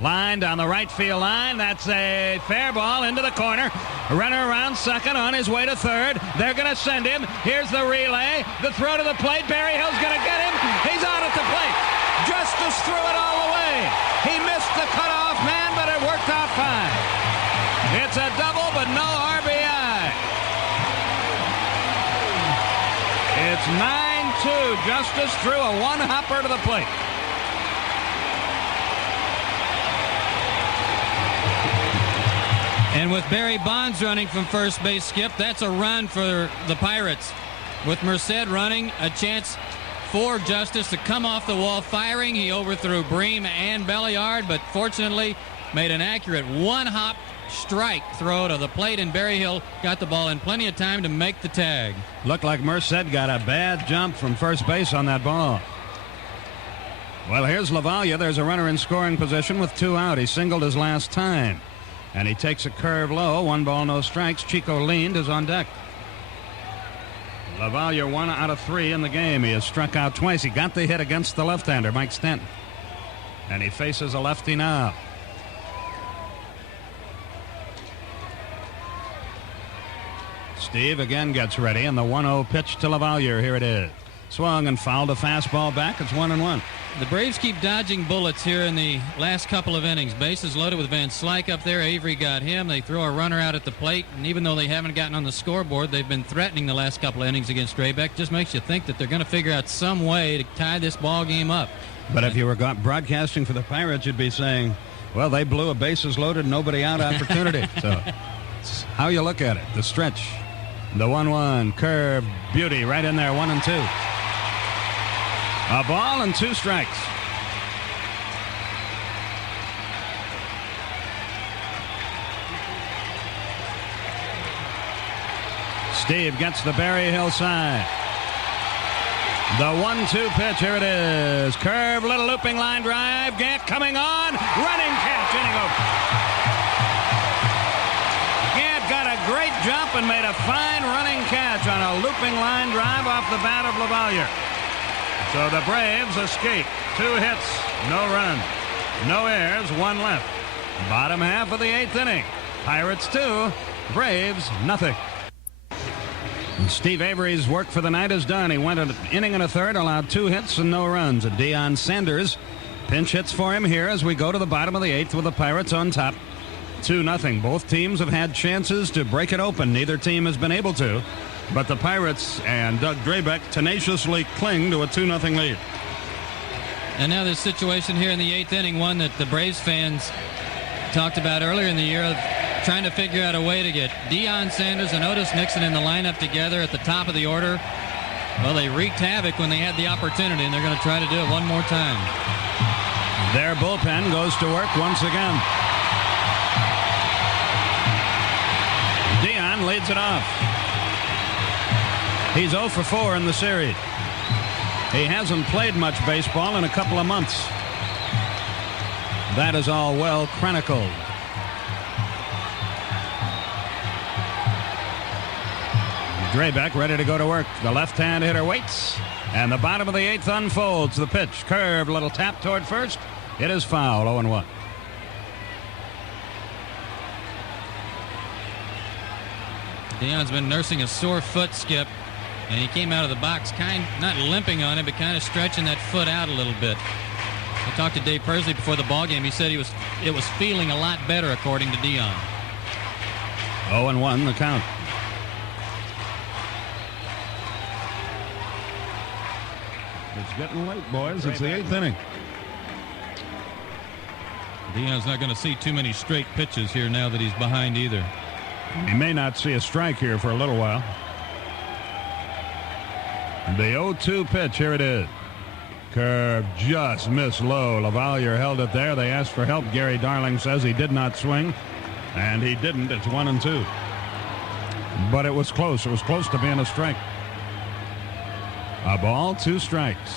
Line down the right field line. That's a fair ball into the corner. A runner around second on his way to third. They're going to send him. Here's the relay. The throw to the plate. Barry Hill's going to get him. He's out at the plate. Justice threw it all the way. He missed the cutoff man, but it worked out fine. It's a double, but no RBI. It's 9-2. Justice threw a one-hopper to the plate. And with Barry Bonds running from first base, Skip, that's a run for the Pirates. With Merced running, a chance for Justice to come off the wall firing. He overthrew Bream and Belliard, but fortunately made an accurate one-hop strike throw to the plate, and Barry Hill got the ball in plenty of time to make the tag. Looked like Merced got a bad jump from first base on that ball. Well, here's Lavalle. There's a runner in scoring position with 2 out. He singled his last time. And he takes a curve low. 1 ball, no strikes. Chico Lind is on deck. Lavalle 1 out of 3 in the game. He has struck out twice. He got the hit against the left-hander, Mike Stanton. And he faces a lefty now. Steve again gets ready, and the 1-0 pitch to Lavalle. Here it is. Swung and fouled a fastball back. It's 1-1. The Braves keep dodging bullets here in the last couple of innings. Bases loaded with Van Slyke up there. Avery got him. They throw a runner out at the plate, and even though they haven't gotten on the scoreboard, they've been threatening the last couple of innings against Drebek. Just makes you think that they're going to figure out some way to tie this ball game up. But if you were broadcasting for the Pirates, you'd be saying, well, they blew a bases loaded, nobody out opportunity. So it's how you look at it. The stretch. The 1-1 curve beauty right in there. 1-2. A ball and 2 strikes. Steve gets the Barry Hill side. The 1-2 pitch. Here it is. Curve, little looping line drive. Gant coming on. Running catch. Inning over. Gant got a great jump and made a fine running catch on a looping line drive off the bat of Lavalle. So the Braves escape. 2 hits, no runs, no errors, 1 left. Bottom half of the 8th inning. Pirates 2, Braves nothing. And Steve Avery's work for the night is done. He went an inning and a third, allowed 2 hits and no runs. And Deion Sanders pinch hits for him here as we go to the bottom of the 8th with the Pirates on top. 2-0. Both teams have had chances to break it open. Neither team has been able to. But the Pirates and Doug Drebek tenaciously cling to a 2-0 lead. And now this situation here in the 8th inning, one that the Braves fans talked about earlier in the year, of trying to figure out a way to get Deion Sanders and Otis Nixon in the lineup together at the top of the order. Well, they wreaked havoc when they had the opportunity, and they're going to try to do it one more time. Their bullpen goes to work once again. Dion leads it off. He's 0 for 4 in the series. He hasn't played much baseball in a couple of months. That is all well chronicled. Drebek ready to go to work. The left-hand hitter waits, and the bottom of the 8th unfolds. The pitch, curved, little tap toward first. It is foul, 0-1. Dion's been nursing a sore foot, Skip, and he came out of the box not limping on it, but kind of stretching that foot out a little bit. I talked to Dave Persley before the ball game. He said it was feeling a lot better, according to Dion. 0-1 the count. It's getting late, boys. It's the 8th inning. Dion's not going to see too many straight pitches here now that he's behind either. He may not see a strike here for a little while. The 0-2 pitch, here it is. Curve just missed low. LaValliere held it there. They asked for help. Gary Darling says he did not swing, and he didn't. It's 1-2. But it was close. It was close to being a strike. A ball, 2 strikes.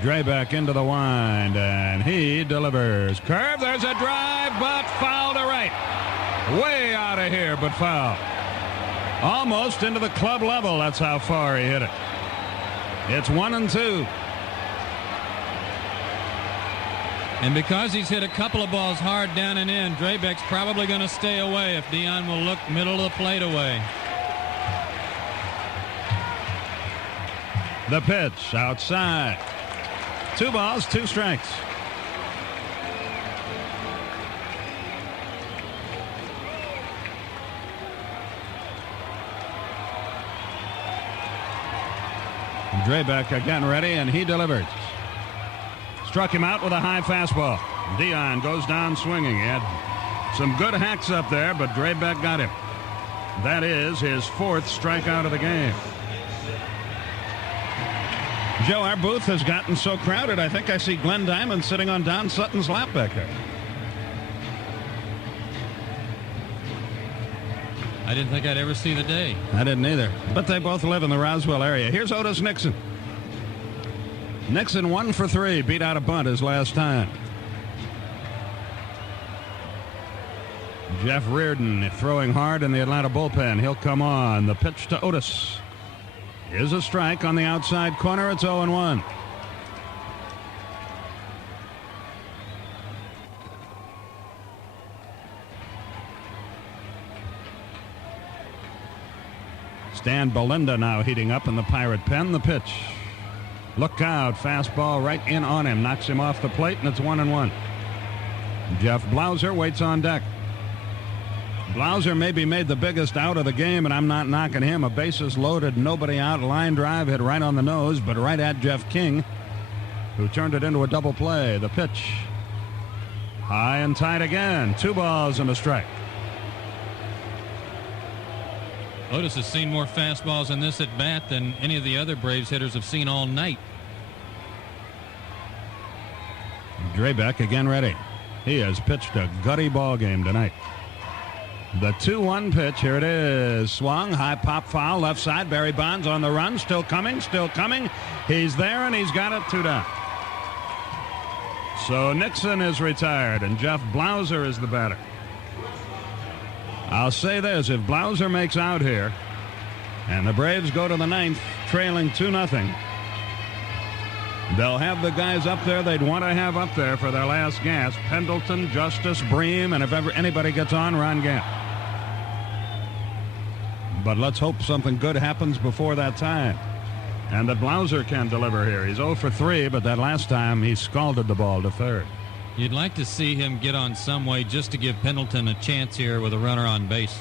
Drebek into the wind, and he delivers. Curve, there's a drive, but foul to right. Way out of here, but foul. Almost into the club level. That's how far he hit it. It's 1-2. And because he's hit a couple of balls hard down and in, Drebek's probably going to stay away if Dion will look middle of the plate away. The pitch outside. 2 balls, 2 strikes. Drebek again ready, and he delivers. Struck him out with a high fastball. Dion goes down swinging. He had some good hacks up there, but Drebek got him. That is his 4th strikeout of the game. Joe, our booth has gotten so crowded, I think I see Glenn Diamond sitting on Don Sutton's lap back there. I didn't think I'd ever see the day. I didn't either. But they both live in the Roswell area. Here's Otis Nixon. Nixon 1 for 3. Beat out a bunt his last time. Jeff Reardon throwing hard in the Atlanta bullpen. He'll come on. The pitch to Otis is a strike on the outside corner. It's 0-1. Stan Belinda now heating up in the Pirate pen. The pitch. Look out. Fastball right in on him. Knocks him off the plate, and it's 1-1. Jeff Blauser waits on deck. Blauser maybe made the biggest out of the game, and I'm not knocking him. A bases loaded, nobody out, line drive hit right on the nose, but right at Jeff King, who turned it into a double play. The pitch. High and tight again. 2 balls and a strike. Otis has seen more fastballs in this at bat than any of the other Braves hitters have seen all night. Drebek again ready. He has pitched a gutty ball game tonight. The 2-1 pitch. Here it is. Swung. High pop foul. Left side. Barry Bonds on the run. Still coming. Still coming. He's there, and he's got it 2 down. So Nixon is retired, and Jeff Blauser is the batter. I'll say this. If Blauser makes out here, and the Braves go to the 9th trailing 2-0, they'll have the guys up there they'd want to have up there for their last gas. Pendleton, Justice, Bream, and if ever anybody gets on, Ron Gant. But let's hope something good happens before that time, and that Blauser can deliver here. He's 0 for 3, but that last time he scalded the ball to third. You'd like to see him get on some way just to give Pendleton a chance here with a runner on base.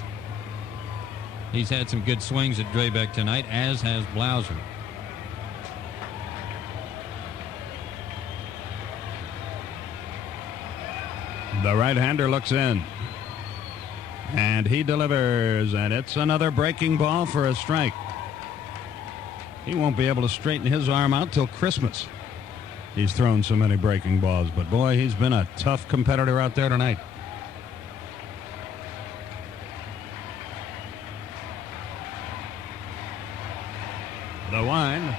He's had some good swings at Drebek tonight, as has Blauser. The right-hander looks in. And he delivers, and it's another breaking ball for a strike. He won't be able to straighten his arm out till Christmas. He's thrown so many breaking balls, but boy, he's been a tough competitor out there tonight. The wind.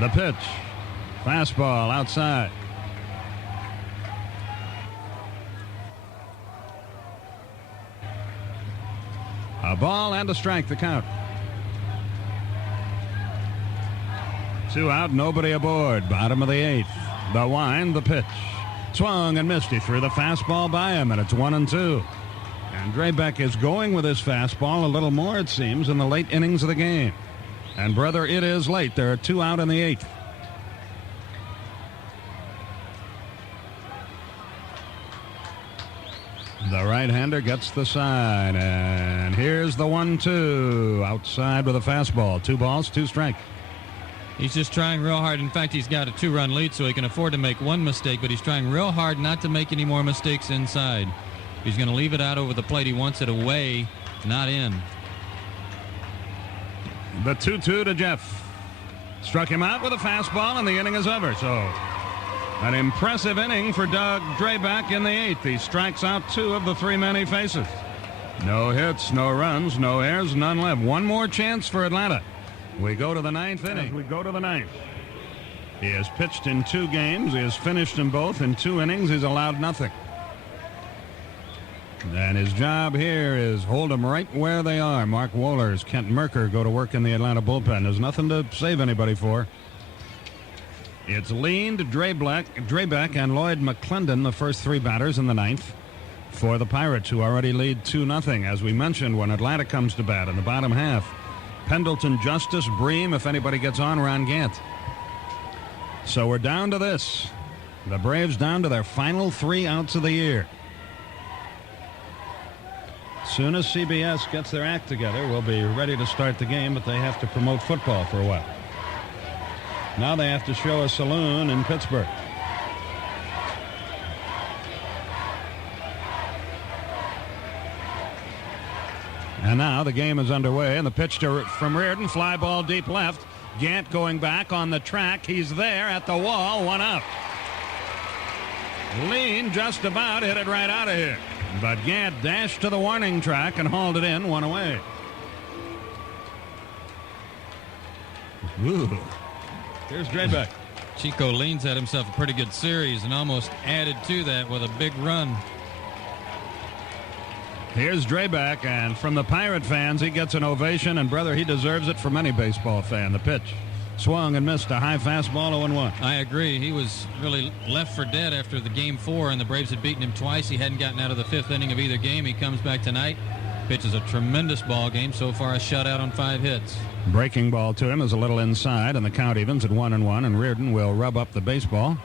The pitch. Fastball outside. A ball and a strike, the count. 2 out, nobody aboard. Bottom of the 8th. The wind, the pitch. Swung and missed. He threw the fastball by him, and it's 1-2. And Drebek is going with his fastball a little more, it seems, in the late innings of the game. And, brother, it is late. There are 2 out in the 8th. The right-hander gets the side, and here's the 1-2. Outside with a fastball. 2 balls, 2 strikes. He's just trying real hard. In fact, he's got a 2-run lead, so he can afford to make 1 mistake, but he's trying real hard not to make any more mistakes inside. He's going to leave it out over the plate. He wants it away, not in. The 2-2 to Jeff. Struck him out with a fastball, and the inning is over. So an impressive inning for Doug Drebek in the 8th. He strikes out 2 of the 3 men he faces. No hits, no runs, no errors, none left. 1 more chance for Atlanta. We go to the 9th inning. He has pitched in 2 games. He has finished in both. In 2 innings, he's allowed nothing. And his job here is hold them right where they are. Mark Wohlers, Kent Merker go to work in the Atlanta bullpen. There's nothing to save anybody for. It's Lean to Drebek and Lloyd McClendon, the first 3 batters in the 9th for the Pirates, who already lead 2-0. As we mentioned, when Atlanta comes to bat in the bottom half, Pendleton, Justice, Bream, if anybody gets on, Ron Gant. So we're down to this. The Braves down to their final 3 outs of the year. Soon as CBS gets their act together, we'll be ready to start the game, but they have to promote football for a while. Now they have to show a saloon in Pittsburgh. And now the game is underway, and the pitch from Wieren, fly ball deep left. Gant going back on the track. He's there at the wall, 1 out. Lean just about hit it right out of here. But Gant dashed to the warning track and hauled it in, 1 away. Ooh. Here's Drebek. Chico Leans had himself a pretty good series and almost added to that with a big run. Here's Drebek, and from the Pirate fans, he gets an ovation, and, brother, he deserves it from any baseball fan. The pitch swung and missed, a high fastball, 0-1. I agree. He was really left for dead after the Game 4, and the Braves had beaten him twice. He hadn't gotten out of the 5th inning of either game. He comes back tonight, pitches a tremendous ball game. So far, a shutout on 5 hits. Breaking ball to him is a little inside, and the count evens at 1-1, and Wieren will rub up the baseball.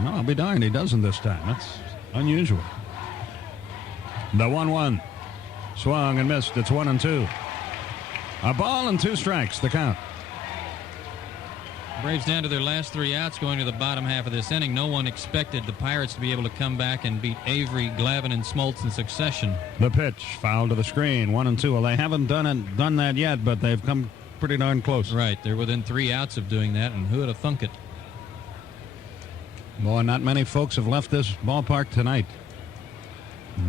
No, I'll be darned, he doesn't this time. That's unusual. The 1-1. Swung and missed. It's 1-2. A ball and 2 strikes, the count. Braves down to their last 3 outs going to the bottom half of this inning. No one expected the Pirates to be able to come back and beat Avery, Glavine, and Smoltz in succession. The pitch, foul to the screen, 1-2. Well, they haven't done that yet, but they've come pretty darn close. Right, they're within 3 outs of doing that, and who would have thunk it? Boy, not many folks have left this ballpark tonight.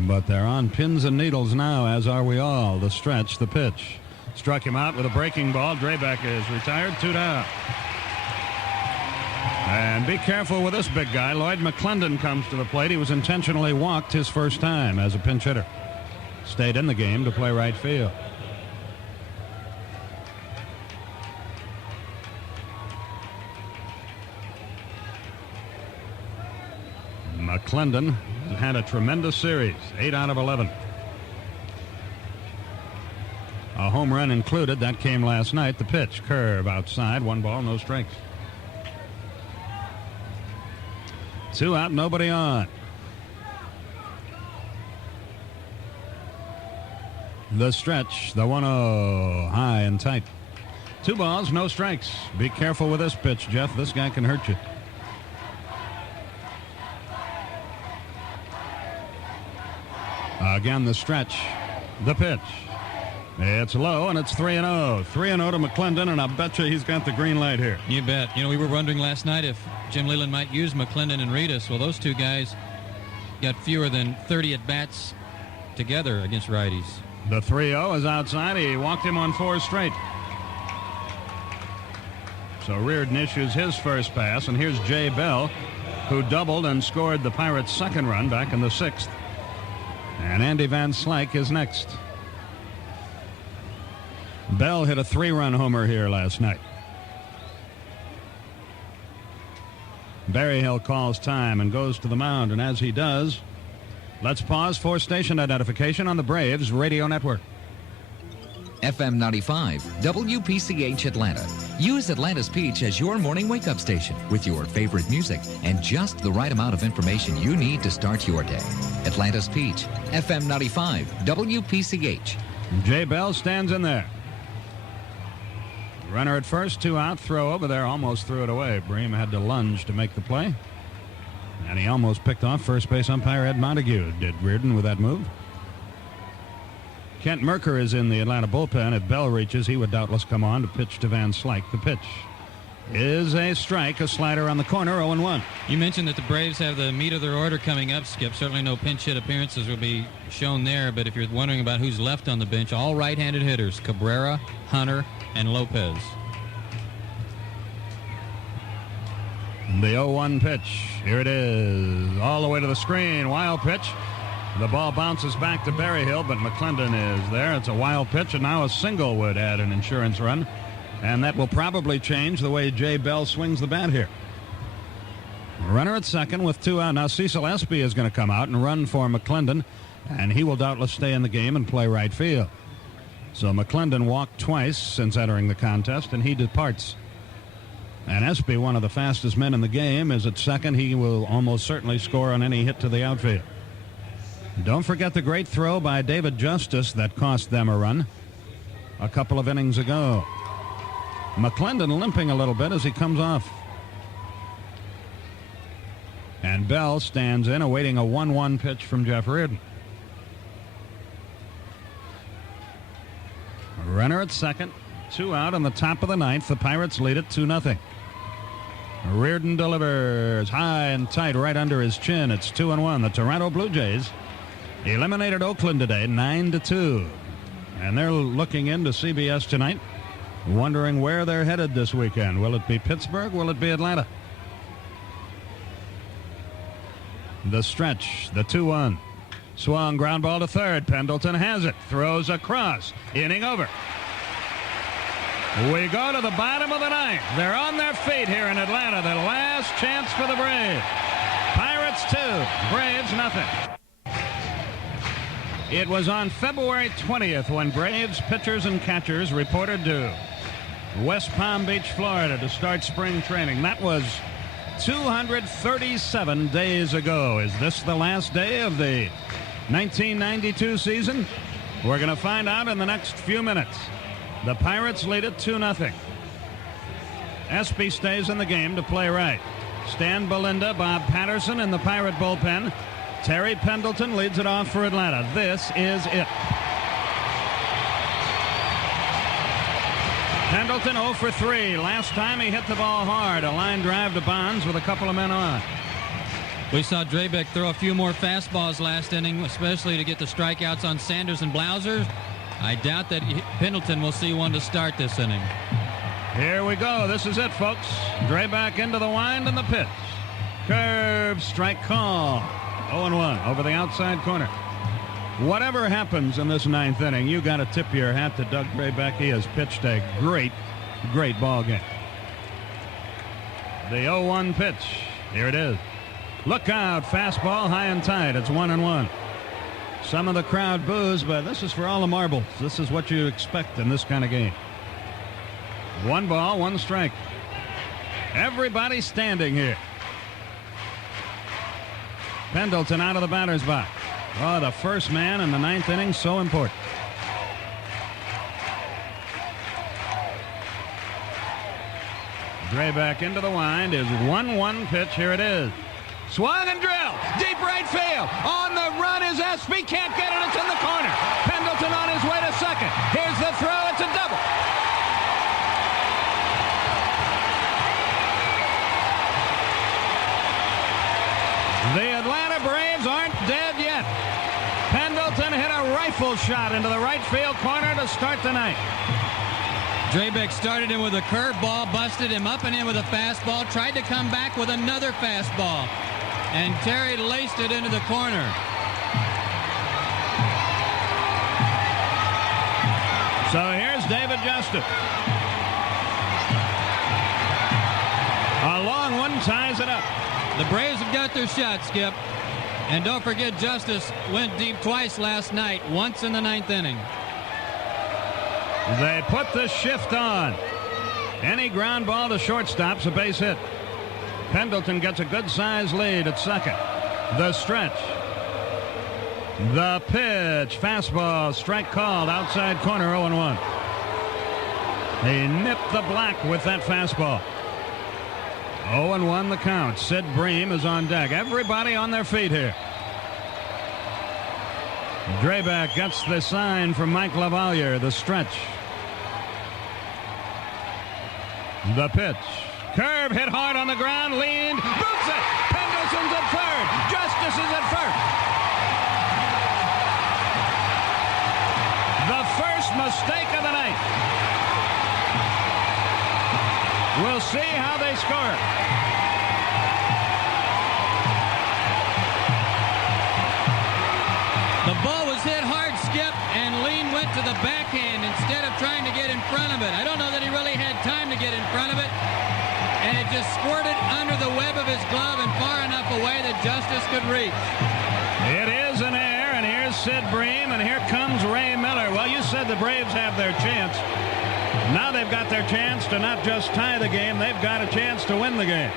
But they're on pins and needles now, as are we all. The stretch, the pitch. Struck him out with a breaking ball. Drebek is retired, 2 down. And be careful with this big guy. Lloyd McClendon comes to the plate. He was intentionally walked his first time as a pinch hitter. Stayed in the game to play right field. McClendon had a tremendous series, 8 out of 11. A home run included. That came last night. The pitch, curve outside, 1 ball, no strikes. 2 out, nobody on. The stretch, the 1-0, high and tight. 2 balls, no strikes. Be careful with this pitch, Jeff. This guy can hurt you. Again, the stretch. The pitch. It's low, and it's 3-0. 3-0 to McClendon, and I bet you he's got the green light here. You bet. You know, we were wondering last night if Jim Leland might use McClendon and Reedus. Well, those two guys got fewer than 30 at-bats together against righties. The 3-0 is outside. He walked him on 4 straight. So Reardon issues his first pass, and here's Jay Bell, who doubled and scored the Pirates' second run back in the 6th. And Andy Van Slyke is next. Bell hit a 3-run homer here last night. Berryhill calls time and goes to the mound, and as he does, let's pause for station identification on the Braves Radio Network. FM 95, WPCH Atlanta. Use Atlanta's Peach as your morning wake-up station with your favorite music and just the right amount of information you need to start your day. Atlanta's Peach, FM 95, WPCH. Jay Bell stands in there. Runner at first, 2 out, throw over there, almost threw it away. Bream had to lunge to make the play. And he almost picked off first base umpire Ed Montague, did Reardon with that move. Kent Merker is in the Atlanta bullpen. If Bell reaches, he would doubtless come on to pitch to Van Slyke. The pitch is a strike, a slider on the corner, 0-1. You mentioned that the Braves have the meat of their order coming up, Skip. Certainly no pinch hit appearances will be shown there, but if you're wondering about who's left on the bench, all right-handed hitters, Cabrera, Hunter, and Lopez. The 0-1 pitch. Here it is. All the way to the screen. Wild pitch. The ball bounces back to Berryhill, but McClendon is there. It's a wild pitch, and now a single would add an insurance run. And that will probably change the way Jay Bell swings the bat here. Runner at second with 2 out. Now Cecil Espy is going to come out and run for McClendon, and he will doubtless stay in the game and play right field. So McClendon walked twice since entering the contest, and he departs. And Espy, one of the fastest men in the game, is at second. He will almost certainly score on any hit to the outfield. Don't forget the great throw by David Justice that cost them a run a couple of innings ago. McClendon limping a little bit as he comes off. And Bell stands in, awaiting a 1-1 pitch from Jeff Reardon. Runner at second, 2 out in the top of the 9th. The Pirates lead it 2-0. Reardon delivers high and tight right under his chin. It's 2-1. The Toronto Blue Jays eliminated Oakland today 9-2. And they're looking into CBS tonight, wondering where they're headed this weekend. Will it be Pittsburgh? Will it be Atlanta? The stretch, the 2-1. Swung, ground ball to third. Pendleton has it. Throws across. Inning over. We go to the bottom of the 9th. They're on their feet here in Atlanta. The last chance for the Braves. Pirates 2, Braves nothing. It was on February 20th when Braves pitchers and catchers reported to West Palm Beach, Florida to start spring training. That was 237 days ago. Is this the last day of the 1992 season? We're going to find out in the next few minutes. The Pirates lead it 2-0. Espy stays in the game to play right. Stan Belinda, Bob Patterson in the Pirate bullpen. Terry Pendleton leads it off for Atlanta. This is it. Pendleton 0 for 3. Last time he hit the ball hard. A line drive to Bonds with a couple of men on. We saw Drebek throw a few more fastballs last inning, especially to get the strikeouts on Sanders and Blauser. I doubt that Pendleton will see one to start this inning. Here we go. This is it, folks. Drebek into the wind and the pitch. Curve, strike call. 0-1 over the outside corner. Whatever happens in this 9th inning, you got to tip your hat to Doug Drebek. He has pitched a great, great ball game. The 0-1 pitch. Here it is. Look out. Fastball high and tight. It's 1-1. Some of the crowd boos, but this is for all the marbles. This is what you expect in this kind of game. 1 ball, 1 strike. Everybody standing here. Pendleton out of the batter's box. Oh, the first man in the 9th inning, so important. Drebek into the wind. Is 1-1 pitch. Here it is. Swung and drilled. Deep right field. On the run is Gillespie can't get it. It's in the corner. Pendleton on his way to second. Here's the throw. It's a double. The Atlanta Braves aren't dead yet. Pendleton hit a rifle shot into the right field corner to start the ninth. Drebek started him with a curveball, busted him up and in with a fastball, tried to come back with another fastball, and Terry laced it into the corner. So here's David Justice. A long one ties it up. The Braves have got their shot, Skip. And don't forget, Justice went deep twice last night, once in the ninth inning. They put the shift on. Any ground ball to shortstop's a base hit. Pendleton gets a good-sized lead at second. The stretch. The pitch. Fastball. Strike called. Outside corner. 0-1. He nipped the black with that fastball. 0-1 the count. Sid Bream is on deck. Everybody on their feet here. Drebek gets the sign from Mike LaValliere. The stretch. The pitch. Curve hit hard on the ground. Leaned. Boots it. Pendleton's at third. Justice is at first. The first mistake of the night. We'll see how they score. The ball was hit hard, Skip, and Lean went to the backhand instead of trying to get in front of it. I don't know that he really had time to get in front of it, and it just squirted under the web of his glove and far enough away that Justice could reach. It is an error, and here's Sid Bream, and here comes Ray Miller. Well, you said the Braves have their chance. Now they've got their chance to not just tie the game, they've got a chance to win the game.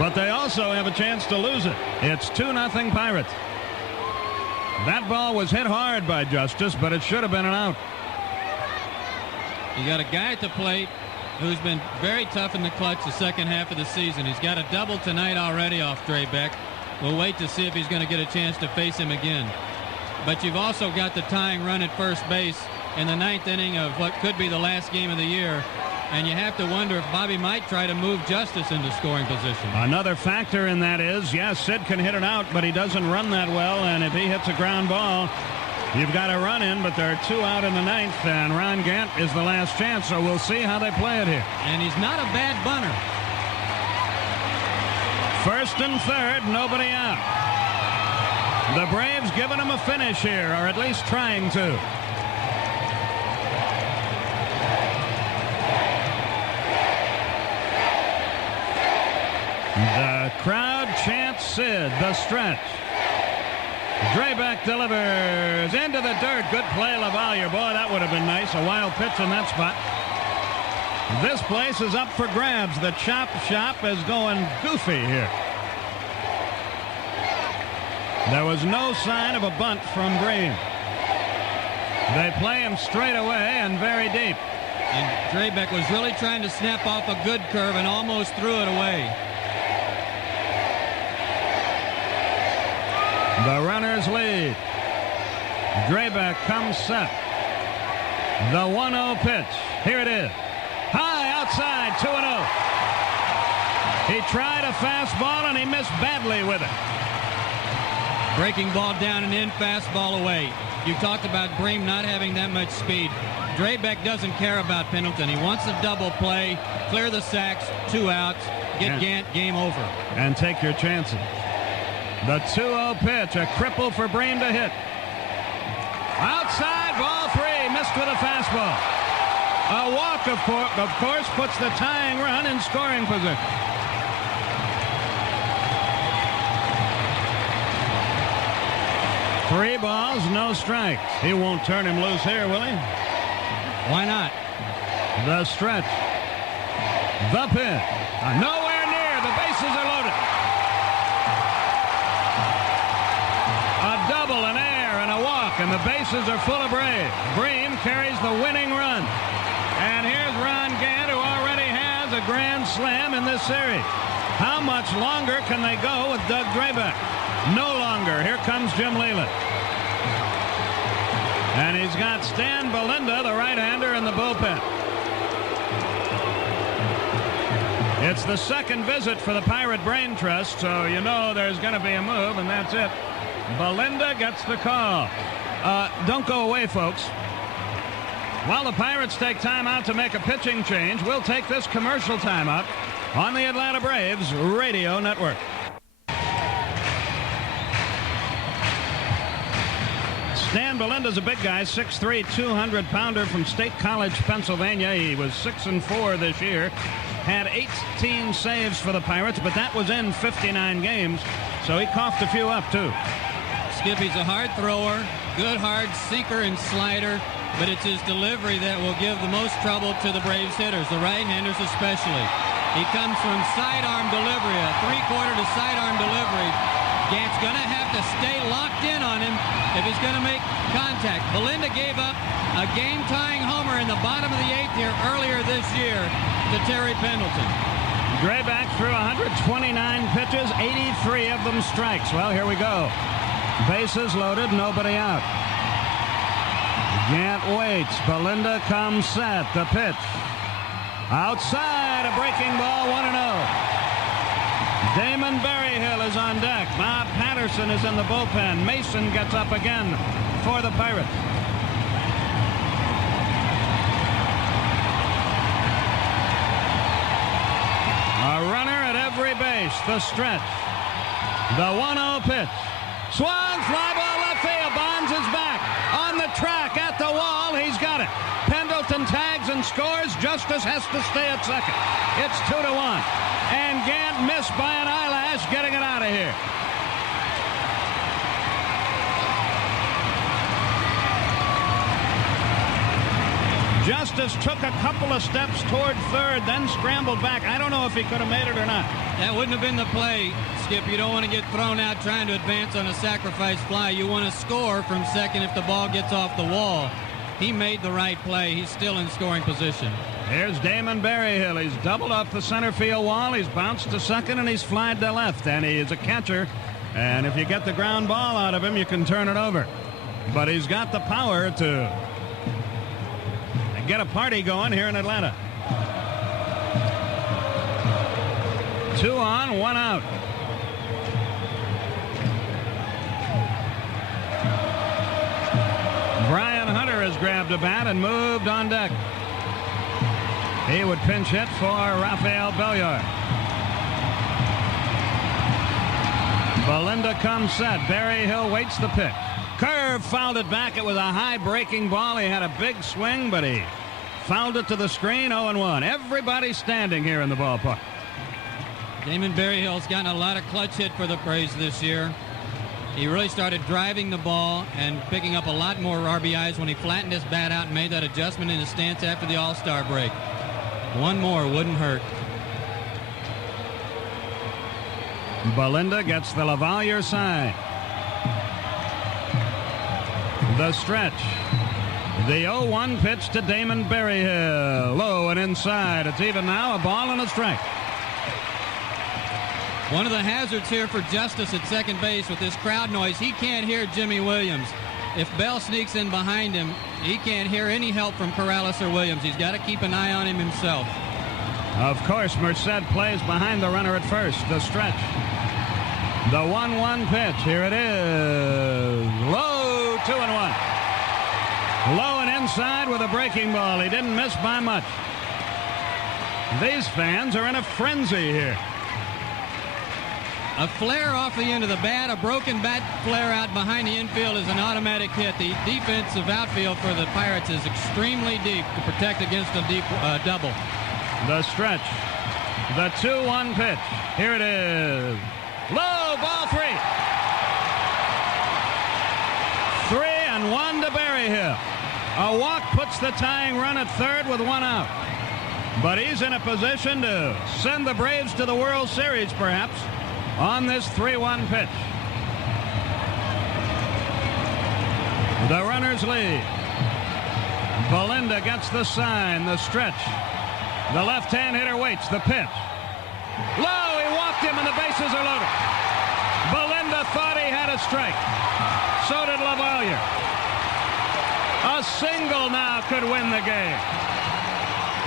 But they also have a chance to lose it. It's 2-0 Pirates. That ball was hit hard by Justice, but it should have been an out. You got a guy at the plate who's been very tough in the clutch the second half of the season. He's got a double tonight already off Drebek. We'll wait to see if he's going to get a chance to face him again. But you've also got the tying run at first base in the ninth inning of what could be the last game of the year. And you have to wonder if Bobby might try to move Justice into scoring position. Another factor in that is, yes, Sid can hit it out, but he doesn't run that well. And if he hits a ground ball, you've got a run in, but there are 2 out in the ninth. And Ron Gant is the last chance, so we'll see how they play it here. And he's not a bad bunter. First and third, nobody out. The Braves giving him a finish here, or at least trying to. The crowd chants Sid. The stretch. Drebek delivers into the dirt. Good play, LaValliere. Boy, that would have been nice. A wild pitch in that spot. This place is up for grabs. The chop shop is going goofy here. There was no sign of a bunt from Bream. They play him straight away and very deep. And Drebek was really trying to snap off a good curve and almost threw it away. The runners lead. Drebek comes set. The 1-0 pitch. Here it is. High outside, 2-0. He tried a fastball and he missed badly with it. Breaking ball down and in, fastball away. You talked about Bream not having that much speed. Drebek doesn't care about Pendleton. He wants a double play, clear the sacks, 2 outs, get Gant, game over. And take your chances. The 2-0 pitch, a cripple for Bream to hit. Outside, ball 3, missed with a fastball. A walk, of course, puts the tying run in scoring position. Three balls, no strikes. He won't turn him loose here, will he? Why not? The stretch. The pitch. Nowhere near. The bases are loaded. A double, an air, and a walk, and the bases are full of Braves. Bream carries the winning run. And here's Ron Gant, who already has a grand slam in this series. How much longer can they go with Doug Drebek? No longer. longer. Here comes Jim Leyland. And he's got Stan Belinda, the right-hander, in the bullpen. It's the second visit for the Pirate Brain Trust, so you know there's going to be a move, and that's it. Belinda gets the call. Don't go away, folks. While the Pirates take time out to make a pitching change, we'll take this commercial timeout on the Atlanta Braves Radio Network. Stan Belinda's a big guy, 6'3", 200-pounder from State College, Pennsylvania. He was 6-4 this year. Had 18 saves for the Pirates, but that was in 59 games, so he coughed a few up, too. Skippy's a hard thrower, good hard sinker and slider, but it's his delivery that will give the most trouble to the Braves hitters, the right-handers especially. He comes from sidearm delivery, a three-quarter to sidearm delivery. Gant's going to have to stay locked in on him if he's going to make contact. Belinda gave up a game-tying homer in the bottom of the eighth here earlier this year to Terry Pendleton. Drebek threw 129 pitches, 83 of them strikes. Well, here we go. Bases loaded, nobody out. Gant waits. Belinda comes set. The pitch. Outside, a breaking ball, 1-0. Damon Berryhill is on deck. Bob Patterson is in the bullpen. Mason gets up again for the Pirates. A runner at every base. The stretch. The 1-0 pitch. Swung, fly ball left field. Bonds is back on the track at the wall. He's got it. Pendleton tags and scores. Justice has to stay at second. It's 2-1. And Gant missed by an eyelash, getting it out of here. Justice took a couple of steps toward third, then scrambled back. I don't know if he could have made it or not. That wouldn't have been the play, Skip. You don't want to get thrown out trying to advance on a sacrifice fly. You want to score from second if the ball gets off the wall. He made the right play. He's still in scoring position. Here's Damon Berryhill. He's doubled off the center field wall. He's bounced to second, and he's flied to left. And he is a catcher. And if you get the ground ball out of him, you can turn it over. But he's got the power to get a party going here in Atlanta. 2 on, 1 out. Brian Hunter has grabbed a bat and moved on deck. He would pinch hit for Rafael Belliard. Belinda comes set. Berryhill waits the pitch. Curve fouled it back. It was a high breaking ball. He had a big swing, but he fouled it to the screen. 0-1. Everybody standing here in the ballpark. Damon Berryhill's gotten a lot of clutch hit for the Braves this year. He really started driving the ball and picking up a lot more RBIs when he flattened his bat out and made that adjustment in his stance after the All-Star break. One more wouldn't hurt. Belinda gets the Lavalier sign. The stretch. The 0-1 pitch to Damon Berryhill. Low and inside. It's even now. A ball and a strike. One of the hazards here for Justice at second base with this crowd noise, he can't hear Jimmy Williams. If Bell sneaks in behind him, he can't hear any help from Corrales or Williams. He's got to keep an eye on him himself. Of course, Merced plays behind the runner at first. The stretch. The 1-1 pitch. Here it is. Low, 2-1. Low and inside with a breaking ball. He didn't miss by much. These fans are in a frenzy here. A flare off the end of the bat, a broken bat flare out behind the infield is an automatic hit. The defensive outfield for the Pirates is extremely deep to protect against a deep double. The stretch. The 2-1 pitch. Here it is. Low, ball 3. 3-1 to Berryhill. A walk puts the tying run at third with 1 out. But he's in a position to send the Braves to the World Series, perhaps, on this 3-1 pitch. The runners lead. Belinda gets the sign, the stretch. The left-hand hitter waits, the pitch. Low, he walked him, and the bases are loaded. Belinda thought he had a a strike. So did Lavoie. A single now could win the game.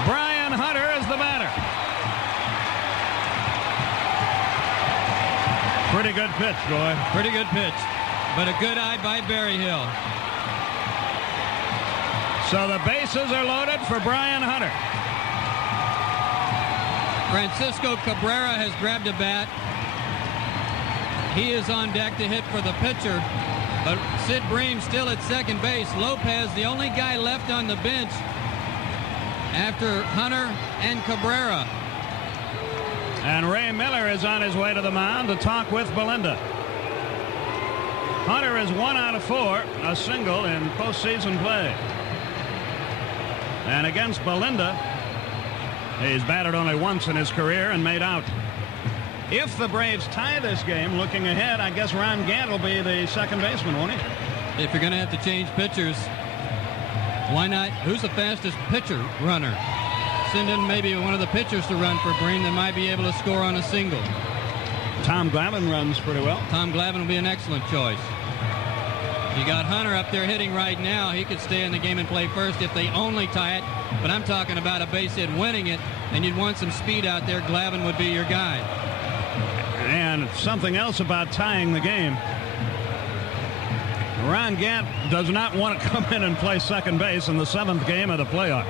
Brian Hunter is the batter. Pretty good pitch, boy. Pretty good pitch, but a good eye by Berryhill. So the bases are loaded for Brian Hunter. Francisco Cabrera has grabbed a bat. He is on deck to hit for the pitcher, but Sid Bream still at second base. Lopez, the only guy left on the bench after Hunter and Cabrera. And Ray Miller is on his way to the mound to talk with Belinda. Hunter is 1 out of 4, a single in postseason play. And against Belinda, he's batted only once in his career and made out. If the Braves tie this game, looking ahead, I guess Ron Gant will be the second baseman, won't he? If you're going to have to change pitchers, why not? Who's the fastest pitcher runner? Send in maybe one of the pitchers to run for Bream that might be able to score on a single. Tom Glavine runs pretty well. Tom Glavine will be an excellent choice. You got Hunter up there hitting right now. He could stay in the game and play first if they only tie it. But I'm talking about a base hit winning it, and you'd want some speed out there. Glavine would be your guy. And something else about tying the game. Ron Gant does not want to come in and play second base in the 7th game of the playoffs.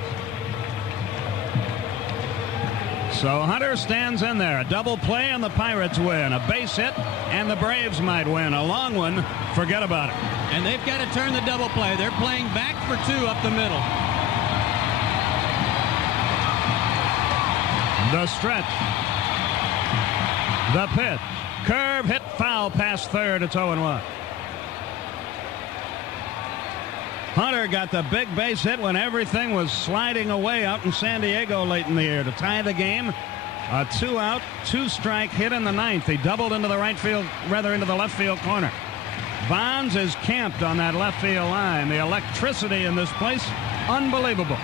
So Hunter stands in there. A double play and the Pirates win. A base hit and the Braves might win. A long one, forget about it. And they've got to turn the double play. They're playing back for 2 up the middle. The stretch. The pitch. Curve hit foul past third. It's 0-1. Hunter got the big base hit when everything was sliding away out in San Diego late in the year to tie the game. A 2-out, 2-strike hit in the 9th. He doubled into the into the left field corner. Bonds is camped on that left field line. The electricity in this place, unbelievable.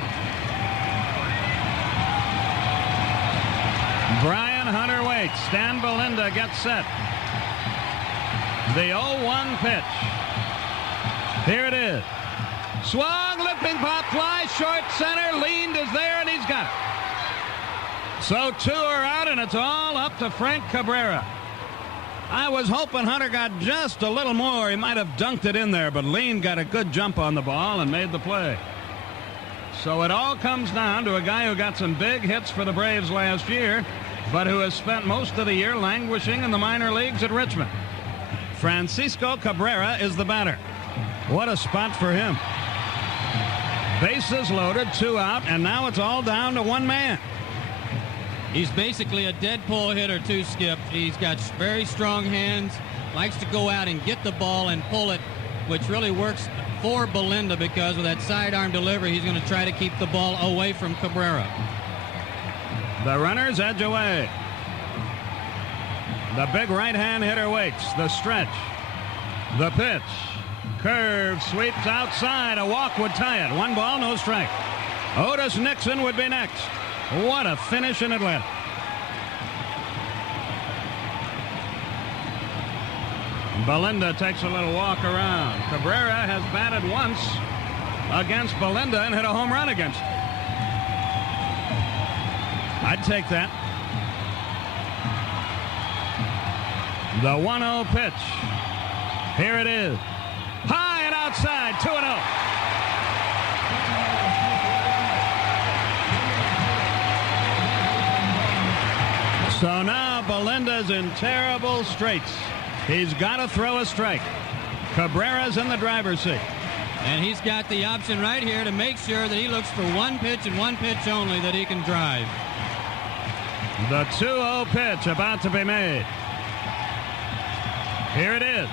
Brian Hunter waits. Stan Belinda gets set. The 0-1 pitch. Here it is. Swung, lifting pop fly, short center, leaned is there, and he's got it. So 2 are out, and it's all up to Frank Cabrera. I was hoping Hunter got just a little more. He might have dunked it in there, but Lean got a good jump on the ball and made the play. So it all comes down to a guy who got some big hits for the Braves last year, but who has spent most of the year languishing in the minor leagues at Richmond. Francisco Cabrera is the batter. What a spot for him. Bases loaded, 2 out, and now it's all down to 1 man. He's basically a dead pull hitter too, Skip. He's got very strong hands, likes to go out and get the ball and pull it, which really works for Belinda because with that sidearm delivery, he's going to try to keep the ball away from Cabrera. The runners edge away. The big right-hand hitter waits. The stretch. The pitch. Curve sweeps outside. A walk would tie it. 1 ball, no strike. Otis Nixon would be next. What a finish in Atlanta. Belinda takes a little walk around. Cabrera has batted once against Belinda and hit a home run against her. I'd take that. The 1-0 pitch. Here it is. High and outside, 2-0. So now Belinda's in terrible straits. He's got to throw a strike. Cabrera's in the driver's seat. And he's got the option right here to make sure that he looks for 1 pitch and 1 pitch only that he can drive. The 2-0 pitch about to be made. Here it is.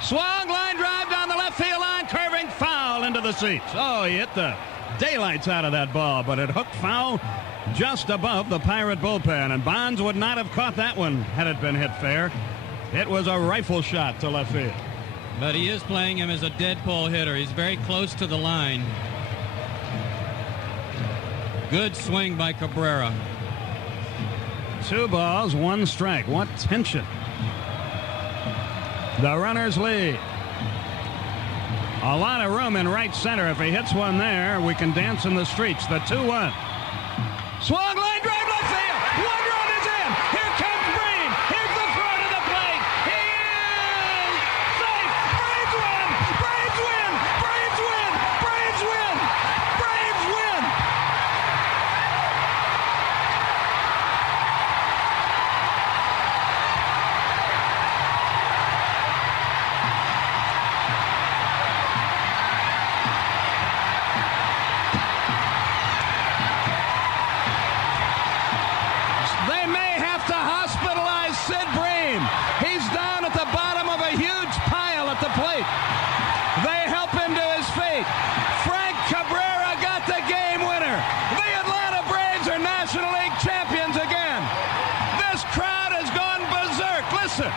Swung, line drive down the left field line, curving foul into the seats. Oh, he hit the daylights out of that ball, but it hooked foul just above the Pirate bullpen, and Bonds would not have caught that one had it been hit fair. It was a rifle shot to left field. But he is playing him as a dead pull hitter. He's very close to the line. Good swing by Cabrera. 2 balls, 1 strike. What tension. The runners lead. A lot of room in right center. If he hits one there, we can dance in the streets. The 2-1. Swung line drive left field. One run is in. Here comes Breen. Here's the throw to the plate. He is safe. Braves win. Braves win. Braves win. Braves win. Braves win. They may have to hospitalize Sid Bream. He's down at the bottom of a huge pile at the plate. They help him to his feet. Frank Cabrera got the game winner. The Atlanta Braves are National League champions again. This crowd has gone berserk. Listen.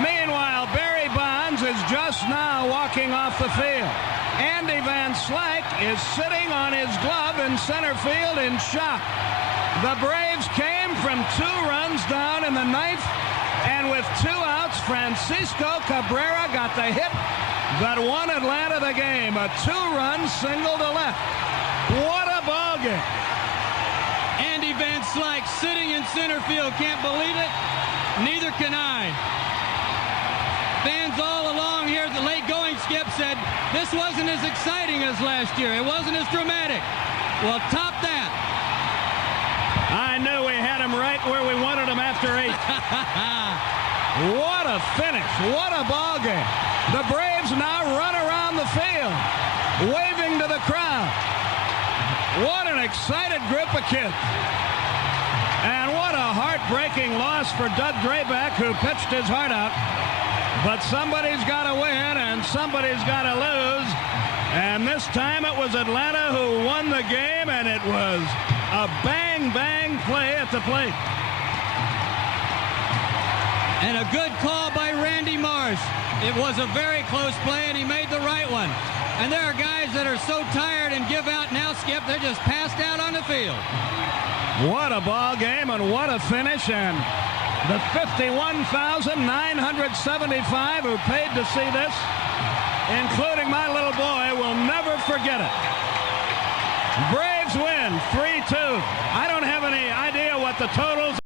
Meanwhile, Barry Bonds is just now walking off the field. Andy Van Slyke is sitting on his glove in center field in shock. The Braves came from 2 runs down in the 9th, and with 2 outs, Francisco Cabrera got the hit that won Atlanta the game. A 2-run single to left. What a ball game. Andy Van Slyke sitting in center field. Can't believe it. Neither can I. Fans all along here at the late going, Skip, said this wasn't as exciting as last year. It wasn't as dramatic. Well, top that. I knew we had him right where we wanted him after 8. What a finish. What a ball game. The Braves now run around the field, waving to the crowd. What an excited group of kids. And what a heartbreaking loss for Doug Drebek, who pitched his heart out. But somebody's got to win and somebody's got to lose. And this time it was Atlanta who won the game, and it was a bang-bang play at the plate. And a good call by Randy Marsh. It was a very close play, and he made the right one. And there are guys that are so tired and give out now, Skip, they're just passed out on the field. What a ball game and what a finish. And the 51,975 who paid to see this, including my little boy, will never forget it. Braves win 3-2. I don't have any idea what the totals